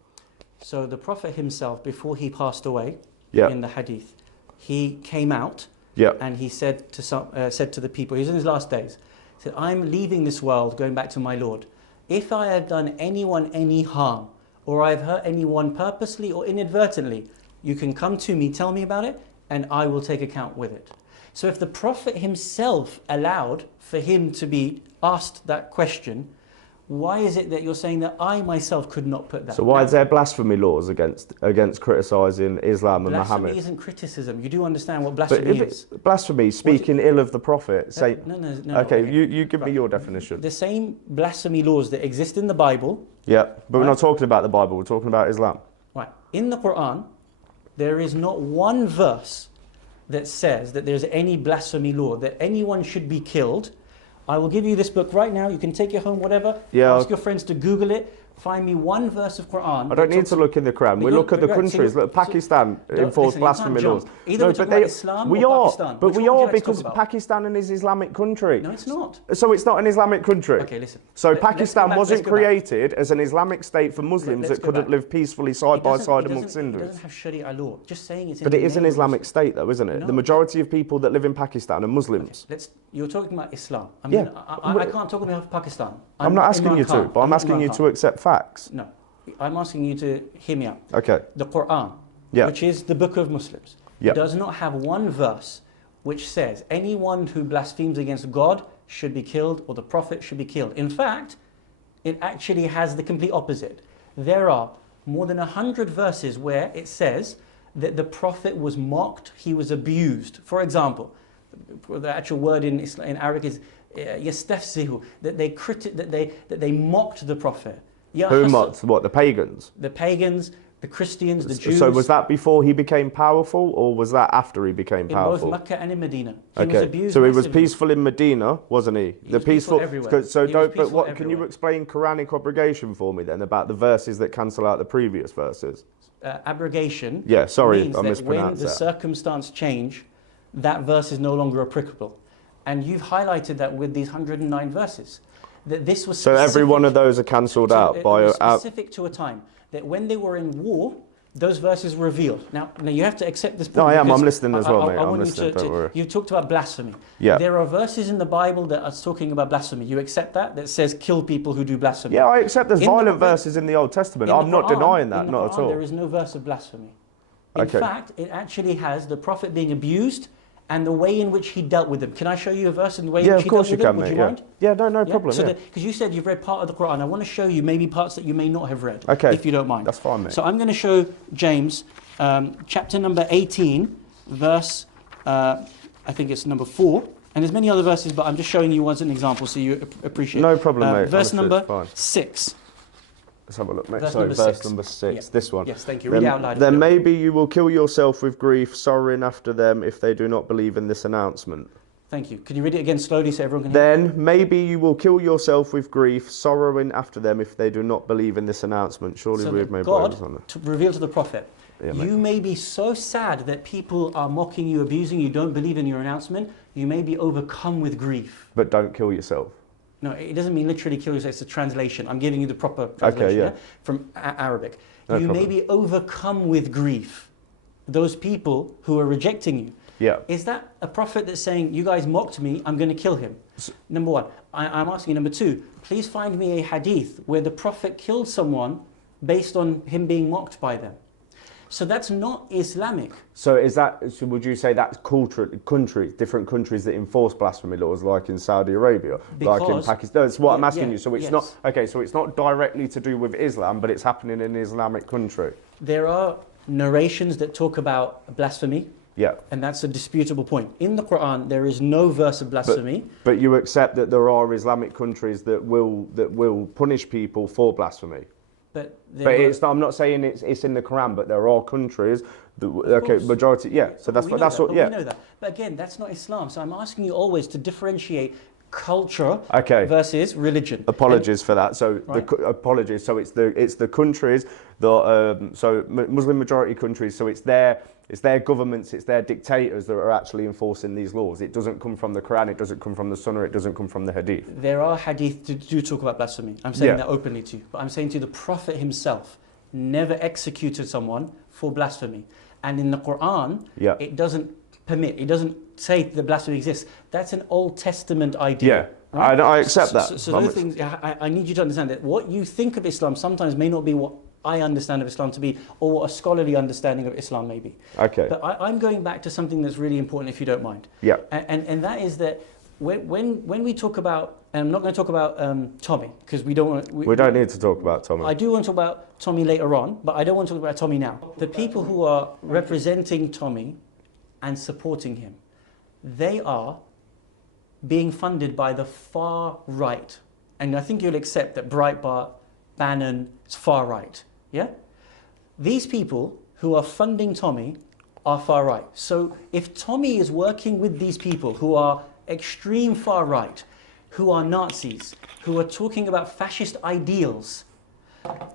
so the Prophet himself, before he passed away, Yeah. in the hadith, he came out Yeah. and he said to the people, he was in his last days, he said, I'm leaving this world, going back to my Lord. If I have done anyone any harm, or I've hurt anyone purposely or inadvertently, you can come to me, tell me about it, and I will take account with it. So if the Prophet himself allowed for him to be asked that question, why is it that you're saying that I myself could not put that? So why Now, is there blasphemy laws against criticising Islam and blasphemy Muhammad? isn't criticism. You do understand what But blasphemy if is. it's blasphemy, speaking ill of the prophet, say, No. okay, you give me Right. your definition. The same blasphemy laws that exist in the Bible, Yeah, but we're Right. not talking about the Bible, we're talking about Islam. right? In the Quran, there is not one verse that says that there's any blasphemy law, that anyone should be killed. I will give you this book right now. You can take it home, whatever. Yeah. Ask your friends to Google it. Find me one verse of Quran. I don't need to look in the Quran. We But look at the right, so countries. you- Look, Pakistan Don't- enforce listen, you can't blasphemy jump. laws. Either we're talking about Islam we or are, Pakistan. but Which we one would you are like to talk because about? Pakistan is Islamic country. No, it's not. So it's not an Islamic country. Okay, listen. So Let's go Pakistan back, wasn't let's go back. created as an Islamic state for Muslims Let's that go couldn't back. live peacefully side by side amongst It Hindus. doesn't have Sharia law. Just saying it's in But the it is an name of Islamic Muslim. state, though, isn't it? No. The majority of people that live in Pakistan are Muslims. You're talking about Islam. I Yeah. mean, I can't talk on behalf of Pakistan. I'm not asking Imran you to, Khan. but I'm not asking Imran you Khan. to accept facts. No, I'm asking you to hear me out. Okay. The Quran, Yeah. which is the book of Muslims, Yeah. does not have one verse which says anyone who blasphemes against God should be killed or the Prophet should be killed. In fact, it actually has the complete opposite. There are more than 100 verses where it says that the Prophet was mocked, he was abused. For example, the actual word in Arabic is yastafzihu, that they mocked the Prophet. Ya Who Hasan- mocked? What, the pagans? The pagans, the Christians, the Jews. So was that before he became powerful, or was that after he became in both powerful? Mecca and in Medina? He was Okay, abused so he was massively. peaceful in Medina, wasn't he? He was peaceful everywhere. So He was don't. But peaceful what can you everywhere. explain Quranic abrogation for me then about the verses that cancel out the previous verses? Abrogation. Yeah, sorry, means I that when mispronounced the that. circumstance change, that verse is no longer applicable. And you've highlighted that with these 109 verses. That this was So every specific- one of those are cancelled so out it by. was specific to a time that when they were in war, those verses revealed. Now you have to accept this point. No, I am. because I'm listening as well, mate. I I'm want listening, you don't worry. You've talked about blasphemy. Yeah. There are verses in the Bible that are talking about blasphemy. You accept that says kill people who do blasphemy. Yeah, I accept there's In the violent Quran- verses in the Old Testament. In the I'm not Quran- denying that, in the not Quran, at all. There is no verse of blasphemy. In Okay. fact, it actually has the Prophet being abused and the way in which he dealt with them. Can I show you a verse in the way in which he dealt with them? Would you mind? Yeah, no problem. So Yeah. because you said you've read part of the Quran, I want to show you maybe parts that you may not have read. Okay. If you don't mind. That's fine, mate. So I'm going to show James chapter number 18, verse, I think it's number 4. And there's many other verses, but I'm just showing you one as an example so you appreciate. No problem, mate. Verse Honestly, number it's fine. 6. Let's have a look, mate. Verse Sorry, number verse 6. number 6. Yeah. This one. Yes, thank you. Read it out loud. Then maybe you will kill yourself with grief, sorrowing after them if they do not believe in this announcement. Thank you. Can you read it again slowly so everyone can hear? Then maybe you will kill yourself with grief, sorrowing after them if they do not believe in this announcement. Surely So we have that made God believers on it. to reveal to the Prophet, Yeah, mate. you may be so sad that people are mocking you, abusing you, don't believe in your announcement. You may be overcome with grief. But don't kill yourself. No, it doesn't mean literally kill yourself. It's a translation. I'm giving you the proper translation yeah. from Arabic. No you may problem. be overcome with grief. Those people who are rejecting you. Yeah. Is that a prophet that's saying, you guys mocked me, I'm going to kill him? Number one. I'm asking you, number two, please find me a hadith where the prophet killed someone based on him being mocked by them. So that's not Islamic. So is that? So would you say that's countries, different countries that enforce blasphemy laws, like in Saudi Arabia, like in Because- Pakistan? That's what I'm Yeah, asking yeah, you. So it's yes. not okay. So it's not directly to do with Islam, but it's happening in an Islamic country. There are narrations that talk about blasphemy, Yeah. and that's a disputable point. In the Quran, there is no verse of blasphemy. But you accept that there are Islamic countries that will punish people for blasphemy. But It's not, I'm not saying it's in the Quran, but there are countries that okay, course. majority. Yeah. So that's we what know that's that, what. but Yeah. we know that. But again, that's not Islam. So I'm asking you always to differentiate culture Okay. versus religion. Apologies for that. So Right. apologies. So it's the countries that Muslim majority countries. So it's their governments, it's their dictators that are actually enforcing these laws. It doesn't come from the Quran. It doesn't come from the Sunnah. It doesn't come from the Hadith. There are hadith that do talk about blasphemy. I'm saying Yeah. that openly to you. But I'm saying to you, the Prophet himself never executed someone for blasphemy. And in the Quran, Yeah. it doesn't permit, it doesn't say that blasphemy exists. That's an Old Testament idea. Yeah. right? I accept that. So those things, I need you to understand that what you think of Islam sometimes may not be what I understand of Islam to be, or what a scholarly understanding of Islam may be. Okay. But I'm going back to something that's really important, if you don't mind. Yeah. And that is that when we talk about, and I'm not going to talk about Tommy, because we don't want. We don't need to talk about Tommy. I do want to talk about Tommy later on, but I don't want to talk about Tommy now. The people who are representing Tommy and supporting him, they are being funded by the far right. And I think you'll accept that Breitbart, Bannon, it's far right. Yeah? These people who are funding Tommy are far right. So if Tommy is working with these people who are extreme far right, who are Nazis, who are talking about fascist ideals,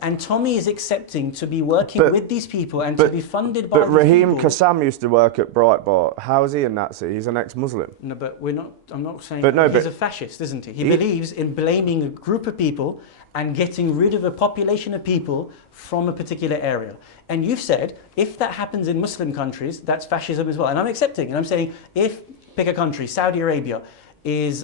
and Tommy is accepting to be working with these people and to be funded by But these Raheem people. Kassam used to work at Breitbart. How is he a Nazi? He's an ex-Muslim. No, but we're not. I'm not saying. But no, he's but- a fascist, isn't he? He believes in blaming a group of people and getting rid of a population of people from a particular area. And you've said if that happens in Muslim countries, that's fascism as well. And I'm accepting. And I'm saying if pick a country, Saudi Arabia is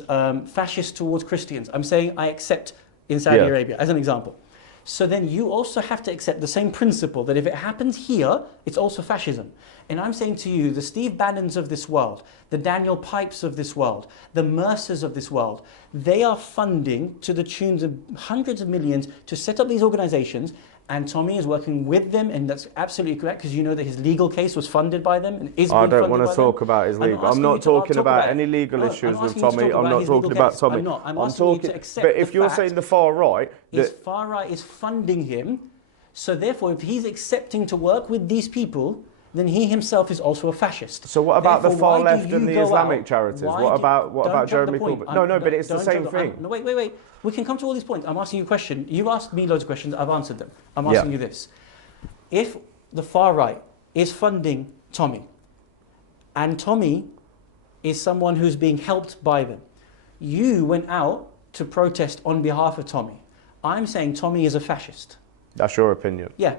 fascist towards Christians. I'm saying I accept in Saudi Yeah. Arabia as an example. So then you also have to accept the same principle that if it happens here, it's also fascism. And I'm saying to you, the Steve Bannons of this world, the Daniel Pipes of this world, the Mercers of this world, they are funding to the tunes of hundreds of millions to set up these organizations. And Tommy is working with them, and that's absolutely correct because you know that his legal case was funded by them and is being I don't funded want by to them. talk about his legal. I'm asking you not to talking talk about it. any legal No, issues I'm with asking you to Tommy. talk I'm about not his talking legal about case. Tommy. I'm not. I'm I'm asking you talking. to accept But if the you're fact saying the far right, is that, far right is funding him, so therefore if he's accepting to work with these people, then he himself is also a fascist. so what about the Therefore, far why do left you and the go Islamic out- charities? why What do- about don't jump the Jeremy point. Corbyn? I'm- No, but it's the don't same jump thing. No, wait. We can come to all these points. I'm asking you a question. You've asked me loads of questions. I've answered them. I'm asking you this. If the far right is funding Tommy, and Tommy is someone who's being helped by them, you went out to protest on behalf of Tommy. I'm saying Tommy is a fascist. That's your opinion. Yeah.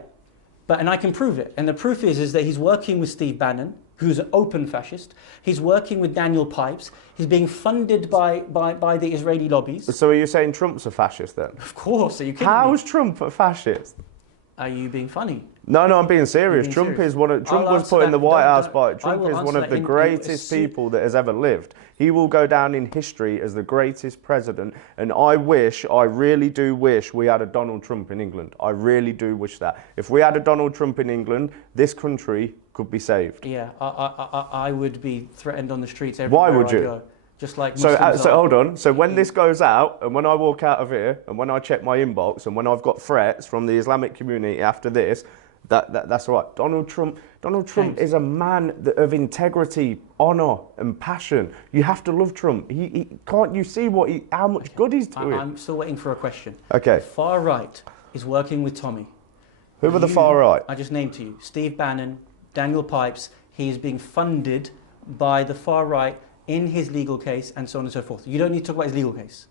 And I can prove it. And the proof is that he's working with Steve Bannon, who's an open fascist. He's working with Daniel Pipes. He's being funded by the Israeli lobbies. So are you saying Trump's a fascist then? Of course. Are you kidding How me? is Trump a fascist? Are you being funny? No, I'm being serious. Being Trump serious. is Trump I'll was answer put in the that. White House Don't- by I Trump will is one answer of that the in greatest people that has ever lived. He will go down in history as the greatest president, and I really do wish we had a Donald Trump in England. I really do wish that. If we had a Donald Trump in England, this country could be saved. Yeah, I would be threatened on the streets everywhere Why would I you? go. Just like So, Muslims so are. hold on. So when this goes out, and when I walk out of here, and when I check my inbox, and when I've got threats from the Islamic community after this, that's all right. Donald Trump James. is a man of integrity, honour, and passion. You have to love Trump. He can't you see how much good he's doing? I'm still waiting for a question. Okay. The far right is working with Tommy. Who are the far right? I just named to you. Steve Bannon, Daniel Pipes. He is being funded by the far right in his legal case and so on and so forth. You don't need to talk about his legal case.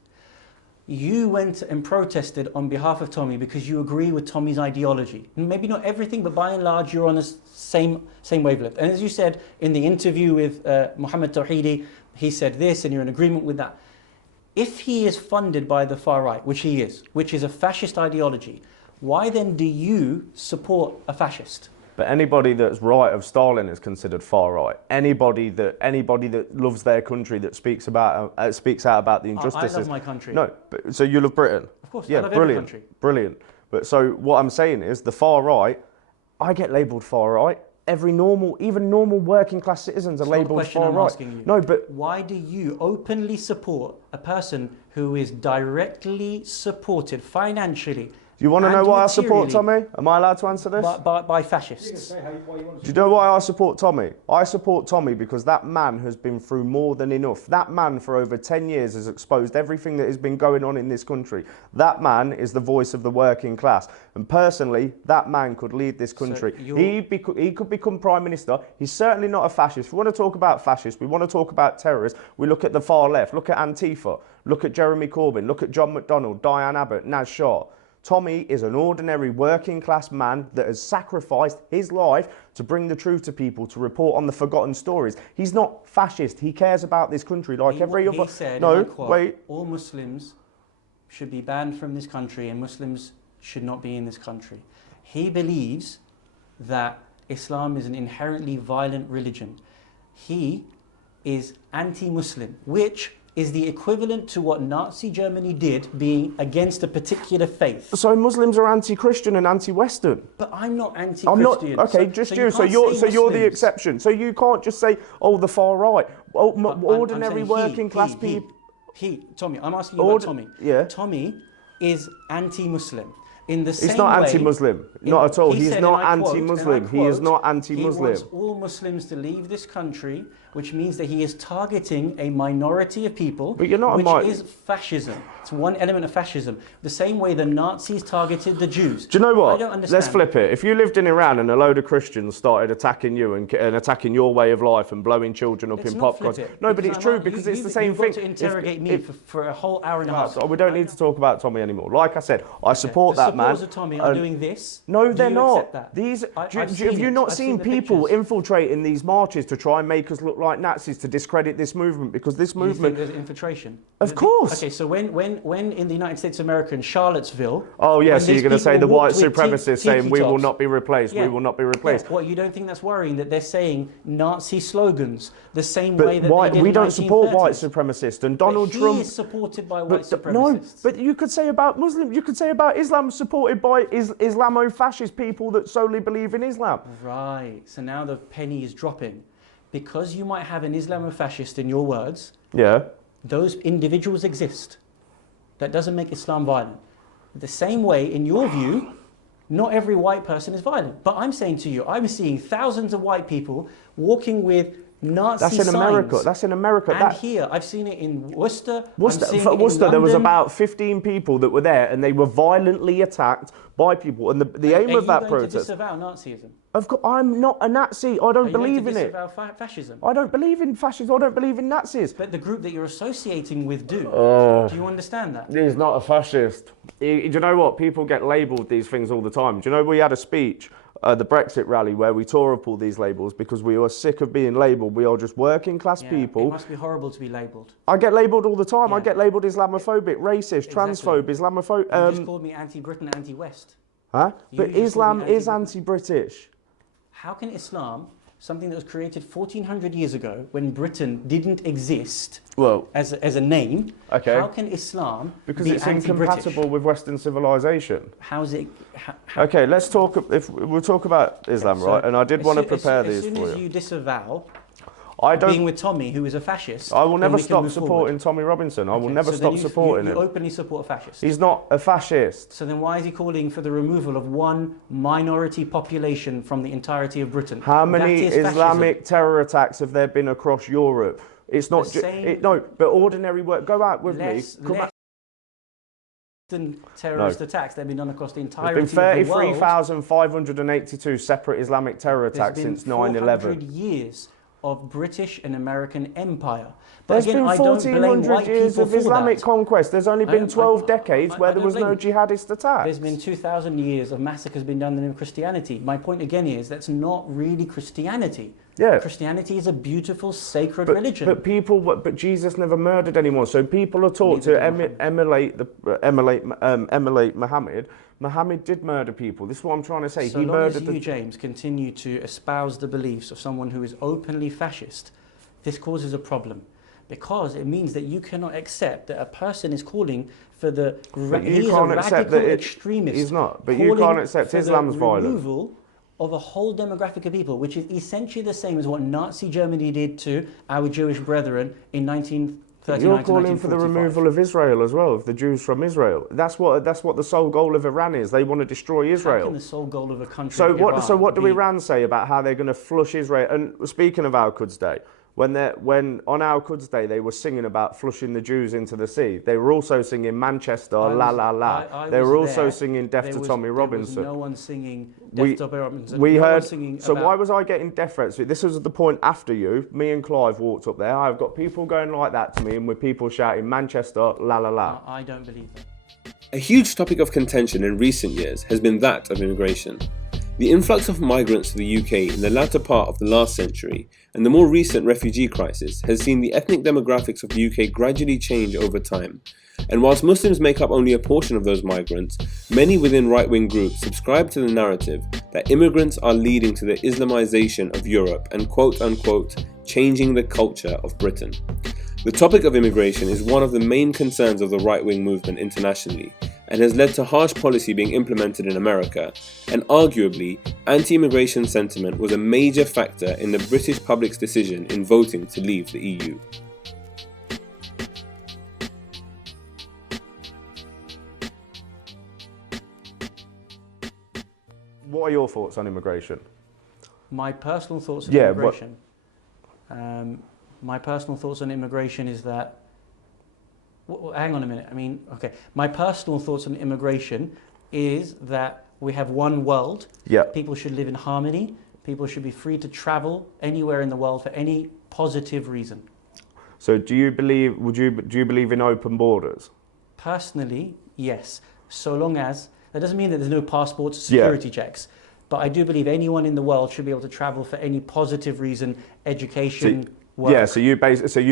You went and protested on behalf of Tommy because you agree with Tommy's ideology. Maybe not everything, but by and large, you're on the same wavelength. And as you said in the interview with Mohammed Tawhidi, he said this, and you're in agreement with that. If he is funded by the far right, which he is, which is a fascist ideology, why then do you support a fascist? But anybody that's right of Stalin is considered far right. Anybody that loves their country, that speaks out about the injustices. I love my country. No, but, so you love Britain. Of course, yeah, I love brilliant, every country. brilliant. But so what I'm saying is the far right. I get labelled far right. Even normal working class citizens are labelled far I'm right. asking you. No, but why do you openly support a person who is directly supported financially? do you want to know and why I support materially Tommy? Am I allowed to answer this? by You can fascists? say why you want to. Do you know why I support Tommy? I support Tommy because that man has been through more than enough. That man for over 10 years has exposed everything that has been going on in this country. That man is the voice of the working class. And personally, that man could lead this country. He could become Prime Minister. He's certainly not a fascist. If we want to talk about fascists, we want to talk about terrorists, we look at the far left. Look at Antifa. Look at Jeremy Corbyn. Look at John McDonnell, Diane Abbott, Naz Shah. Tommy is an ordinary working class man that has sacrificed his life to bring the truth to people, to report on the forgotten stories. He's not fascist. He cares about this country like every other. He said, no, and I quote, wait. all Muslims should be banned from this country and Muslims should not be in this country. He believes that Islam is an inherently violent religion. He is anti-Muslim, which is the equivalent to what Nazi Germany did, being against a particular faith. So Muslims are anti-Christian and anti-Western. But I'm not anti-Christian. I'm not. Okay, just you. So you're the exception. So you can't just say, oh, the far right. Oh, ordinary working class people. Tommy, I'm asking you about Tommy. Yeah. Tommy is anti-Muslim. In the same He's not way, anti-Muslim. Not at all. he He's said, not and I quote, anti-Muslim. He is not anti-Muslim. He wants all Muslims to leave this country, which means that he is targeting a minority of people, But you're not which is fascism. It's one element of fascism. The same way the Nazis targeted the Jews. Do you know what? I don't understand. Let's flip it. If you lived in Iran and a load of Christians started attacking you and attacking your way of life and blowing children up Let's in not popcorn. flip it, No, but because it's true I'm- because you- it's the same you've thing. got to interrogate me for a whole hour and a half. We don't need to talk about Tommy anymore. Like I said, I support that man. The supporters of Tommy are doing this. No, Do they're you not. accept that? These I've have seen you it. not I've seen the people pictures. infiltrating these marches to try and make us look like Nazis to discredit this movement? Because this Do you movement. think there's infiltration? Of course. Okay, so when in the United States of America, in Charlottesville. Oh yeah, when so you're these going to say people the white walked with supremacists saying we will not be replaced. Yeah. We will not be replaced. Yeah. What, you don't think that's worrying that they're saying Nazi slogans the same But way that why, they did we in don't support 1930s? white supremacists and Donald But Trump. He is supported by white But, no, supremacists. but you could say about Muslims, you could say about Islam supported by Islamo-fascist people that solely believe in Islam. Right. So now the penny is dropping. Because you might have an Islamofascist in your words, Yeah. those individuals exist. That doesn't make Islam violent. The same way, in your view, not every white person is violent. But I'm saying to you, I'm seeing thousands of white people walking with Nazi That's in signs. America. That's in America. And here, I've seen it in Worcester. Worcester, I'm seeing it in there was London. about 15 people that were there and they were violently attacked by people. And the aim of that Are you going to protest... disavow Nazism? Of course, I'm not a Nazi. I don't believe in it. Are you going to disavow fascism? I don't believe in fascism. I don't believe in Nazis. But the group that you're associating with do. Oh. Do you understand that? He's not a fascist. Do you know what? People get labelled these things all the time. Do you know we had a speech the Brexit rally where we tore up all these labels because we were sick of being labelled. We are just working class people. It must be horrible to be labelled. I get labelled all the time. Yeah. I get labelled Islamophobic, racist, transphobe, Islamophobe. You just called me anti-Britain, anti-West. Huh? You But just called Islam me is anti-Britain. anti-British. How can Islam, something that was created 1400 years ago when Britain didn't exist as a name, okay. How can Islam because be it's anti-British? incompatible with Western civilization. How's it? Okay, let's talk. We'll talk about Islam, So right? And I did want to prepare these for you. for As soon as you disavow being with Tommy, who is a fascist, I will never then we can stop move supporting forward. Tommy Robinson. I will Okay, never so stop then supporting you him. openly support a fascist. He's not a fascist. So then why is he calling for the removal of one minority population from the entirety of Britain? How many That is Islamic fascism. terror attacks have there been across Europe? It's not no, but ordinary work. Go out with me. Less than terrorist attacks that have been done across the entirety There's been of the world. 33,582 separate Islamic terror attacks since 9/11. There's been 400 years of British and American empire. But There's again, been I don't blame 1,400 white years people of for Islamic that. conquest. There's only been 12 decades where I there don't was no blame- jihadist attacks. There's been 2,000 years of massacres being done in the name of Christianity. My point again is that's not really Christianity. Yeah. Christianity is a beautiful, sacred religion. But Jesus never murdered anyone. So people are taught to emulate Muhammad. Muhammad did murder people. This is what I'm trying to say. So he long murdered as you, James, continue to espouse the beliefs of someone who is openly fascist, this causes a problem. Because it means that you cannot accept that a person is calling for the he's a radical extremist. He's not. But you can't accept Islam's violence. Removal of a whole demographic of people, which is essentially the same as what Nazi Germany did to our Jewish brethren in 1939 You're calling for the removal of Israel as well, of the Jews from Israel. That's what the sole goal of Iran is. They want to destroy Israel. How can the sole goal of a country So like Iran what do be... Iran say about how they're going to flush Israel? And speaking of Al Quds Day, when on Al Quds Day they were singing about flushing the Jews into the sea, they were also singing Manchester, la la la. They were also singing Death to Tommy Robinson. There was no one singing Death to Tommy Robinson. We no heard. one singing So about... why was I getting death threats? This was the point after you. Me and Clive walked up there. I've got people going like that to me, and with people shouting Manchester, la la la. I don't believe that. A huge topic of contention in recent years has been that of immigration. The influx of migrants to the UK in the latter part of the last century and the more recent refugee crisis has seen the ethnic demographics of the UK gradually change over time. And whilst Muslims make up only a portion of those migrants, many within right-wing groups subscribe to the narrative that immigrants are leading to the Islamization of Europe and quote-unquote changing the culture of Britain. The topic of immigration is one of the main concerns of the right-wing movement internationally and has led to harsh policy being implemented in America, and arguably, anti-immigration sentiment was a major factor in the British public's decision in voting to leave the EU. What are your thoughts on immigration? My personal thoughts on immigration. My personal thoughts on immigration is that. Hang on a minute. My personal thoughts on immigration is that we have one world. Yeah. People should live in harmony. People should be free to travel anywhere in the world for any positive reason. So do you believe in open borders? Personally, yes. So long as that doesn't mean that there's no passports, security checks. But I do believe anyone in the world should be able to travel for any positive reason, education, work. Yeah, so you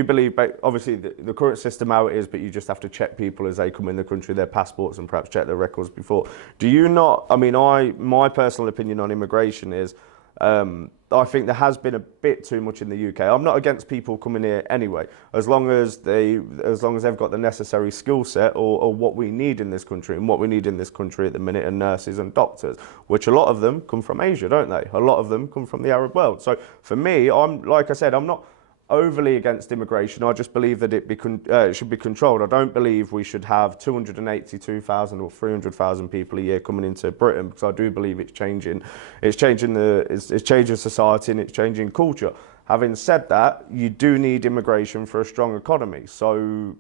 believe, obviously the current system how it is, but you just have to check people as they come in the country, their passports, and perhaps check their records before. Do you not, my personal opinion on immigration is, I think there has been a bit too much in the UK. I'm not against people coming here anyway, as long as they've got the necessary skill set or what we need in this country. And what we need in this country at the minute are nurses and doctors, which a lot of them come from Asia, don't they? A lot of them come from the Arab world. So for me, I'm not overly against immigration. I just believe that it should be controlled. I don't believe we should have 282,000 or 300,000 people a year coming into Britain, because I do believe it's changing society and it's changing culture. Having said that, you do need immigration for a strong economy. So,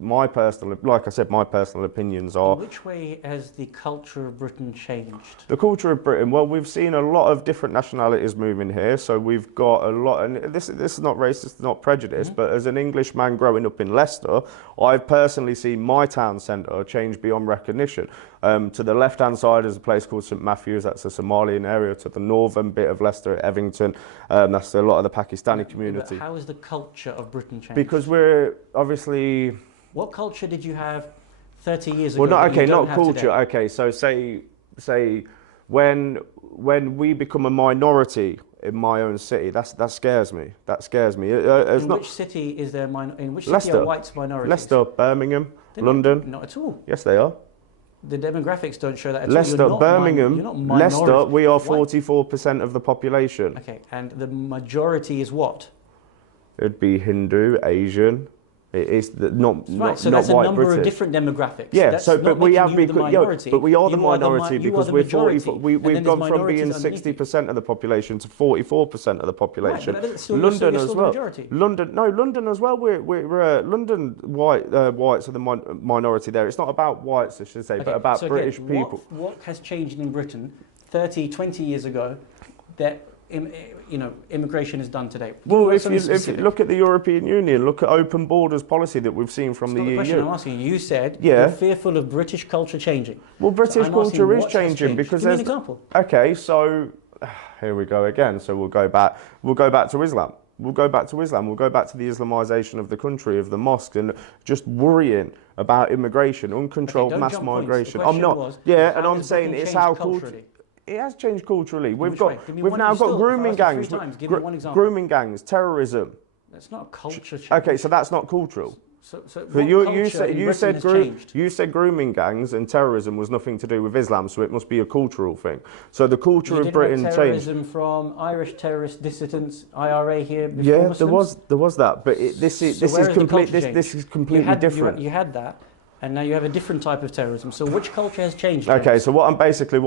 my personal opinions are... In which way has the culture of Britain changed? The culture of Britain, well, we've seen a lot of different nationalities moving here. So we've got a lot, and this is not racist, not prejudice, but as an Englishman growing up in Leicester, I've personally seen my town centre change beyond recognition. To the left-hand side is a place called St Matthews. That's a Somalian area. To the northern bit of Leicester, Evington, that's a lot of the Pakistani community. But how is the culture of Britain changed? Because we're obviously... What culture did you have 30 years ago? Well, not, that you okay, don't not have culture. today? Okay, so say when we become a minority in my own city, that scares me. That scares me. In which city is there? In which city Leicester. are whites minorities? Leicester, Birmingham, They're London. Not at all. Yes, they are. The demographics don't show that at Leicester, all. You're not Birmingham, you're not Leicester, minority. we are White- 44% of the population. Okay, and the majority is what? It'd be Hindu, Asian. It is not Right, so not that's a white number British. of different demographics. Yeah, That's so not but we making have you the become, minority. but we are the You are minority you are because the we're majority, 40. and We've then gone there's from being minorities underneath 60% of the population to 44% of the population. Right, but that's still- London you're as still the well. majority. London as well. We're London whites are the minority there. It's not about whites, I should say, but about so British again, people. What has changed in Britain 30, 20 years ago that immigration is done today? Well, if you Specific. look at the European Union, look at open borders policy that we've seen from That's not the the question I'm EU. asking you. You said Yeah. you're fearful of British culture changing. Well, So British I'm asking culture is what has changing changed? because Give me an there's example. okay. So here we go again. So we'll go back to Islam. We'll go back to Islam. We'll go back to the Islamization of the country, of the mosque, and just worrying about immigration, uncontrolled don't mass jump points. The migration. I'm question not. was, Yeah, how and I'm has saying Britain it's changed how culturally? It has changed culturally. We've which way? got. Give me We've one- now still, got if I grooming ask you gangs. 3 times, give me one example. Grooming gangs, terrorism. That's not culture change. Okay, so that's not cultural. So But what you culture said in you Britain said has changed? you said grooming gangs and terrorism was nothing to do with Islam, so it must be a cultural thing. So the culture You of didn't Britain have changed. terrorism from Irish terrorist dissidents, IRA here before Yeah, Muslims? there was that, but this is So where is the complete. culture This change? is completely different. You had that, and now you have a different type of terrorism. So which culture has changed? James? Okay, so what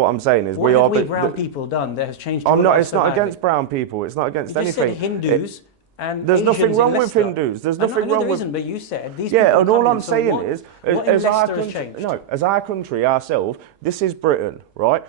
I'm saying is What we have are. we brown people done that has changed? I'm your not. life It's so not badly? against brown people. It's not against You just anything. said Hindus and There's Asians nothing in wrong with Leicester. Hindus. There's I know- nothing I know wrong there with. isn't, but you said these Yeah, people and come all in. I'm So saying what- is, what in as our Leicester has country, changed? no, as our country ourselves, this is Britain, right?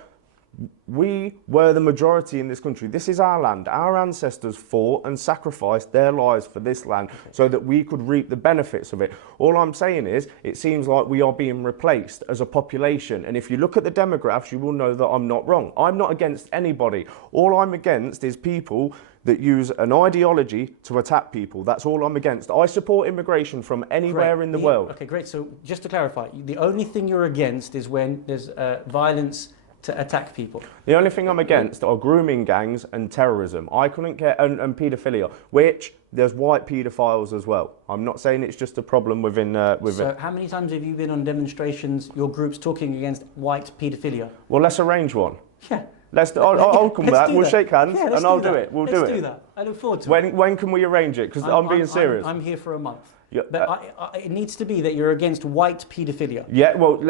We were the majority in this country. This is our land. Our ancestors fought and sacrificed their lives for this land so that we could reap the benefits of it. All I'm saying is, it seems like we are being replaced as a population. And if you look at the demographs, you will know that I'm not wrong. I'm not against anybody. All I'm against is people that use an ideology to attack people. That's all I'm against. I support immigration from anywhere Great. in the world. Okay, great. So just to clarify, the only thing you're against is when there's violence to attack people. The only thing I'm against are grooming gangs and terrorism. I couldn't care, and paedophilia, which there's white paedophiles as well. I'm not saying it's just a problem within So how many times have you been on demonstrations, your groups talking against white paedophilia? Well, let's arrange one. Yeah. I'll come Let's back. do We'll that. shake hands Yeah, let's and I'll that. do it. We'll Let's do it. do that. I look forward to it. When can we arrange it? Because I'm being serious. I'm here for a month. Yeah, But it needs to be that you're against white paedophilia. Yeah, well,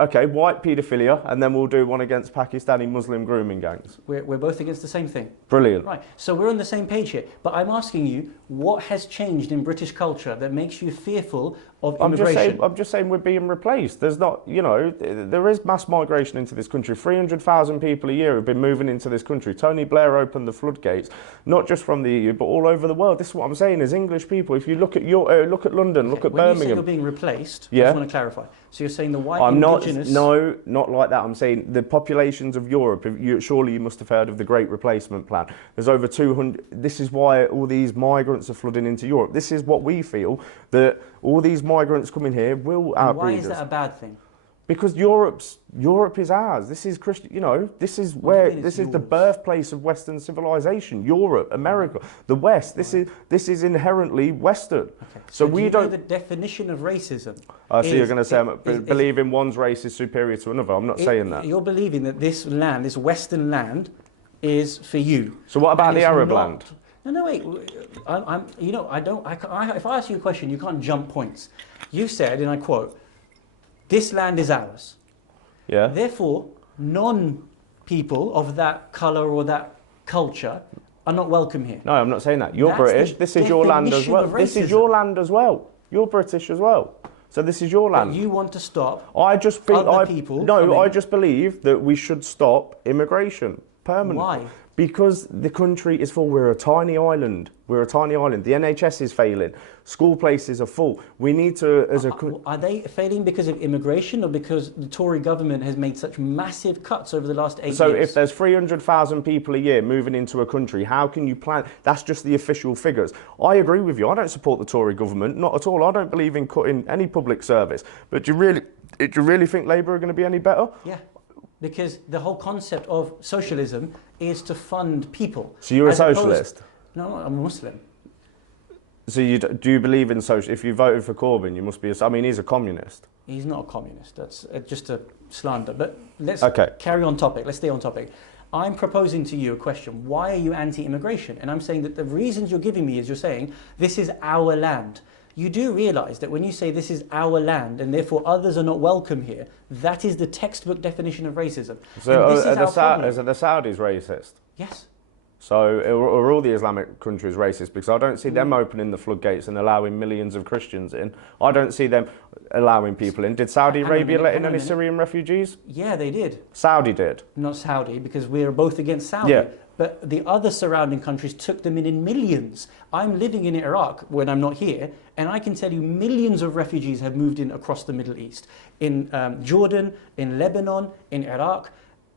okay, white paedophilia, and then we'll do one against Pakistani Muslim grooming gangs. We're both against the same thing. Brilliant. Right, so we're on the same page here. But I'm asking you, what has changed in British culture that makes you fearful of immigration? I'm just saying we're being replaced. There's not, there is mass migration into this country. 300,000 people a year have been moving into this country. Tony Blair opened the floodgates, not just from the EU, but all over the world. This is what I'm saying is English people. If you look at look at London, look at when you say Birmingham. you're being replaced, I Yeah. just want to clarify. So you're saying the white I'm indigenous... not like that. I'm saying the populations of Europe, surely you must have heard of the Great Replacement Plan. There's over 200, this is why all these migrants are flooding into Europe. This is what we feel, that all these migrants coming here will And outbreed why is us. that a bad thing? Because Europe is ours. This is Christian. This is What do you mean this it's is the yours? birthplace of Western civilization. Europe, America, the West. This is inherently Western. Okay. So do we you know don't. the definition of racism? I see you're going to say is- believing one's race is superior to another. I'm not saying that. You're believing that this land, this Western land, is for you. So what about And the it's Arab not- land? No, wait. If I ask you a question, you can't jump points. You said, and I quote, "This land is ours. Yeah. Therefore, non-people of that colour or that culture are not welcome here." No, I'm not saying that. You're That's British. the This is your land as definition well. of This is racism. your land as well. You're British as well. So this is your But land. you want to stop I just think other people no. coming- I just believe that we should stop immigration permanently. Why? Because the country is full. We're a tiny island. We're a tiny island. The NHS is failing. School places are full. We need to, as a... Are they failing because of immigration or because the Tory government has made such massive cuts over the last 8 years? So if there's 300,000 people a year moving into a country, how can you plan? That's just the official figures. I agree with you. I don't support the Tory government, not at all. I don't believe in cutting any public service. But do you really think Labour are going to be any better? Yeah. Because the whole concept of socialism is to fund people. So you're a socialist? No, I'm a Muslim. So do you believe in social? If you voted for Corbyn, you must be. I mean, he's a communist. He's not a communist. That's just a slander. But let's carry on topic. Let's stay on topic. I'm proposing to you a question. Why are you anti-immigration? And I'm saying that the reasons you're giving me is you're saying this is our land. You do realise that when you say this is our land and therefore others are not welcome here, that is the textbook definition of racism. So are the Saudis racist? Yes. So are all the Islamic countries racist? Because I don't see them opening the floodgates and allowing millions of Christians in. I don't see them allowing people in. Did Saudi Arabia let in any Syrian refugees? Yeah, they did. Saudi did. Not Saudi, because we're both against Saudi. Yeah. But the other surrounding countries took them in millions. I'm living in Iraq when I'm not here, and I can tell you millions of refugees have moved in across the Middle East. In Jordan, in Lebanon, in Iraq.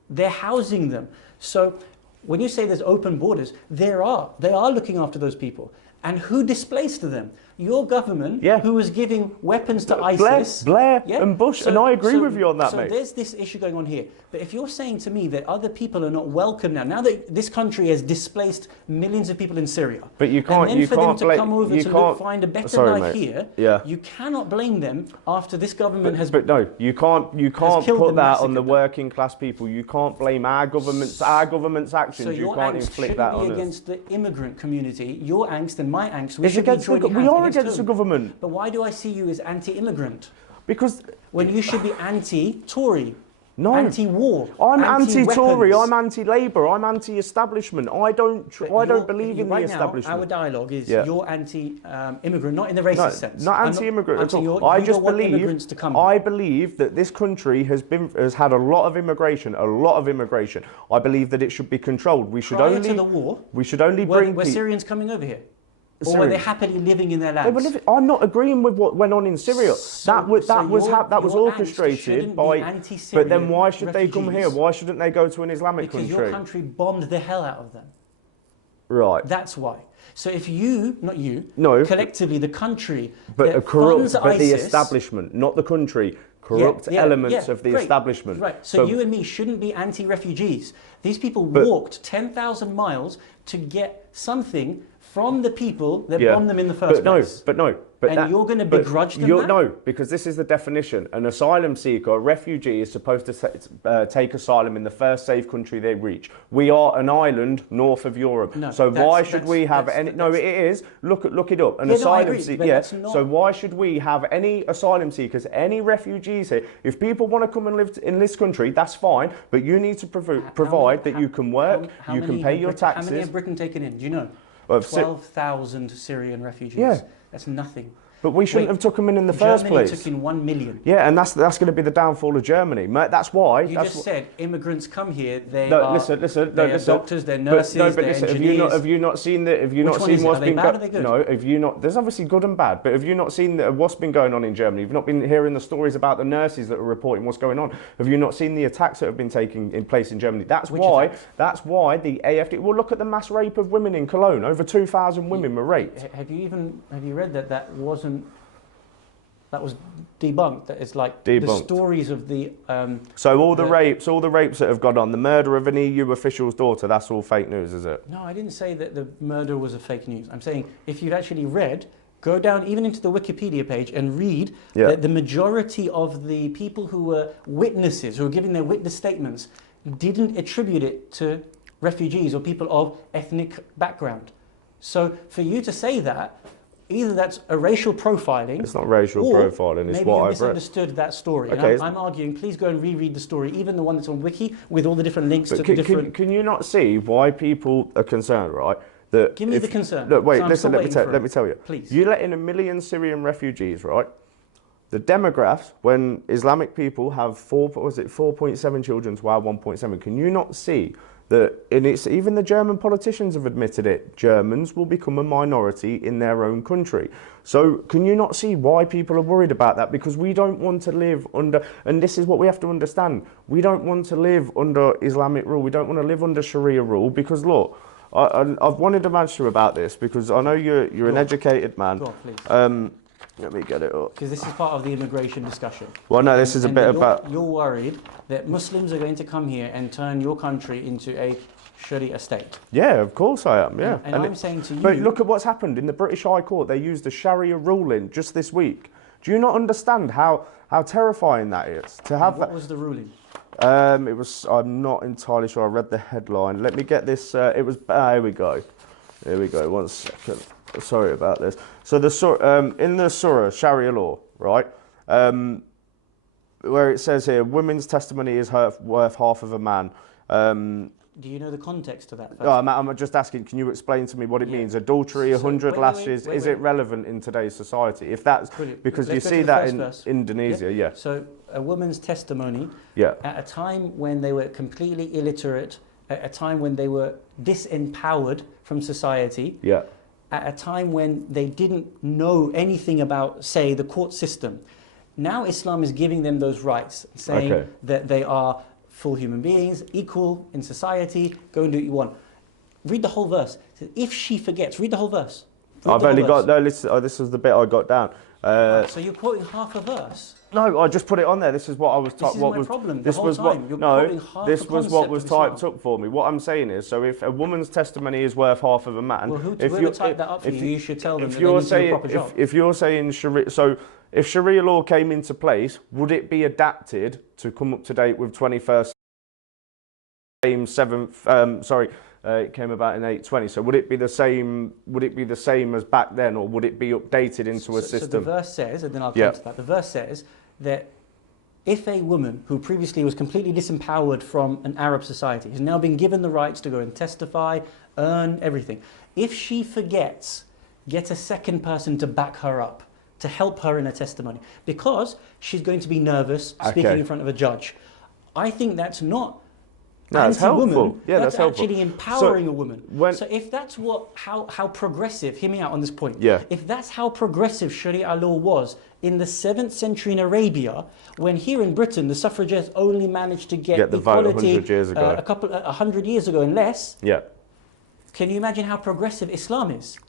They're housing them. So when you say there's open borders, they are looking after those people. And who displaced them? Your government, who was giving weapons to ISIS. Blair and Bush, and I agree with you on that, mate. So there's this issue going on here. But if you're saying to me that other people are not welcome now that this country has displaced millions of people in Syria, but you can't, and then for them to come over to find a better life here, you cannot blame them after this government has. But no, you can't put that on the working class people. You can't blame our government's actions. So you can't inflict that on us. Your angst shouldn't be against the immigrant community. Your angst and my angst. We are against the government. But why do I see you as anti-immigrant? Because when you should be anti-Tory. No. Anti-war. I'm anti-Tory. I'm anti-Labour. I'm anti-establishment. I don't believe in the establishment. Now, our dialogue is you're anti-immigrant, not in the racist sense. Not anti-immigrant at all. I just believe that this country has had a lot of immigration. I believe that it should be controlled. We should Prior to the war, we should only bring. Were Syrians coming over here? Or were they happily living in their lands? I'm not agreeing with what went on in Syria. That was orchestrated by. But then why should they come here? Why shouldn't they go to an Islamic country? Because your country bombed the hell out of them. Right. That's why. So if you, not you, no, collectively the country, but funds the establishment, not the country. Corrupt elements of the establishment. Right. So you and me shouldn't be anti-refugees. These people walked 10,000 miles to get something from the people that bombed them in the first place. And you're going to begrudge them that? No, because this is the definition. An asylum seeker, a refugee, is supposed to take asylum in the first safe country they reach. We are an island north of Europe. No, so why should we have any... No, it is. Look it up. An asylum seeker... So why should we have any asylum seekers, any refugees here? If people want to come and live in this country, that's fine. But you need to provide that you can work, you can pay your taxes. How many have Britain taken in? Do you know? 12,000 Syrian refugees. Yeah. That's nothing. But we shouldn't have took them in the first place. Germany took in 1 million. Yeah, and that's going to be the downfall of Germany. That's why. You just said immigrants come here. They are doctors, they're nurses, they're engineers. Have you not seen what's been going? No, have you not? There's obviously good and bad, but have you not seen what's been going on in Germany? You've not been hearing the stories about the nurses that are reporting what's going on. Have you not seen the attacks that have been taking place in Germany? That's why the AfD. Well, look at the mass rape of women in Cologne. Over 2,000 women were raped. Have you read that wasn't? That was debunked. That it's like debunked. The stories of the. So all the rapes that have gone on, the murder of an EU official's daughter, that's all fake news, is it? No, I didn't say that the murder was a fake news. I'm saying if you've actually read, go down even into the Wikipedia page and read that the majority of the people who were witnesses, who were giving their witness statements, didn't attribute it to refugees or people of ethnic background. So for you to say that. Either that's a racial profiling. It's not racial profiling. It's what I've read. Maybe you misunderstood that story. Okay. And I'm arguing. Please go and reread the story, even the one that's on Wiki with all the different links to different. Can you not see why people are concerned, right? That give me the concern. Look, wait. Listen. Let me tell you. Please. You let in 1 million Syrian refugees, right? The demographs, when Islamic people have 4.7 children to our 1.7, can you not see And it's even the German politicians have admitted it. Germans will become a minority in their own country. So can you not see why people are worried about that? Because we don't want to live under, and this is what we have to understand, we don't want to live under Islamic rule. We don't want to live under Sharia rule because look, I've wanted to ask you about this because I know you're an educated man. Go on, please. Let me get it up. Because this is part of the immigration discussion. Well, no, this is a bit about... You're worried that Muslims are going to come here and turn your country into a Sharia state. Yeah, of course I am, yeah. And I'm saying to you... But look at what's happened in the British High Court. They used the Sharia ruling just this week. Do you not understand how terrifying that is? To have What was the ruling? It was... I'm not entirely sure. I read the headline. Let me get this... it was... here we go. Here we go. 1 second. Sorry about this. So in the Surah, Sharia law, right, where it says here, women's testimony is worth half of a man. Do you know the context of that? No, I'm just asking, can you explain to me what it means? Adultery, 100 lashes, is it relevant in today's society? If that's, Brilliant. because Let's you go see to the that first in verse. Indonesia, yeah. So a woman's testimony Yeah. at a time when they were completely illiterate, at a time when they were disempowered from society, Yeah. at a time when they didn't know anything about, say, the court system. Now Islam is giving them those rights, saying that they are full human beings, equal in society, go and do what you want. Read the whole verse. If she forgets, read the whole verse. I've only got, no, this is the bit I got down. So you're quoting half a verse? No, I just put it on there. This is what I was This is my problem. This the whole was time. what. You're No, quoting half this the was what concept was of typed Islam. up for me. What I'm saying is, so if a woman's testimony is worth half of a man, Well, if whoever typed that up for you, you should tell them if that you're they need to do a saying, proper job. if you're saying Sharia, so if Sharia law came into place, would it be adapted to come up to date with 21st? Same 7th. Sorry. It came about in 820. So would it be the same? Would it be the same as back then, or would it be updated into a system? So the verse says, and then I'll come to that. The verse says that if a woman who previously was completely disempowered from an Arab society has now been given the rights to go and testify, earn everything, if she forgets, get a second person to back her up, to help her in her testimony, because she's going to be nervous speaking in front of a judge. I think that's not. No, that's helpful. Yeah, that's helpful. actually empowering a woman. So if that's how progressive, hear me out on this point. Yeah. If that's how progressive Sharia law was in the 7th century in Arabia, when here in Britain the suffragettes only managed to get the equality vote 100 years ago. 100 years ago and less. Yeah. Can you imagine how progressive Islam is?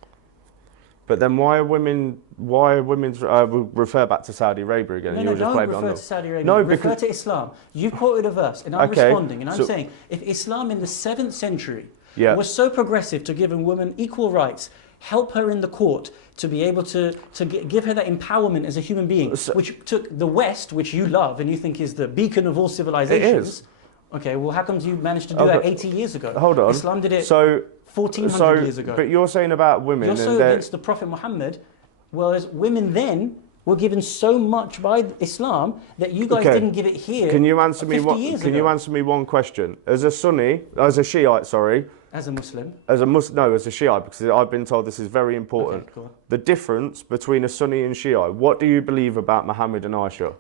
But then why are women? We'll refer back to Saudi Arabia again. No, you were just don't blaming refer on to Saudi Arabia. No, refer to Islam. You quoted a verse, and I'm responding, and I'm saying, if Islam in the 7th century was so progressive to give a woman equal rights, help her in the court to be able to give her that empowerment as a human being, which took the West, which you love and you think is the beacon of all civilizations. It is. Okay, well, how comes you managed to do that 80 years ago? Hold on. Islam did it 1400 years ago. But you're saying about women. You're so against the Prophet Muhammad, whereas women then were given so much by Islam that you guys didn't give it here. Can you answer 50 me years Can ago. you answer me one question? As a Sunni, as a Shiite, sorry. As a Muslim. As a Shiite, because I've been told this is very important. Okay, cool. The difference between a Sunni and Shiite. What do you believe about Muhammad and Aisha?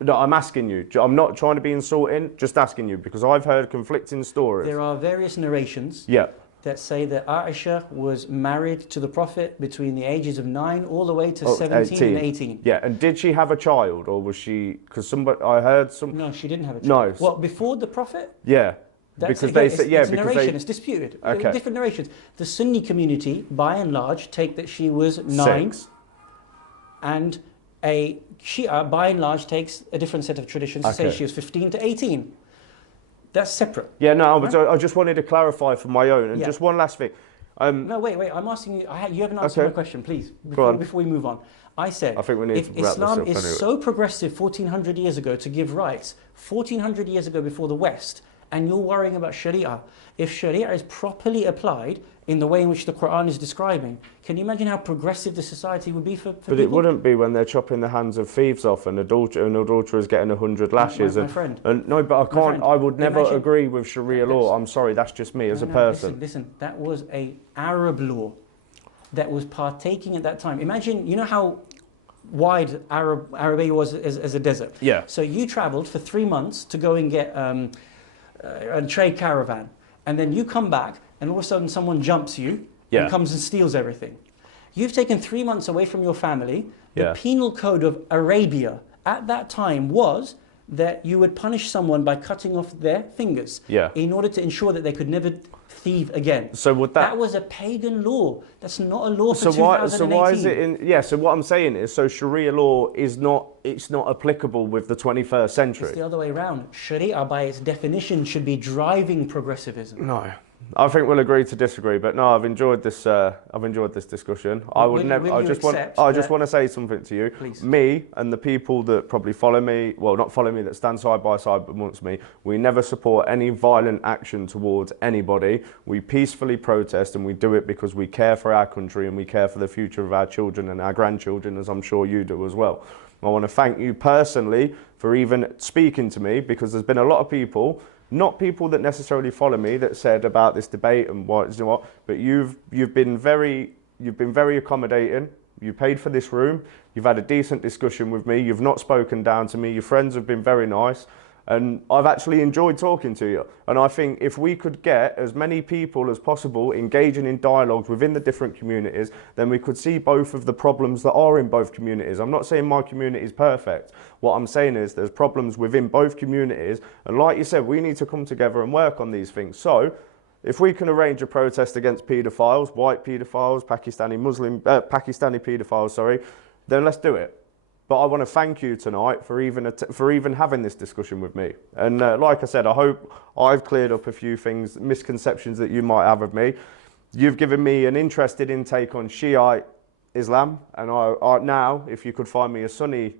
No, I'm asking you. I'm not trying to be insulting. Just asking you because I've heard conflicting stories. There are various narrations. Yeah. That say that Aisha was married to the Prophet between the ages of 9 all the way to 17 and 18. Yeah, and did she have a child, or was she? Because I heard some. No, she didn't have a No. child. What, before the Prophet? Yeah. Because they said it's a narration. It's disputed. Okay. Different narrations. The Sunni community, by and large, take that she was 9, 6. and a Shia, by and large, takes a different set of traditions to say Okay. she was 15 to 18. That's separate. Yeah, no, but I just wanted to clarify for my own, and Yeah. just one last thing. No, wait. I'm asking you. You haven't answered my question, please. Before we move on, I said, I think we need if to wrap this Islam up is anyway. so progressive 1400 years ago to give rights, 1400 years ago before the West, and you're worrying about Sharia, if Sharia is properly applied in the way in which the Quran is describing, can you imagine how progressive the society would be for people? But it wouldn't be when they're chopping the hands of thieves off and an adulterer is getting 100 lashes. My friend. And no, but I can't. friend, I would never imagine- agree with Sharia law. I'm sorry, that's just me as a person. Listen, that was a Arab law that was partaking at that time. Imagine, you know how wide Arabia was as a desert? Yeah. So you traveled for 3 months to go and get a trade caravan. and then you come back, and all of a sudden someone jumps you and comes and steals everything. You've taken 3 months away from your family. The penal code of Arabia at that time was that you would punish someone by cutting off their fingers in order to ensure that they could never thieve again. So would that was a pagan law. That's not a law for 2018. So why is it in? Yeah. So what I'm saying is, so Sharia law is not. It's not applicable with the 21st century. It's the other way around. Sharia, by its definition, should be driving progressivism. No. I think we'll agree to disagree, but no, I've enjoyed this. I've enjoyed this discussion. I would never. I just want to say something to you. Please. Me and the people that probably follow me, well, not follow me, that stand side by side amongst me. We never support any violent action towards anybody. We peacefully protest, and we do it because we care for our country and we care for the future of our children and our grandchildren, as I'm sure you do as well. I want to thank you personally for even speaking to me, because there's been a lot of people. Not people that necessarily follow me that said about this debate and what, but you've been very accommodating. You paid for this room. You've had a decent discussion with me. You've not spoken down to me. Your friends have been very nice. And I've actually enjoyed talking to you. And I think if we could get as many people as possible engaging in dialogues within the different communities, then we could see both of the problems that are in both communities. I'm not saying my community is perfect. What I'm saying is there's problems within both communities. And like you said, we need to come together and work on these things. So if we can arrange a protest against paedophiles, white paedophiles, Pakistani paedophiles, sorry, then let's do it. But I want to thank you tonight for even having this discussion with me. And like I said, I hope I've cleared up a few things, misconceptions that you might have of me. You've given me an interested intake on Shiite Islam, and I now, if you could find me a Sunni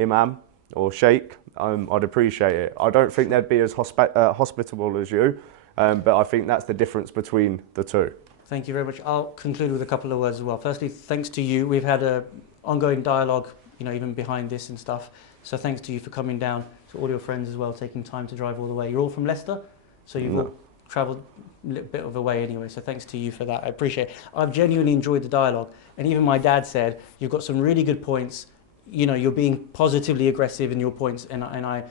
imam or sheikh, I'd appreciate it. I don't think they'd be as hospitable as you, but I think that's the difference between the two. Thank you very much. I'll conclude with a couple of words as well. Firstly, thanks to you. We've had an ongoing dialogue, even behind this and stuff. So thanks to you for coming down, to all your friends as well, taking time to drive all the way. You're all from Leicester, so you've all travelled a little bit of a way anyway. So thanks to you for that. I appreciate it. I've genuinely enjoyed the dialogue. And even my dad said, you've got some really good points. You're being positively aggressive in your points, and I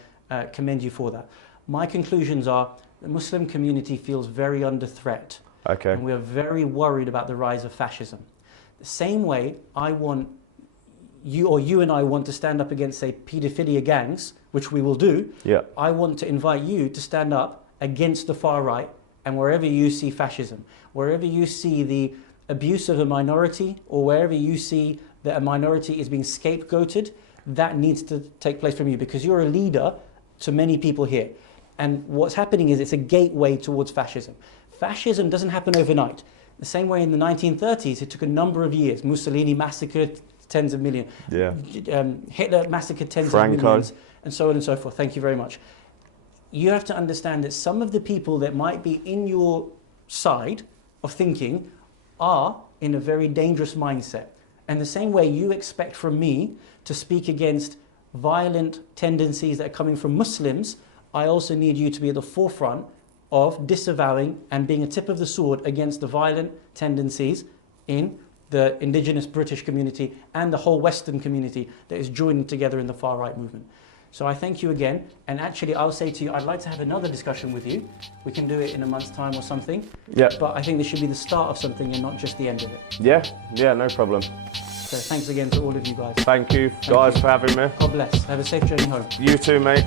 commend you for that. My conclusions are the Muslim community feels very under threat. Okay. And we are very worried about the rise of fascism. The same way I want you and I want to stand up against, say, paedophilia gangs, which we will do. Yeah. I want to invite you to stand up against the far right, and wherever you see fascism, wherever you see the abuse of a minority, or wherever you see that a minority is being scapegoated, that needs to take place from you, because you're a leader to many people here. And what's happening is it's a gateway towards fascism. Fascism doesn't happen overnight. The same way in the 1930s, it took a number of years. Mussolini massacred tens of millions. Yeah. Hitler massacred tens of millions, and so on and so forth. Thank you very much. You have to understand that some of the people that might be in your side of thinking are in a very dangerous mindset. And the same way you expect from me to speak against violent tendencies that are coming from Muslims, I also need you to be at the forefront of disavowing and being a tip of the sword against the violent tendencies in the indigenous British community and the whole Western community that is joining together in the far right movement. So I thank you again, and actually I'll say to you, I'd like to have another discussion with you. We can do it in a month's time or something. Yeah. But I think this should be the start of something and not just the end of it. Yeah, no problem. So thanks again to all of you guys. Thank you guys for having me. God bless. Have a safe journey home. You too, mate.